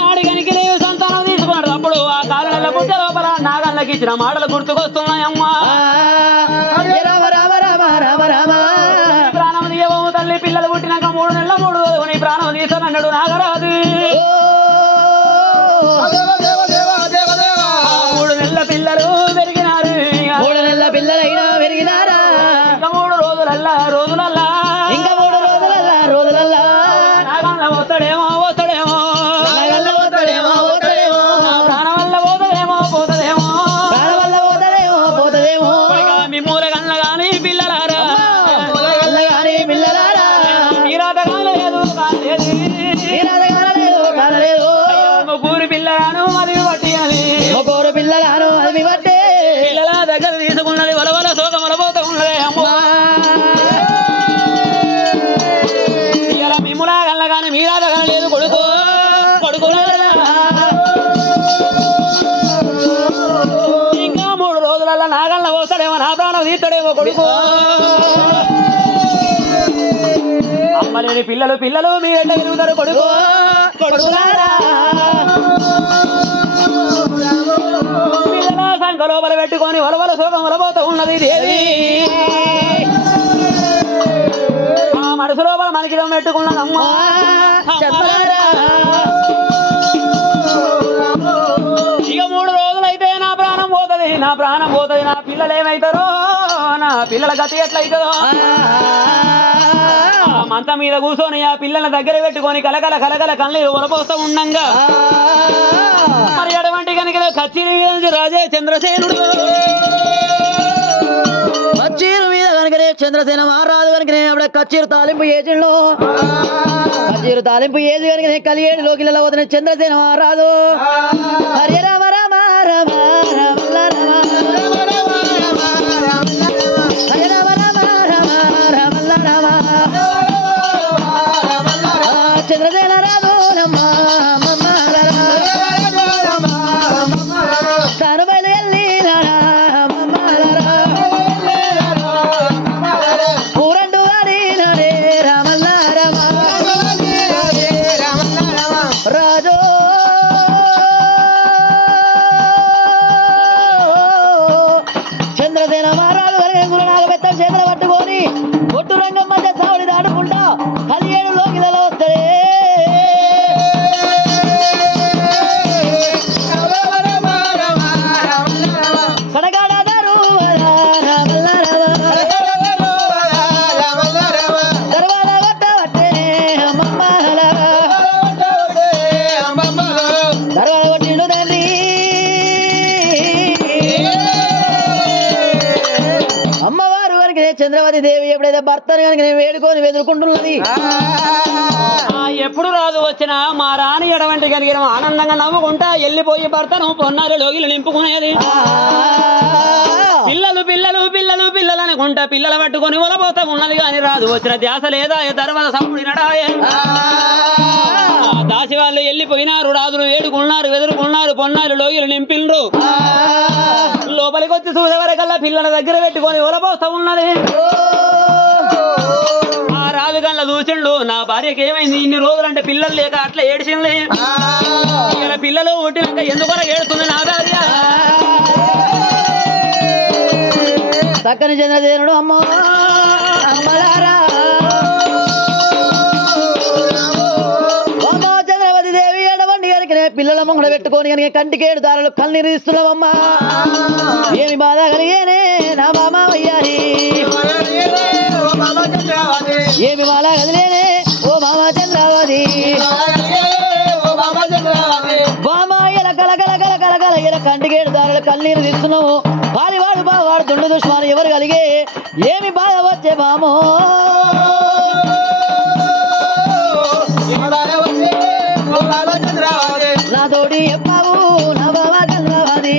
నాడు కనుక సంతానం తీసుకున్నాడు. అప్పుడు ఆ కాళ్ళ పుట్ట లోపల నాగళ్ళకి ఇచ్చిన మాటలు గుర్తుకొస్తున్నాయమ్మా. ప్రాణం తీయవో తల్లి, పిల్లలు పుట్టినాక 3 నెలల 3 రోజులు నీ ప్రాణం తీసానన్నాడు నాగరాజు. 3 నెలల పిల్లలు పెరిగినారు, 3 నెలల పిల్లలైనా పెరిగినారా. ఇంకా 3 రోజులల్లా రోజులల్లా, ఇంకా 3 రోజులల్లా రోజులల్లా నాగన్న వస్తాడేమో ముగ్గురు పిల్లలను అది పట్టినది ముగ్గురు పిల్లలను అది పట్టే పిల్లల దగ్గర తీసుకున్నది వలవల శోకం వలబోత ఉన్నది అమ్మో ఇలా మిమ్ములా గల్ల కానీ మీరా దగ్గర లేదు కొడుకు కొడుకులారా ఇంకా 3 రోజులలో నాగల్ల పోతాడేమో నా ప్రాణం తీస్తాడేమో కొడుకు అమ్మలేని పిల్లలు పిల్లలు మీరు ఎట్లా తిరుగుతారు కొడుకు కొడుకులారా పిల్లల సంఖ లోపల పెట్టుకొని వలవల శోకం వలబోత ఉన్నది దేవి ఆ మనసు లోపల మనకిదం పెట్టుకున్నదమ్మా ఇక 3 రోజులైతే నా ప్రాణం పోతుంది నా ప్రాణం పోతుంది నా పిల్లలు ఏమైతారో నా పిల్లల గతి ఎట్లయితుందో మంచం మీద కూర్చొని ఆ పిల్లల దగ్గర పెట్టుకొని కలకల కలకల కళ్ళు వలపోస్తూ ఉండంగా మరి అటువంటి కనుక కచ్చిరి రాజే చంద్రసేనుడు కచ్చీరు మీద కనుకనే చంద్రసేన మహారాజు కనుకనే అప్పుడే కచ్చీరు తాలింపు ఏజెండు కచ్చీరు తాలింపు ఏది కనుకనే కలియేడు లోకిలలో వదిన చంద్రసేన మహారాజు హరే రామ రామ రామ రామ రామ హరే రామ రామ రామ రామ రామ చంద్రసేన రాజు రమ్మ తాను బయలుదేరి ఊరండు వారి నరే రామల్ల రామ రాజో చంద్రసేన మహారాజు కలిగిన గురునాగ పెద్ద చేతులు పట్టుకొని ఒట్టు రంగం మధ్య సావుడి దాటుకుంటా 17 లోకిలలో వస్తాడే అమ్మవారు కనుక చంద్రవతి దేవి ఎప్పుడైతే భర్తను కనుక వేడుకొని వెదురుకుంటున్నది ఎప్పుడు రాజు వచ్చినా మా రాణి ఎడవంటి కలిగిన ఆనందంగా నవ్వుకుంటా వెళ్ళిపోయి భర్తను పొన్నాలు లోగిలు నింపుకునేది పిల్లలు పిల్లలు పిల్లలు పిల్లలు అనుకుంటా పిల్లలు పట్టుకొని వలపోతా ఉన్నది కానీ రాజు వచ్చిన ధ్యాస లేదా తర్వాత సంపుడినడాయే దాసి వాళ్ళు వెళ్ళిపోయినారు రాజులు వేడుకున్నారు వెదురుకున్నారు పొన్నాలు లోగిలు నింపిన్రు లోపలికి వచ్చి చూసేవరకల్లా పిల్లల దగ్గర పెట్టుకొని వలపోస్తా ఉన్నది ఆ రాజు కళ్ళ చూసిండు నా భార్యకి ఏమైంది ఇన్ని రోజులంటే పిల్లలు లేక అట్లా ఏడిచింది ఇలా పిల్లలు పుట్టినాక ఎందుకు ఏడుస్తుంది నా భార్య చక్కని చంద్రసేనుడు అమ్మ అమ్మలారా అమ్మ చంద్రవతి దేవి ఎడవండి కనుకనే పిల్లల ముంగడ పెట్టుకొని కనుక కంటికేడు దారులు కన్నీరు ఇస్తున్నావమ్మా ఏమి బాధ కలిగేనే నా మామ అయ్యారి ఏమి బాధ కదిలేనే ఓ మామ చంద్రవతి బామాయల కలకల కలకల ఇలా కంటికేడు దారులు కన్నీరు తీస్తున్నావు వాడివాడు బావాడు దుండు దుష్మాను ఎవరు కలిగే ఏమి బాధ వచ్చే బామో నా తోడి ఎప్పావు నా బాబా చంద్రవాది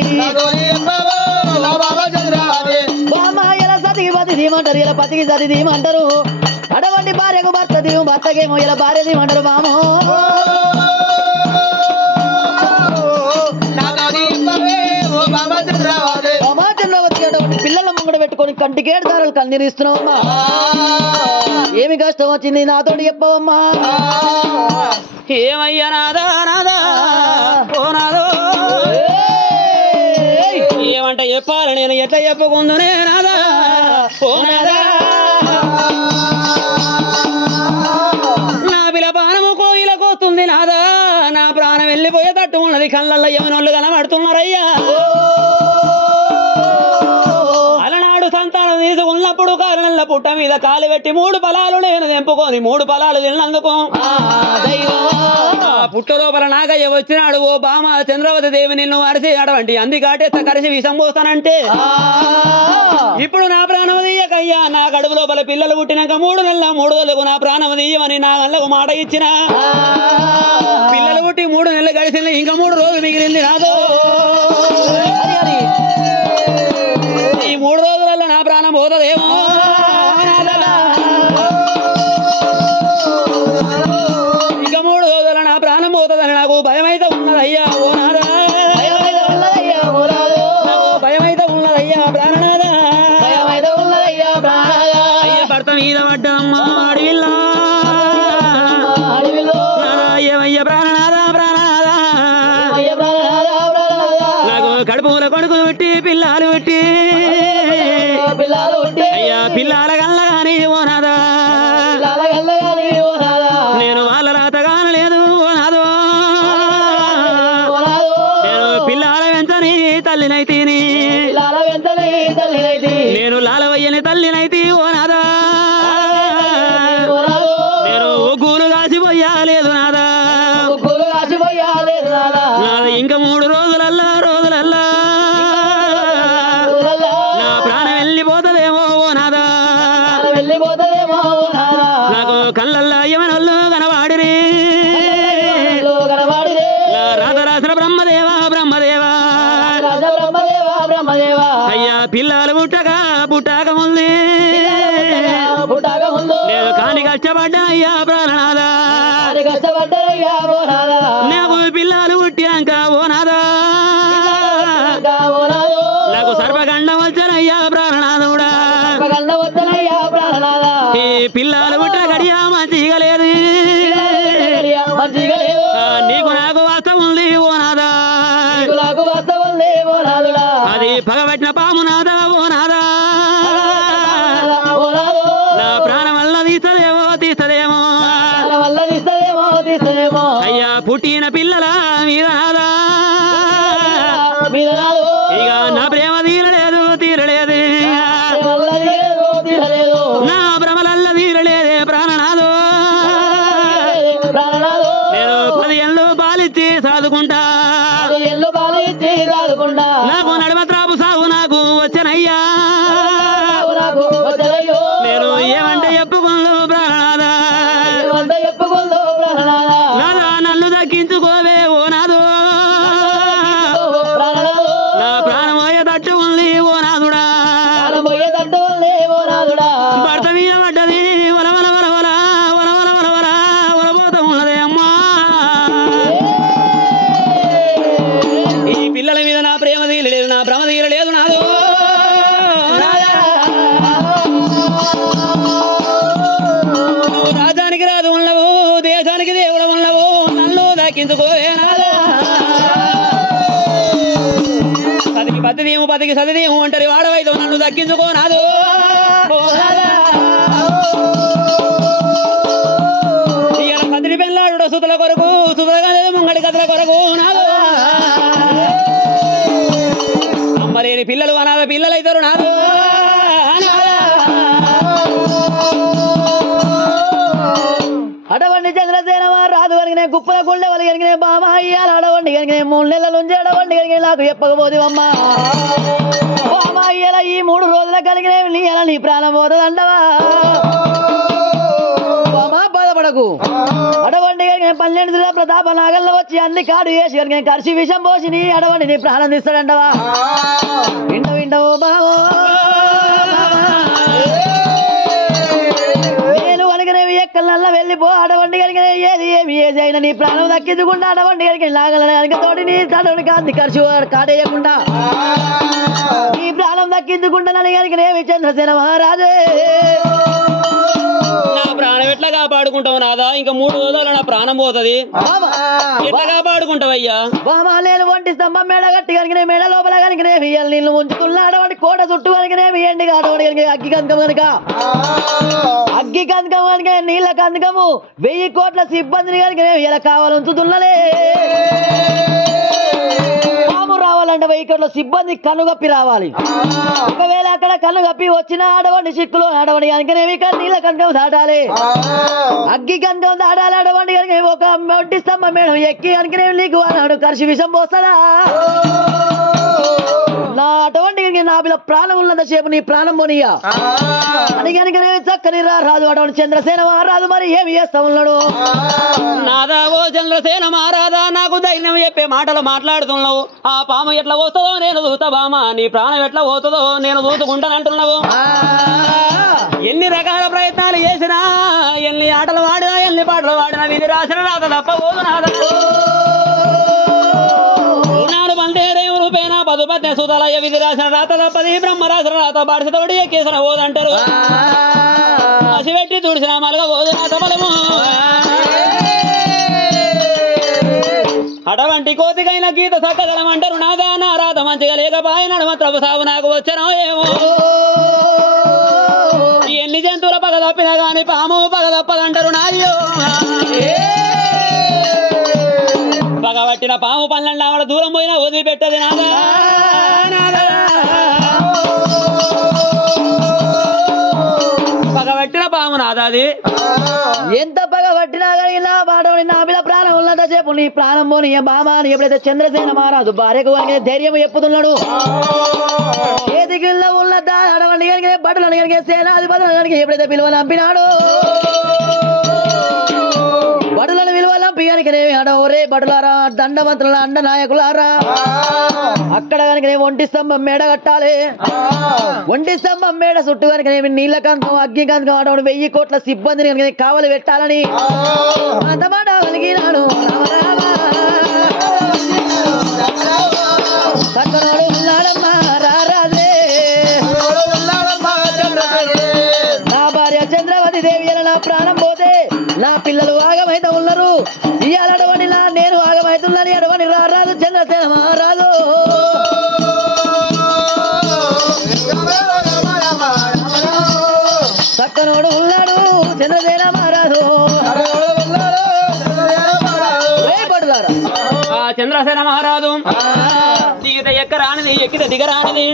బామాయల సతికి పతి దీమంటారు ఇలా పతికి సతి దీమంటారు అటువంటి భార్యకు భర్త దీవు భర్తకేమో ఇలా భార్య దీమంటారు బామో చంద్రవతి అటువంటి పిల్లల ముంగడ పెట్టుకొని కంటికేడు దారాలు కన్నీరు ఇస్తున్నావమ్మా ఏమి కష్టం వచ్చింది నాతోటి చెప్పవమ్మా ఏమయ్యా నాదా నాదా ఓ నాదో ఏమంట చెప్పాలి నేను ఎట్లా చెప్పుకుందునే నాదా ఓ నాదా నా పిలపానము కోయిలకు వస్తుంది నాదా నా ప్రాణం వెళ్ళిపోయేటట్టు ఉన్నది కళ్ళల్లో యవనోళ్ళు కనబడుతున్నారయ్యా అలనాడు సంతానం తీసుకున్నప్పుడు కారణంలో పుట్ట మీద కాలు పెట్టి 3 ఫలాలు నేను తెంపుకొని 3 ఫలాలు తిన్నందుకు పుట్ట లోపల నాగయ్య వచ్చినాడు ఓ బామ చంద్రవతి దేవి నిన్ను అరిసి అడవంటి అందుకాటేస్త కలిసి విషం పోస్తానంటే ఇప్పుడు నా ప్రాణం తీయకయ్యా నా కడుపు లోపల పిల్లలు పుట్టినాక 3 నెలల 3 రోజులకు నా ప్రాణం తీయమని నా గళ్ళకు మాట ఇచ్చిన పిల్లలు పుట్టి 3 నెలలు గడిచింది ఇంకా 3 రోజులు మిగిలింది నాదో ఈ 3 రోజులలో నా ప్రాణం పోతదేమో ఇంకా 3 రోజుల నా ప్రాణం పోతుందని నాకు భయమైతే ఉన్నదయ్యా ఓ నాదా నాకు భయమైతే ఉన్నదయ్యా ప్రాణనాదా అయ్య భర్త మీద పడ్డమ్మా అడవిల్లా ఏమయ్య ప్రాణనాదా నాకు కడుపుల కొడుకులు పెట్టి పిల్లలు పెట్టి అయ్యా పిల్లల కల్లా కానీ ఓ నాదా నేను వాళ్ళ రాతగాను లేదు ఓ నాదో నేను పిల్లల వెంటని తల్లినైతేని నేను లాలవయ్యని తల్లినైతే ఓ నాదా నేను ఒగ్గులు కాసిపోయాలేదు నాదా నాది ఇంకా 3 రోజులల్లా నా ప్రాణం వెళ్ళిపోతుందేమో ఓ నాదా నాకు కళ్ళల్లా యమనొల్లు కనవాడిరి రాధ రాసిన బ్రహ్మదేవా అయ్యా పిల్లలు పుట్టాక ముందు నేను కాని కష్టపడ్డా అయ్యా ప్రాణనాదా నాకు పిల్లలు పుట్టినాక ఓ నాదా నాకు సర్వగండం వచ్చనయ్యా ప్రాణనాథుడా ఈ పిల్లలు పుట్టిన గడియా మంచిగా లేదు నీకు నాకు వాస్తవం ఉంది ఓ నాదా అది పగబట్టిన పాము నాదా ఓ నాదా నా ప్రాణం వల్ల తీస్తదేమో అయ్యా పుట్టిన పిల్లల మీద నాదా ఇక నా ప్రేమ తీరలేదు నా భ్రమలల్ల తీరలేదే ప్రాణనాదో నేను 10 ఏళ్ళు పాలిచ్చి సాదుకుంటా నాకు నడమ త్రాపు సాగు నాకు వచ్చనయ్యా నేను ఏమంటే చెప్పుకుందు ప్రాణనాదా నాదా నన్ను దక్కించుకోవే ఓ నాదో నా ప్రాణమోయ తట్టు ఉంది ఓ నాదుడా భర్త మీద పడ్డది వలపోతా ఉన్నదే అమ్మా ఈ పిల్లల మీద నా ప్రేమ తీరలేదు నా భ్రమ తీరలేదు నాదో రాజానికి రాదు ఉన్నవు దేశానికి దేవుడు ఉన్నవు నన్ను దక్కించుకోవే నాదా పతికి సతిదేమో అంటారు వాడవైతే నన్ను దక్కించుకో నాదో ఇక పతిని పెళ్ళాడు సుతుల కొరకు సుతులుగా లేదు ముంగడి కథల కొరకు నాదో అమ్మలేని పిల్లలు అనాథ పిల్లలు అవుతారు నాదో అడవండి చంద్రసేన రాదు కలిగిన గుప్పల గుండె వాళ్ళు కలిగిన బాబా అయ్యాలి అడవండి కలిగిన 3 నెలల నుంచి అడవండి కలిగిన నాకు చెప్పకపోతే అమ్మా బాబా అయ్యాల ఈ 3 రోజుల కలిగిన నీ ప్రాణం పోతుందంటవా బాబా బాధపడకు అడవండి కలిగిన 12 జిల్లా ప్రతాప నాగల్లో వచ్చి అన్ని కాడు వేసి కలిగిన కరిసి విషం పోసి నీ అడవండి నీ ప్రాణం తీస్తాడంటవా విండవు బావో ఎక్కలల్లా వెళ్ళిపో అడవండి కలిగిన ఏది అయినా నీ ప్రాణం దక్కించుకుంటా అడవండి కలిగిన లాగల తోటి నీ తోటి కాంతి ఖర్చు కాటేయకుండా నీ ప్రాణం దక్కించుకుంటానని కలిగిన ఏమి చంద్రసేన మహారాజే నా ప్రాణం ఎట్లా కాపాడుకుంటావు నాదా ఇంకా 3 రోజులు నా ప్రాణం పోతుంది ఎట్లా కాపాడుకుంటావయ్యా బాబా నేను ఒంటి స్తంభం మేడ గట్టి కలిగిన మేడ లోపల కలిగిన నీళ్ళు ఉంచుతున్నా అడవండి కోట చుట్టూ కలిగిన ఎండి అడవండి కలిగిన అగ్గి కందకం కనుక అగ్గి కందకం కనుక నీళ్ళ కందకము 1000 కోట్ల సిబ్బందిని కలిగిన ఇలా కావాలి ఉంచుతున్నలే పాము రావాలంటే 1000 కోట్ల కోట్ల సిబ్బంది కన్నుగప్పి రావాలి. ఒకవేళ అక్కడ కన్నుగప్పి వచ్చిన ఆడవండి చిక్కులు ఆడవండి కనుకనేవి నీళ్ళ కనుక దాటాలి, అగ్గి కనుక దాటాలి. ఆడవండి కనుక ఒక ఒంటి స్తంభం మేడం ఎక్కి కనుకనేవి నీకు అన్నాడు కలిసి విషం పోస్తాడా? నా అటువంటి నా పిల్ల ప్రాణం ఉన్నంత సేపు నీ ప్రాణం పోనీయా అని కనుకనే చక్కని రాదు అటువంటి చంద్రసేన మహారాజు మరి ఏమి చేస్తా ఉన్నాడు? నాదా ఓ చంద్రసేన మహారాజా, నాకు ధైర్యం చెప్పే మాటలు మాట్లాడుతున్నావు. ఆ పాము ఎట్లా పోతుందో నేను చూస్తా బామా, నీ ప్రాణం ఎట్లా పోతుందో నేను చూసుకుంటానంటున్నావు. ఎన్ని రకాల ప్రయత్నాలు చేసినా, ఎన్ని ఆటలు వాడినా, ఎన్ని పాటలు వాడినా విని రాసిన రాత తప్ప పోదు నాదా. రూపేణ పదుపత్ని సుతలయ విధి రాసిన రాత తప్పది, బ్రహ్మ రాసిన రాత బాడిసతోడి ఎక్కేసిన పోదంటారు. పసిపెట్టి తుడిసిన మలగ పోదు రాత బలము. అటువంటి కోతికైన గీత సక్కదనం అంటారు నాదా. నా రాత మంచిగా లేకపోయి నడుమ త్రభు సాగు నాకు వచ్చనో ఏమో. ఎన్ని జంతువుల పగ తప్పినా గాని పాము పగ తప్పదంటారు నాయ్యో. పగబట్టిన పాము 12 ఆవిడ దూరం పోయినా వదిలిపెట్టది నాదా. పగబట్టిన పాము నాదాది. ఎంత పగబట్టినా కానీ నా పాడని నా బిడ్డ ప్రాణం ఉన్నంత సేపు నీ ప్రాణం పోని బామా అని ఎప్పుడైతే చంద్రసేన మహారాజు భార్యకు ధైర్యం చెప్పుతున్నాడు. చేతికిల్ల ఉన్న అడవండి కనుక బట్టలు కనుక సేనాధిపతులు కనుక ఎప్పుడైతే పిలువ నంపినాడు, బడులను విలువలంపి కనుకనేమి అడవరే బడులారా దండవంతుల అండ నాయకులారా, అక్కడ కనుకనేమి ఒంటి స్తంభం మేడ కట్టాలి. ఒంటి స్తంభం మేడ చుట్టూ కనుకనేమి నీళ్ళ కంకం అగ్గి కంకం అడవుడు 1000 కోట్ల సిబ్బందిని కనుక కావలి పెట్టాలని అంతమాట కలిగినాడు. పక్కనోడు ఉన్నాడమ్మా రారాజే, నా భార్య చంద్రవతి దేవి అని నా ప్రాణం పోతే నా పిల్లలు ఆగమైతే ఉన్నారు. ఇవాళ అడవని నేను ఆగమైతుందని అడవని రారాదు చంద్రసేన మహారాజు. పక్కనోడు ఉన్నాడు చంద్రసేన మహారాజు. ఆ చంద్రసేన మహారాజు దిగితే ఎక్కరానిది, ఎక్కితే దిగరానిది.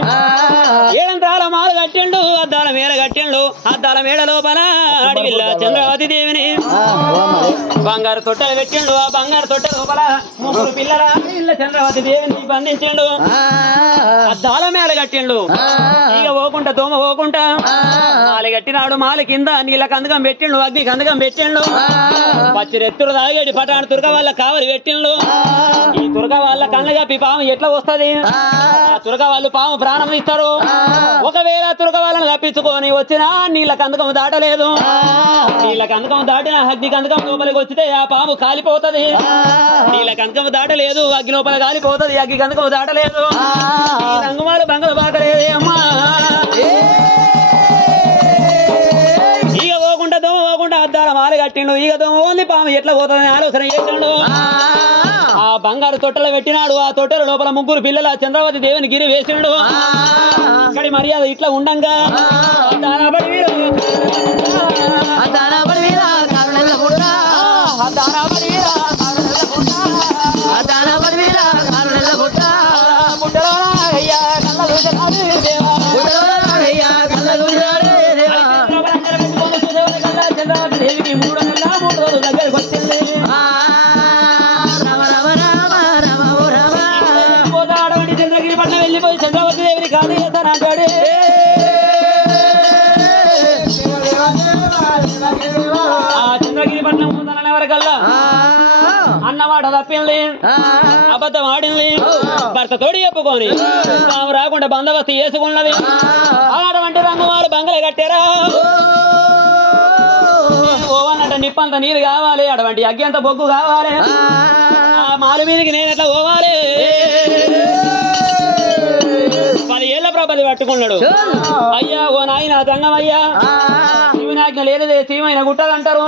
ఏడంతాల మాలు కట్టిండు, అద్దాల మేడ కట్టిండు. అద్దాల మేడ లోపల అడవిల్ల చంద్రవతి దేవిని బంగారు తొట్టెలు పెట్టిండు. ఆ బంగారు తొట్టె లోపల 3 పిల్లల ఇళ్ళ చంద్రవతి దేవిని బంధించిండు. అద్దాల మేడ కట్టిండు. ఇక పోకుంటా దోమ పోకుంటా మాలి కట్టినాడు. మాలి కింద నీళ్ళ కందకం పెట్టిండు, అగ్ని కందకం పెట్టిండు. పచ్చిరెత్తులు తాగేటి పటాను తురక వాళ్ళ కావలి పెట్టిండు. ఈ తురక వాళ్ళ కళ్ళు కప్పి పాము ఎట్లా వస్తది? ఆ తురక వాళ్ళు పాము ప్రాణం ఇస్తారు. ఒకవేళ తురక వాళ్ళని తప్పించుకొని వచ్చినా నీళ్ళ కందకం దాటలేదు. నీళ్ళ కందకం దాటిన అగ్ని కందకం లోపలికి వచ్చితే ఆ పాము కాలిపోతది. నీళ్ళ కందకం దాటలేదు, అగ్ని లోపల కాలిపోతది. అగ్ని కందకం దాటలేదు, రంగుమాలు బంగళ బాటలేదే అమ్మా. ఇక పోకుండా దోమ పోకుండా అద్దాల మాల కట్టిండు. ఇక దోమ ఓన్లీ పాము ఎట్లా పోతుందని ఆలోచన చేసిండు. ఆ బంగారు తొట్టెలు పెట్టినాడు. ఆ తొట్టెల లోపల 3 పిల్లల చంద్రవతి దేవిని గిరి వేసిండు. ఇక్కడి మర్యాద ఇట్లా ఉండంగా చంద్రవతి దేవికి 3 రోజులు దగ్గరకు వచ్చింది. చంద్రగిరిపట్నం వెళ్ళిపోయి చంద్రవతి దేవిని కాదు చేస్తానంటాడు. ఆ చంద్రగిరిపట్నం వరకల్లా అన్నమాట తప్పింది, అబద్ధం ఆడింది. భర్త తోడి చెప్పుకొని తాము రాకుండా బందోబస్తు చేసుకున్నది. అటువంటి రంగుమాలు బంగళ కట్టారా. ఓవన్నట్ట నిప్పంత నీరు కావాలి, అటువంటి అగ్గి అంత బొగ్గు కావాలి. ఆ మాలు మీదకి నేను ఎట్లా పోవాలి? 10 ఏళ్ల ప్రభలు పట్టుకున్నాడు. అయ్యా ఓ నాయన దంగమయ్యా, శివునాజ్ఞ లేనిదే శివమైన గుట్టదంటారు.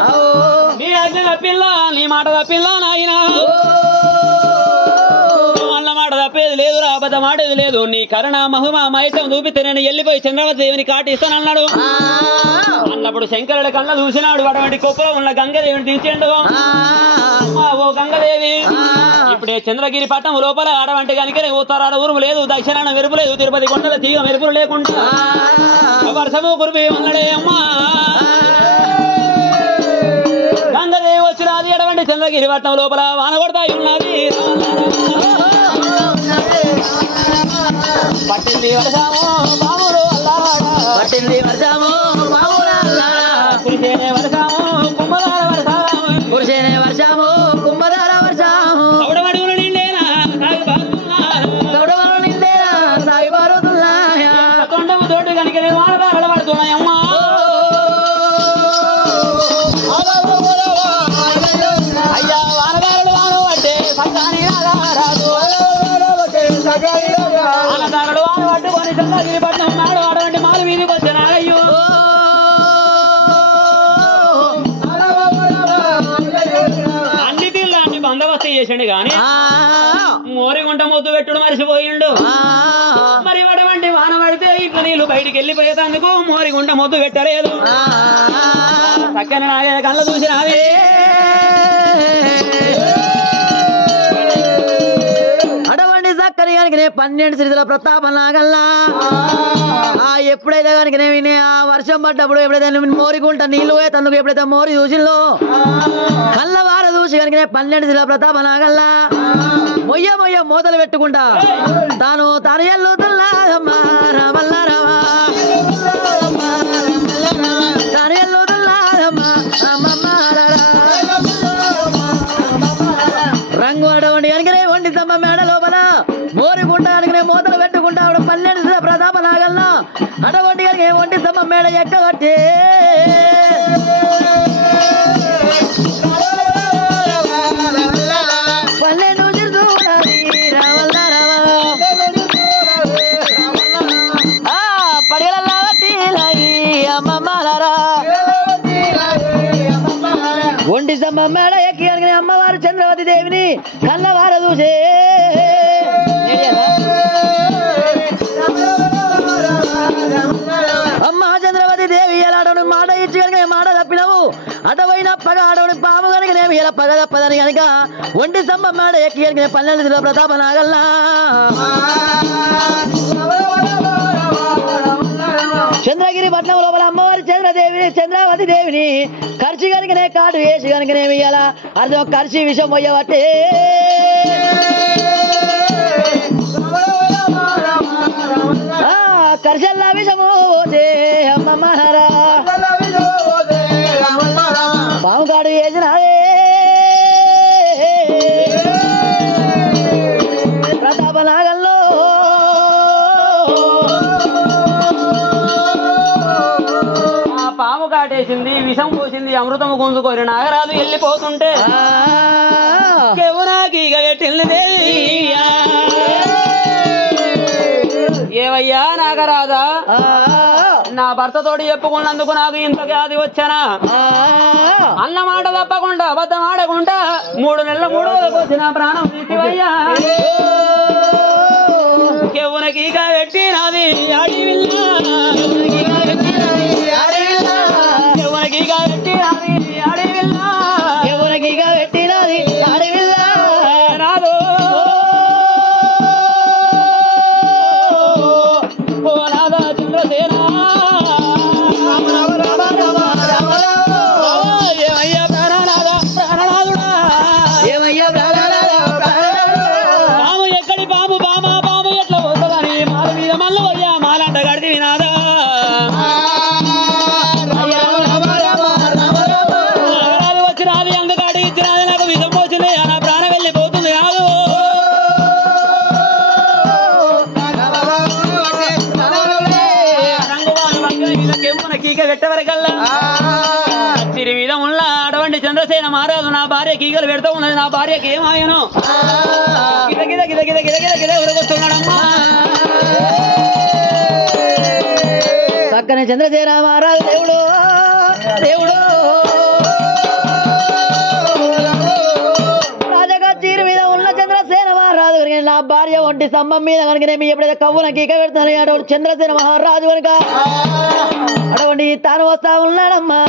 నీ ఆజ్ఞ తప్పిల్లా, నీ మాట తప్పిల్లా నాయన. అన్న మాట తప్పేది లేదురా, అబద్ధం ఆడేది లేదు. నీ కరుణ మహిమ మైతం చూపితే నేను వెళ్ళిపోయి చంద్రవతి దేవిని కాటిస్తానన్నాడు. అన్నప్పుడు శంకరుడి కళ్ళ చూసినాడు. అటువంటి కుప్పలో ఉన్న గంగదేవిని దించిండు. ఓ గంగదేవి, అప్పుడే చంద్రగిరి పట్టణం లోపల ఆడవంటి కనుక ఉత్తరాడ ఊరుము లేదు దక్షిణాన మెరుపు లేదు తిరుపతి కొండల తీగ మెరుపులు లేకుండా వర్షము కురిపి ఉన్నడే అమ్మా గంగదేవి వచ్చినది ఎడవంటి చంద్రగిరి పట్టణం లోపల వాన కొడతాయి ఉన్నది పట్టింది వర్షము బాములు అల్లాడ పట్టింది వర్షము కురిసేనే వర్షము కుంభదార వర్షము కురిసేనే వర్షము కుంభధార వర్షము సౌడమడుగులు నిండేనా సాగి బారుతున్నా సౌడవలు నిండేనా సాగి పారుతున్నాయా తొండము తోటి కనుక వానదారలు పడుతున్నాయమ్మా అయ్యా వానదారులు వాన పట్టే సగాని రాదు వానదారులు వాన పట్టుకొని చంద్రగిరి పట్నం నాడు అటువంటి మాలు వీధికి వచ్చిన అయ్యో అన్నిటిలో అన్ని బందోబస్తు చేసిండు గాని మోరిగుంట మొద్దు పెట్టుడు మరిచిపోయిండు మరి అటువంటి వాన పడితే ఇట్లా నీళ్ళు బయటికి వెళ్ళిపోయేందుకు మోరిగుంట మొద్దు పెట్టలేదు చక్కని నాగే కళ్ళ చూసినది అటువంటి చక్కని కనుక 12 శ్రీధుల ప్రతాప నాగల్లా ఎప్పుడైతే కనుక ఆ వర్షం పడ్డప్పుడు ఎప్పుడైతే మోరిగుంట నీళ్లు పోయేందుకు ఎప్పుడైతే మోరి చూసిందో కళ్ళవార చూసి కనుక 12 శ్రీధుల ప్రతాప నాగల్లా మొయ్య మొయ్య మూతలు పెట్టుకుంటా తాను ఎల్లుతుల్లాదమ్మా రామల్ల రామా తాను ఎల్లుతుల్లాదమ్మా అమ్మమ్మ రంగు అటువంటి కనుకనే వండితమ్మ మేడ లోపల మోరిగుంట కనుకనే మూతలు పెట్టుకుంటా 12 శ్రీధుల ప్రతాప నాగల్లా అటువంటి కనుక వండితమ్మ మేడ ఎక్కబట్టి ఒంటిసమ్మ మేడ ఎక్కి కనుక అమ్మవారు చంద్రవతి దేవిని కళ్ళవార చూసే అమ్మ చంద్రవతి దేవి ఎలా అడవుని మాట ఇచ్చి కనుక మాట తప్పినవు అటవైన పగ అడవుని పాము కనుక నేమి ఎలా పగ తప్పదని కనుక ఒంటి స్తంభ మేడ ఎక్కి కనుక 12 శ్రీధుల ప్రతాప నాగల్లా చంద్రగిరి పట్నం లోపల అమ్మవారి చంద్రావతి దేవిని కర్చి కనుకనే కాటు వేసి కనుకనేమి ఇలా అర్థం కర్చి విషం పోయబట్టే కర్షల్లా విషము పోతే అమ్మమ్మారా పాము కాడు వేసినాదే ప్రతాప నాగల్లో పాము కాటేసింది విషం పోసింది అమృతము గుంజుకోరి నాగరాజు వెళ్ళిపోతుంటే కెవునాకీగ పెట్టింది ఏవయ్యా నాగరాజా నా భర్తతోటి చెప్పుకున్నందుకు నాకు ఇంత వ్యాధి వచ్చానా అన్న మాట తప్పకుండా అబద్ధం ఆడకుండా 3 నెలల 3 రోజులకు వచ్చిన ప్రాణం తీసివయ్యా కెవునకీగ పెట్టినది అడివిల్లా ఎవరికిగా పెట్టినది అడవిల్లా రాదు ఓ నాదా చంద్రసేన ఏమయ్యా ప్రాణనాథుడా ఏమయ్యా పాము ఎక్కడి పాము పాము ఎట్లా పోతుందని మాల మీద మళ్ళీ పోయా మాలంట గడిది వినాదా అటువంటి చంద్రసేన మహారాజు నా భార్య కీగలు పెడతా ఉన్నది నా భార్యకి ఏమాయను ఉరగొస్తున్నాడమ్మా చక్కని చంద్రసేన మహారాజు దేవుడు రాజకచ్చీరు మీద ఉన్న చంద్రసేన మహారాజు కనుక నా భార్య ఒంటి స్తంభం మీద కనుక నేను ఎప్పుడైతే కవ్వున కీక పెడుతున్నాను అటువంటి చంద్రసేన మహారాజు కనుక అటువంటి తాను వస్తా ఉన్నాడమ్మా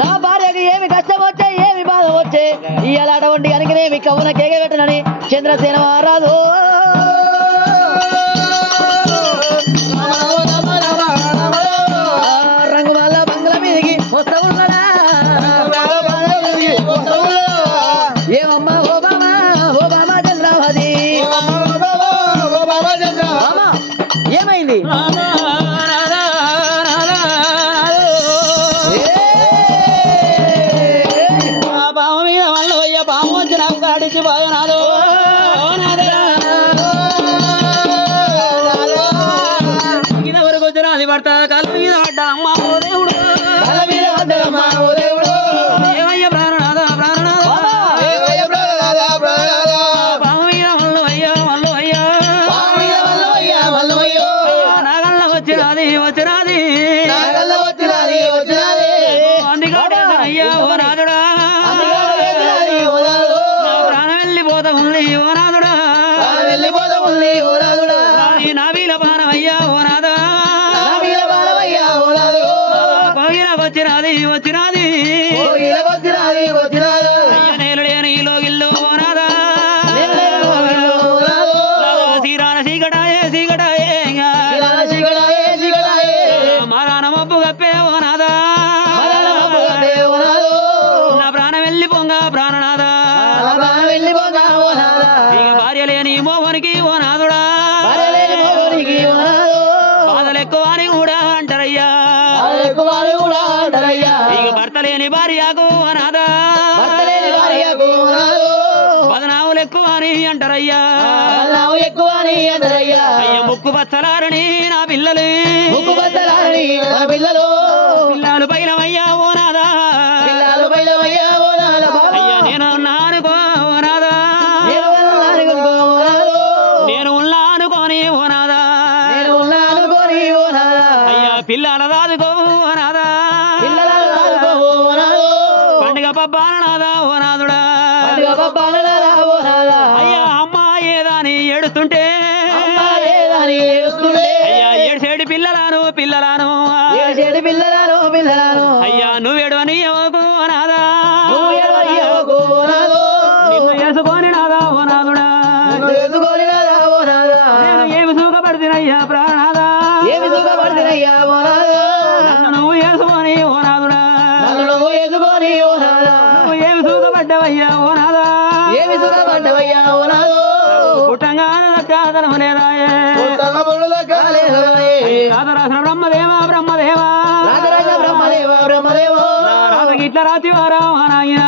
నా భార్యకి ఏమి కష్టం వచ్చా ఏమి బాధ ఇవాళ అటువంటి కనుకనే మీ కవున కేక పెట్టనని చంద్రసేన మహారాజు రంగుమాల బంగ్ల మీదకి వస్తా ఉన్నాడా ఏమమ్మా ఓబామా చంద్రావతి ఏమైంది పాము మీద వాళ్ళు అయ్యా పాము వచ్చి నాకు కాడిచ్చి బాగున్నాడు వరకు వచ్చిన అది పడతా కళ్ళ మీద పడ్డా అమ్మ ఓ దేవుడు ఏమయ్యా ప్రాణనాథ పాము మీద వాళ్ళు అయ్యా నాగల్ల వచ్చినది అందుకే అయ్యా ఓ నాదుడా ప్రాణం వెళ్ళిపోతా ఉంది ఓ నాదుడా నా వీల బాణం అయ్యా ఓ నాదా వచ్చినది నేను లేని ఈ లోగిల్లు ఓ నాదా శ్రీరాణ సీకటాయే మారాన మబ్బు కప్పే ఓ నాదా నా ప్రాణం వెళ్ళి పొంగ ప్రాణనాదా ఇక భార్య లేని మోహనికి ఓ నాదుడా బాధలు ఎక్కువ అని కూడా అంటారయ్యా ఇక భర్త లేని భార్యకు ఓ నాదా బదనాములు ఎక్కువ అని అంటారయ్యా అయ్య ముక్కు బచ్చలారని నా పిల్లలు పిల్లలు పైలమయ్యా ఓ నాదా అయ్యా నేను ఉన్నానుకో ఓ నాదా నేను ఉన్నా అనుకోని ఓ నాదా అయ్యా పిల్లల దాదుకో ఓ నాదా పండుగ పబ్బాన నాదా ఓ నాదుడా అయ్యా అమ్మ ఏదాని ఏడుస్తుంటే అయ్యా ఏడ్చేడు పిల్లలాను అయ్యా నువ్వేడవని ఎవకు నాదా నిన్ను వేసుకొని నాదా ఓ నాదుడా ఏమి సుఖపడుతున్నయ్యా ప్రాణాదా నన్ను నువ్వు వేసుకొని ఓ నాదుడా నువ్వు ఏమి సుఖపడ్డవయ్యా ఓ నాదా పుట్టంగా కాదనము లేదాయే రాధరాసిన బ్రహ్మదేవా రాధగిట్ల రాతివారా నాయన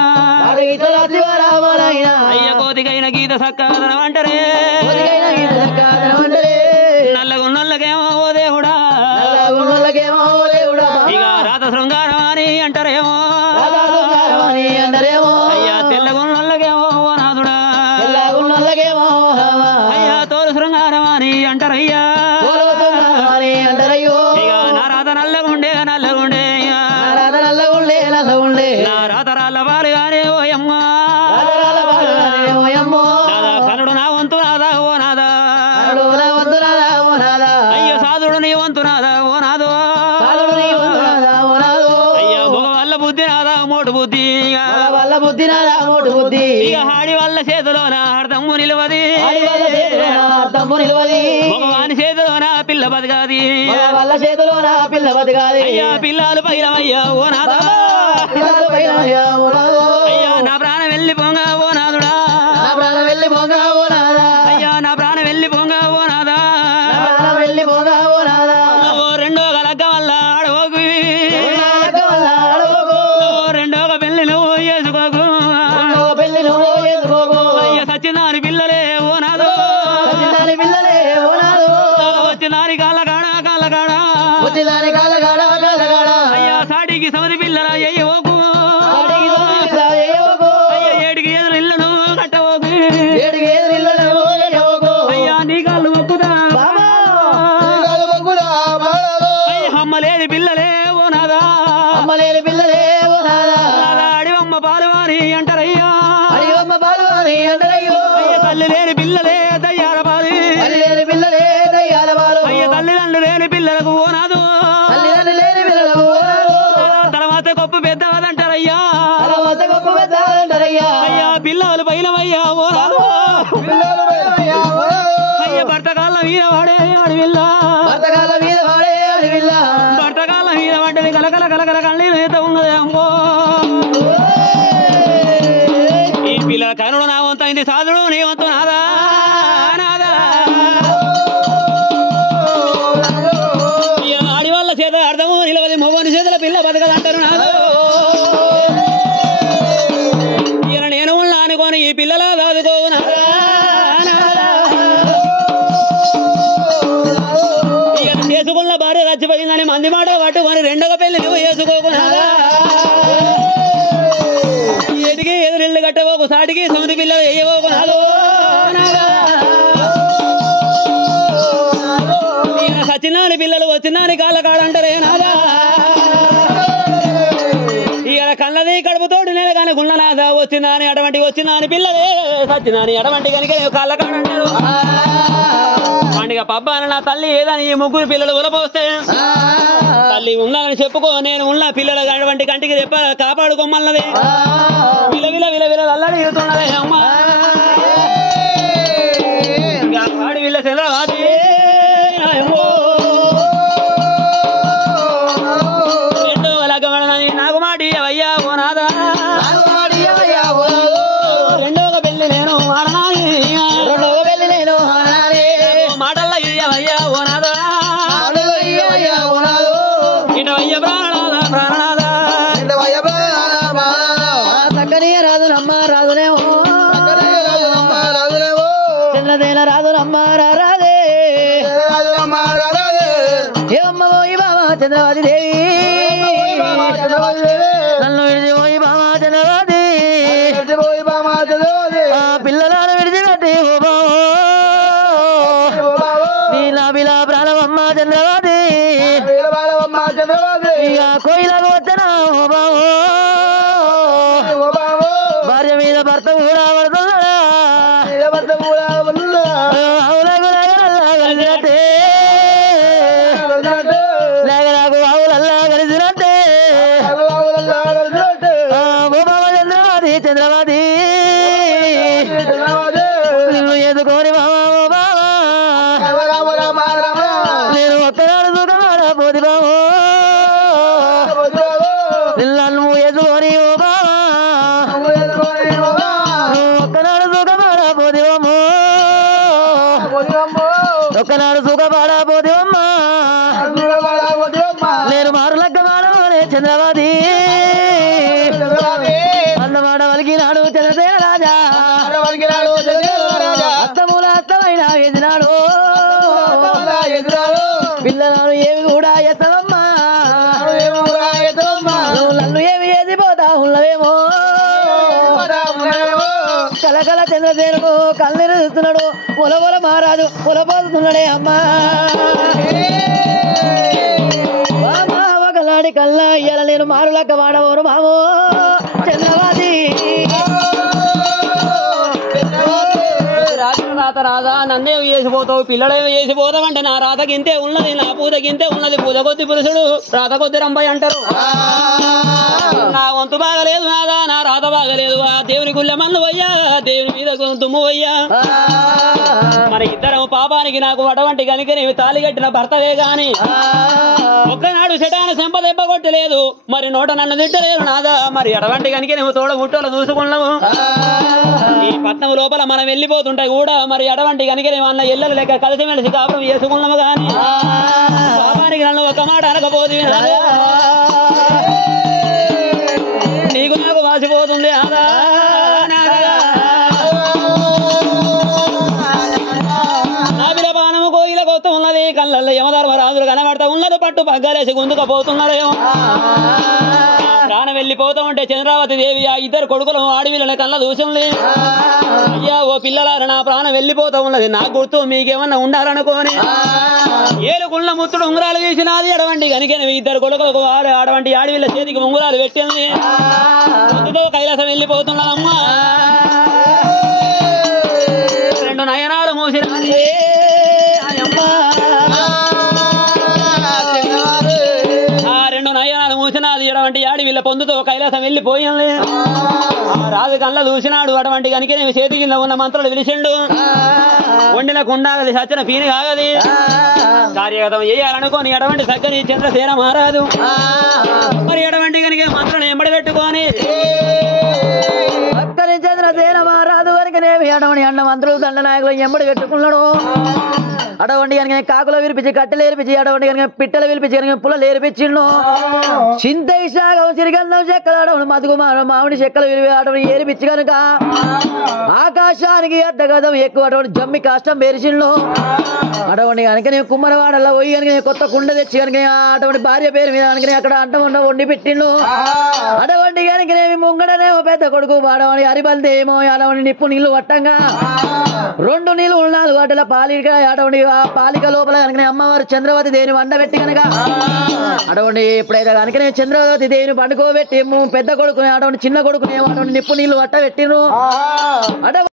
అయ్య కోతికైన గీత సక్కదనం అంటారే నల్లగున్నోళ్ళకేమో ఓ దేవుడా ఇక రాత శృంగారం అని అంటారేమో అయ్యా తెల్లగున్నోళ్ళకేమో ఓ నాదుడా అయ్యా తోలు శృంగారం అని అంటారయ్యా ఇక నా రాత నల్లగుండే నా రాత రాళ్ళ పాలు గానే ఓయమ్మ కనుడు నా వంతు నాదా ఓ నాదా అయ్యో సాధుడు నీ వంతు నాదా ఓ నాదో అయ్యా ఒక వల్ల బుద్ధి నాదా మోటు బుద్ధి ఇక హాడి వల్ల చేతిలోన అర్థము నిలవది భగవాని చేతిలోన పిల్ల బతకాది అయ్యా పిల్లలు పైలమయ్యా ఓ నాదా అయ్యా నా ప్రాణం వెళ్ళి పొంగ ఓ నాదుడా అయ్యా నా ప్రాణం వెళ్ళి పొంగ ఓ నాదా రెండో గలగ్గ వల్ల ఆడవకు రెండో పెళ్లి నువ్వు చేసుకోకు అయ్య సచ్చినారి పిల్లలే ఓ నాదో వచ్చినారి కాళ్ళ కాడ అయ్యా సాటికి సమది పిల్లల అయ్యవకు అయ్య ఏడికి ఎదురు ఇళ్ళను కట్టవకు అయ్యా నీ కాళ్ళు మొక్కుదా అయ్య అమ్మలేని పిల్లలే ఓ నాదా అడివమ్మ పాలువాని అంటారయ్యా అయ్య తల్లి లేని పిల్లలే దయ్యాల పాలి అయ్య తల్లిదండ్రులు లేని పిల్లలకు ఓ నాదు తర్వాత గొప్ప పెద్దవదంటారయ్యా పోయినవయ్యా ఓ రాదు అయ్య భర్తకాల మీద వాడే అడవిల్లా భర్తకాల మీద వాడే అడవిల్లా భర్తకాల మీద పడ్డది కలకల కలకల కళ్ళీలు ఈత ఉన్నది అమ్మో ఈ పిల్లల కనుడు నా వంతు అయింది సాధుడు నీ వంతు నాదా నాదా ఆడి వాళ్ళ చేత అర్థము నిలవది మొగని చేతుల పిల్ల బతకదంటారు నాదో ఈయన నేను ఉన్నా అనుకోని ఈ పిల్లల దాదుకోవు నాదా ఈయన చేసుకున్న భార్య చచ్చిపోయిందని మంది మాట పట్టుకొని రెండవ పెళ్లి నువ్వు చేసుకోకున్నాదా ఎదిగి ఎదురిల్లు కట్టబోకు సాటికి సమితి పిల్లలు వేయబోకు సచినాని పిల్లలు వచ్చినాని కాళ్ళ కాడంటారే నాదా ఇక కళ్ళది కడుపుతోటి నేను కానీ గుళ్ళనాదా వచ్చిందని అటువంటి వచ్చిందని పిల్లలే సచ్చినాని అటువంటి కనుక కాళ్ళ కాడంటారు పండుగ పబ్బాన నా తల్లి ఏదని ఈ ముగ్గురు పిల్లలు ఉలపోస్తే తల్లి ఉందని చెప్పుకో నేను ఉన్న పిల్లల అటువంటి కంటికి రెప్ప కాపాడుకోమన్నది విల విల విల విల అల్లడి ఇస్తున్నదే అమ్మా వాడి వీళ్ళ సెలవాది రెండో లగ్గమడనని నాకు మాటి అవయ్యా ఓ నాదా రెండోగ పెళ్లి నేను ఆడనాని రెండోగ పెళ్లి నేను మాటల్లో ఇయ్యవయ్యా ఓ నాదా ఇటవయ్య ప్రాణనాదా ప్రాణనాదా చక్కని రాదునమ్మ రాదునేమో చిన్నదేన రాదునమ్మ రాదే ఏ అమ్మ పోయి బాబా చంద్రవాది దేవి నన్ను విడిచిపోయి బాబా చంద్రవాది పిల్లలను విడిచిపెట్టి ఓ బాబో నీ నా బిలా ప్రాణమమ్మ చంద్రవాది ఇక కోయిలకు వచ్చనా ఓ బాబో భార్య మీద భర్త కూడా పడుతున్నాడా కలిసినట్టే లేక నాకు ఆవులల్లా కలిసినట్టే చంద్రవాది చంద్రవాది నువ్వు ఎదుకోని బాబా ఓ బాబా నేను ఒక్కనాడు సుఖమాడా పోతి బాబు నన్ను ఎదుకొని ఓ బాబా ఒక్కనాడు సుఖమాడా పోతివమ్మో ఒక్కనాడు సుఖమాడా పోతివమ్మా నేను మారులక్క మాడవనే చంద్రవాది అన్నమాట వలికినాడు చంద్రసేన రాజా అత్తమూల అత్తమైన ఎదినాడు పిల్లలను ఏమి కూడా ఎత్తవమ్మా నన్ను ఏమి చేసిపోతా ఉన్నవేమో కలకల చంద్రసేనుకు కళ్ళెరుస్తున్నాడు పొలబొల మహారాజు పొలపోతున్నాడే అమ్మా ఒకలాడి కల్లా ఇయ్యాల నేను మారులక్క వాడవరు మామో చంద్రవాది రాత రాదా నన్నే వేసిపోతావు పిల్లలేమో వేసిపోతావంటే నా రాతకి ఇంతే ఉన్నది నా పూతకి ఇంతే ఉన్నది పూత కొద్ది పురుషుడు రాత కొద్ది రంబాయి అంటారు నా వంతు బాగలేదు నాదా నా రాత బాగలేదు ఆ దేవుని గుళ్ళె మన్ను పోయ్యా దేవుని మీద దుమ్ము పోయ్యా మరి ఇద్దరం పాపానికి నాకు అటువంటి కనుక నేను తాళి కట్టిన భర్తవే గాని ఒక్కనాడు శటాన చెంప దెబ్బ కొట్టలేదు మరి నోట నన్ను తిట్టలేదు నాదా మరి అటువంటి కనుక నువ్వు తోడ గుట్టలు చూసుకున్నావు ఈ పట్నం లోపల మనం వెళ్ళిపోతుంటాయి కూడా మరి అటువంటి కనుక అన్న ఎల్లలు లెక్క కలిసి మెలిసి కాపురం చేసుకున్నాము గాని పాపానికి నన్ను ఒక మాట అనకపోతే నీకు నాకు వాసిపోతుంది ఆదా నా విలపానము కోయిల కొత్త ఉన్నది కళ్ళల్లో యమధర్మరాజులు కనబడతా ఉన్నది పట్టు పగ్గాలేసి గుందుకపోతున్నారేమో ప్రాణం వెళ్ళిపోతా ఉంటే చంద్రావతి దేవి ఆ ఇద్దరు కొడుకులు ఆడవిళ్ళని కళ్ళ దూసింది అయ్యా ఓ పిల్లలారా నా ప్రాణం వెళ్ళిపోతా ఉన్నది నాకు గుర్తు మీకేమన్నా ఉండాలనుకోని ఏలుకున్న ముత్తుడు ఉంగరాలు తీసినది అడవండి కనుక ఇద్దరు కొడుకులకు ఆడవంటి ఆడవిళ్ళ చేతికి ఉంగరాలు పెట్టింది ముద్దుతో కైలాసం వెళ్ళిపోతున్నానమ్మా రెండు నయనాలు మూసినది ఆ రెండు నయనాలు మూసినది ఎడవంటి ఆడవిళ్ళ నీళ్ళ పొందుతో కైలాసం వెళ్ళిపోయింది ఆ రాజు కళ్ళ చూసినాడు అటువంటి కనుక నేను చేతి కింద ఉన్న మంత్రులు పిలిచిండు వండిన కుండాగది సచ్చిన పీని కాగది కార్యగతం చేయాలనుకోని ఎటువంటి సగ్గని చంద్రసేన మహారాజు మరి ఎటువంటి కనుక మంత్రులు ఎంబడి పెట్టుకొని అక్కడి చంద్రసేన మహారాజు వరకునేమి అటువంటి అన్న మంత్రులు దండ నాయకులు ఎంబడి పెట్టుకున్నాడు అటువంటి కనుక కాకులు విరిపించి కట్టెలు ఏరిపించి అటువంటి కనుక పిట్టలు విరిపించి కనుక పుల్లలు ఏరిపించిండు చింతై సాగం సిరిగంధం చెక్కలు అడవుడు మతుకు మామిడి చెక్కలు విరివి అటువంటి ఏరిపించి కనుక ఆకాశానికి అడ్డగదం ఎక్కువ అటువంటి జమ్మి కష్టం పేరిచిండు అటువంటి కనుక నేను కుమ్మరవాడల్లో పోయి కనుక కొత్త కుండ తెచ్చి కనుక అటువంటి భార్య పేరు మీద కనుక అక్కడ అంట వండి పెట్టిండు అటువంటి కనుక నేను ముంగడనేమో పెద్ద కొడుకు అడవని అరిబంది ఏమో అడవని నిప్పు నీళ్లు పట్టంగా 2 నీళ్ళు 4 గంటల పాలిక అటువంటి ఆ పాలిక లోపల కనుక అమ్మవారు చంద్రవతి దేవిని వండబెట్టి కనుక అటువంటి ఎప్పుడైతే కనుక నేను చంద్రవతి దేవిని పండుకోబెట్టి పెద్ద కొడుకుని అటువంటి చిన్న కొడుకుని అటువంటి నిప్పు నీళ్లు పట్ట పెట్టిను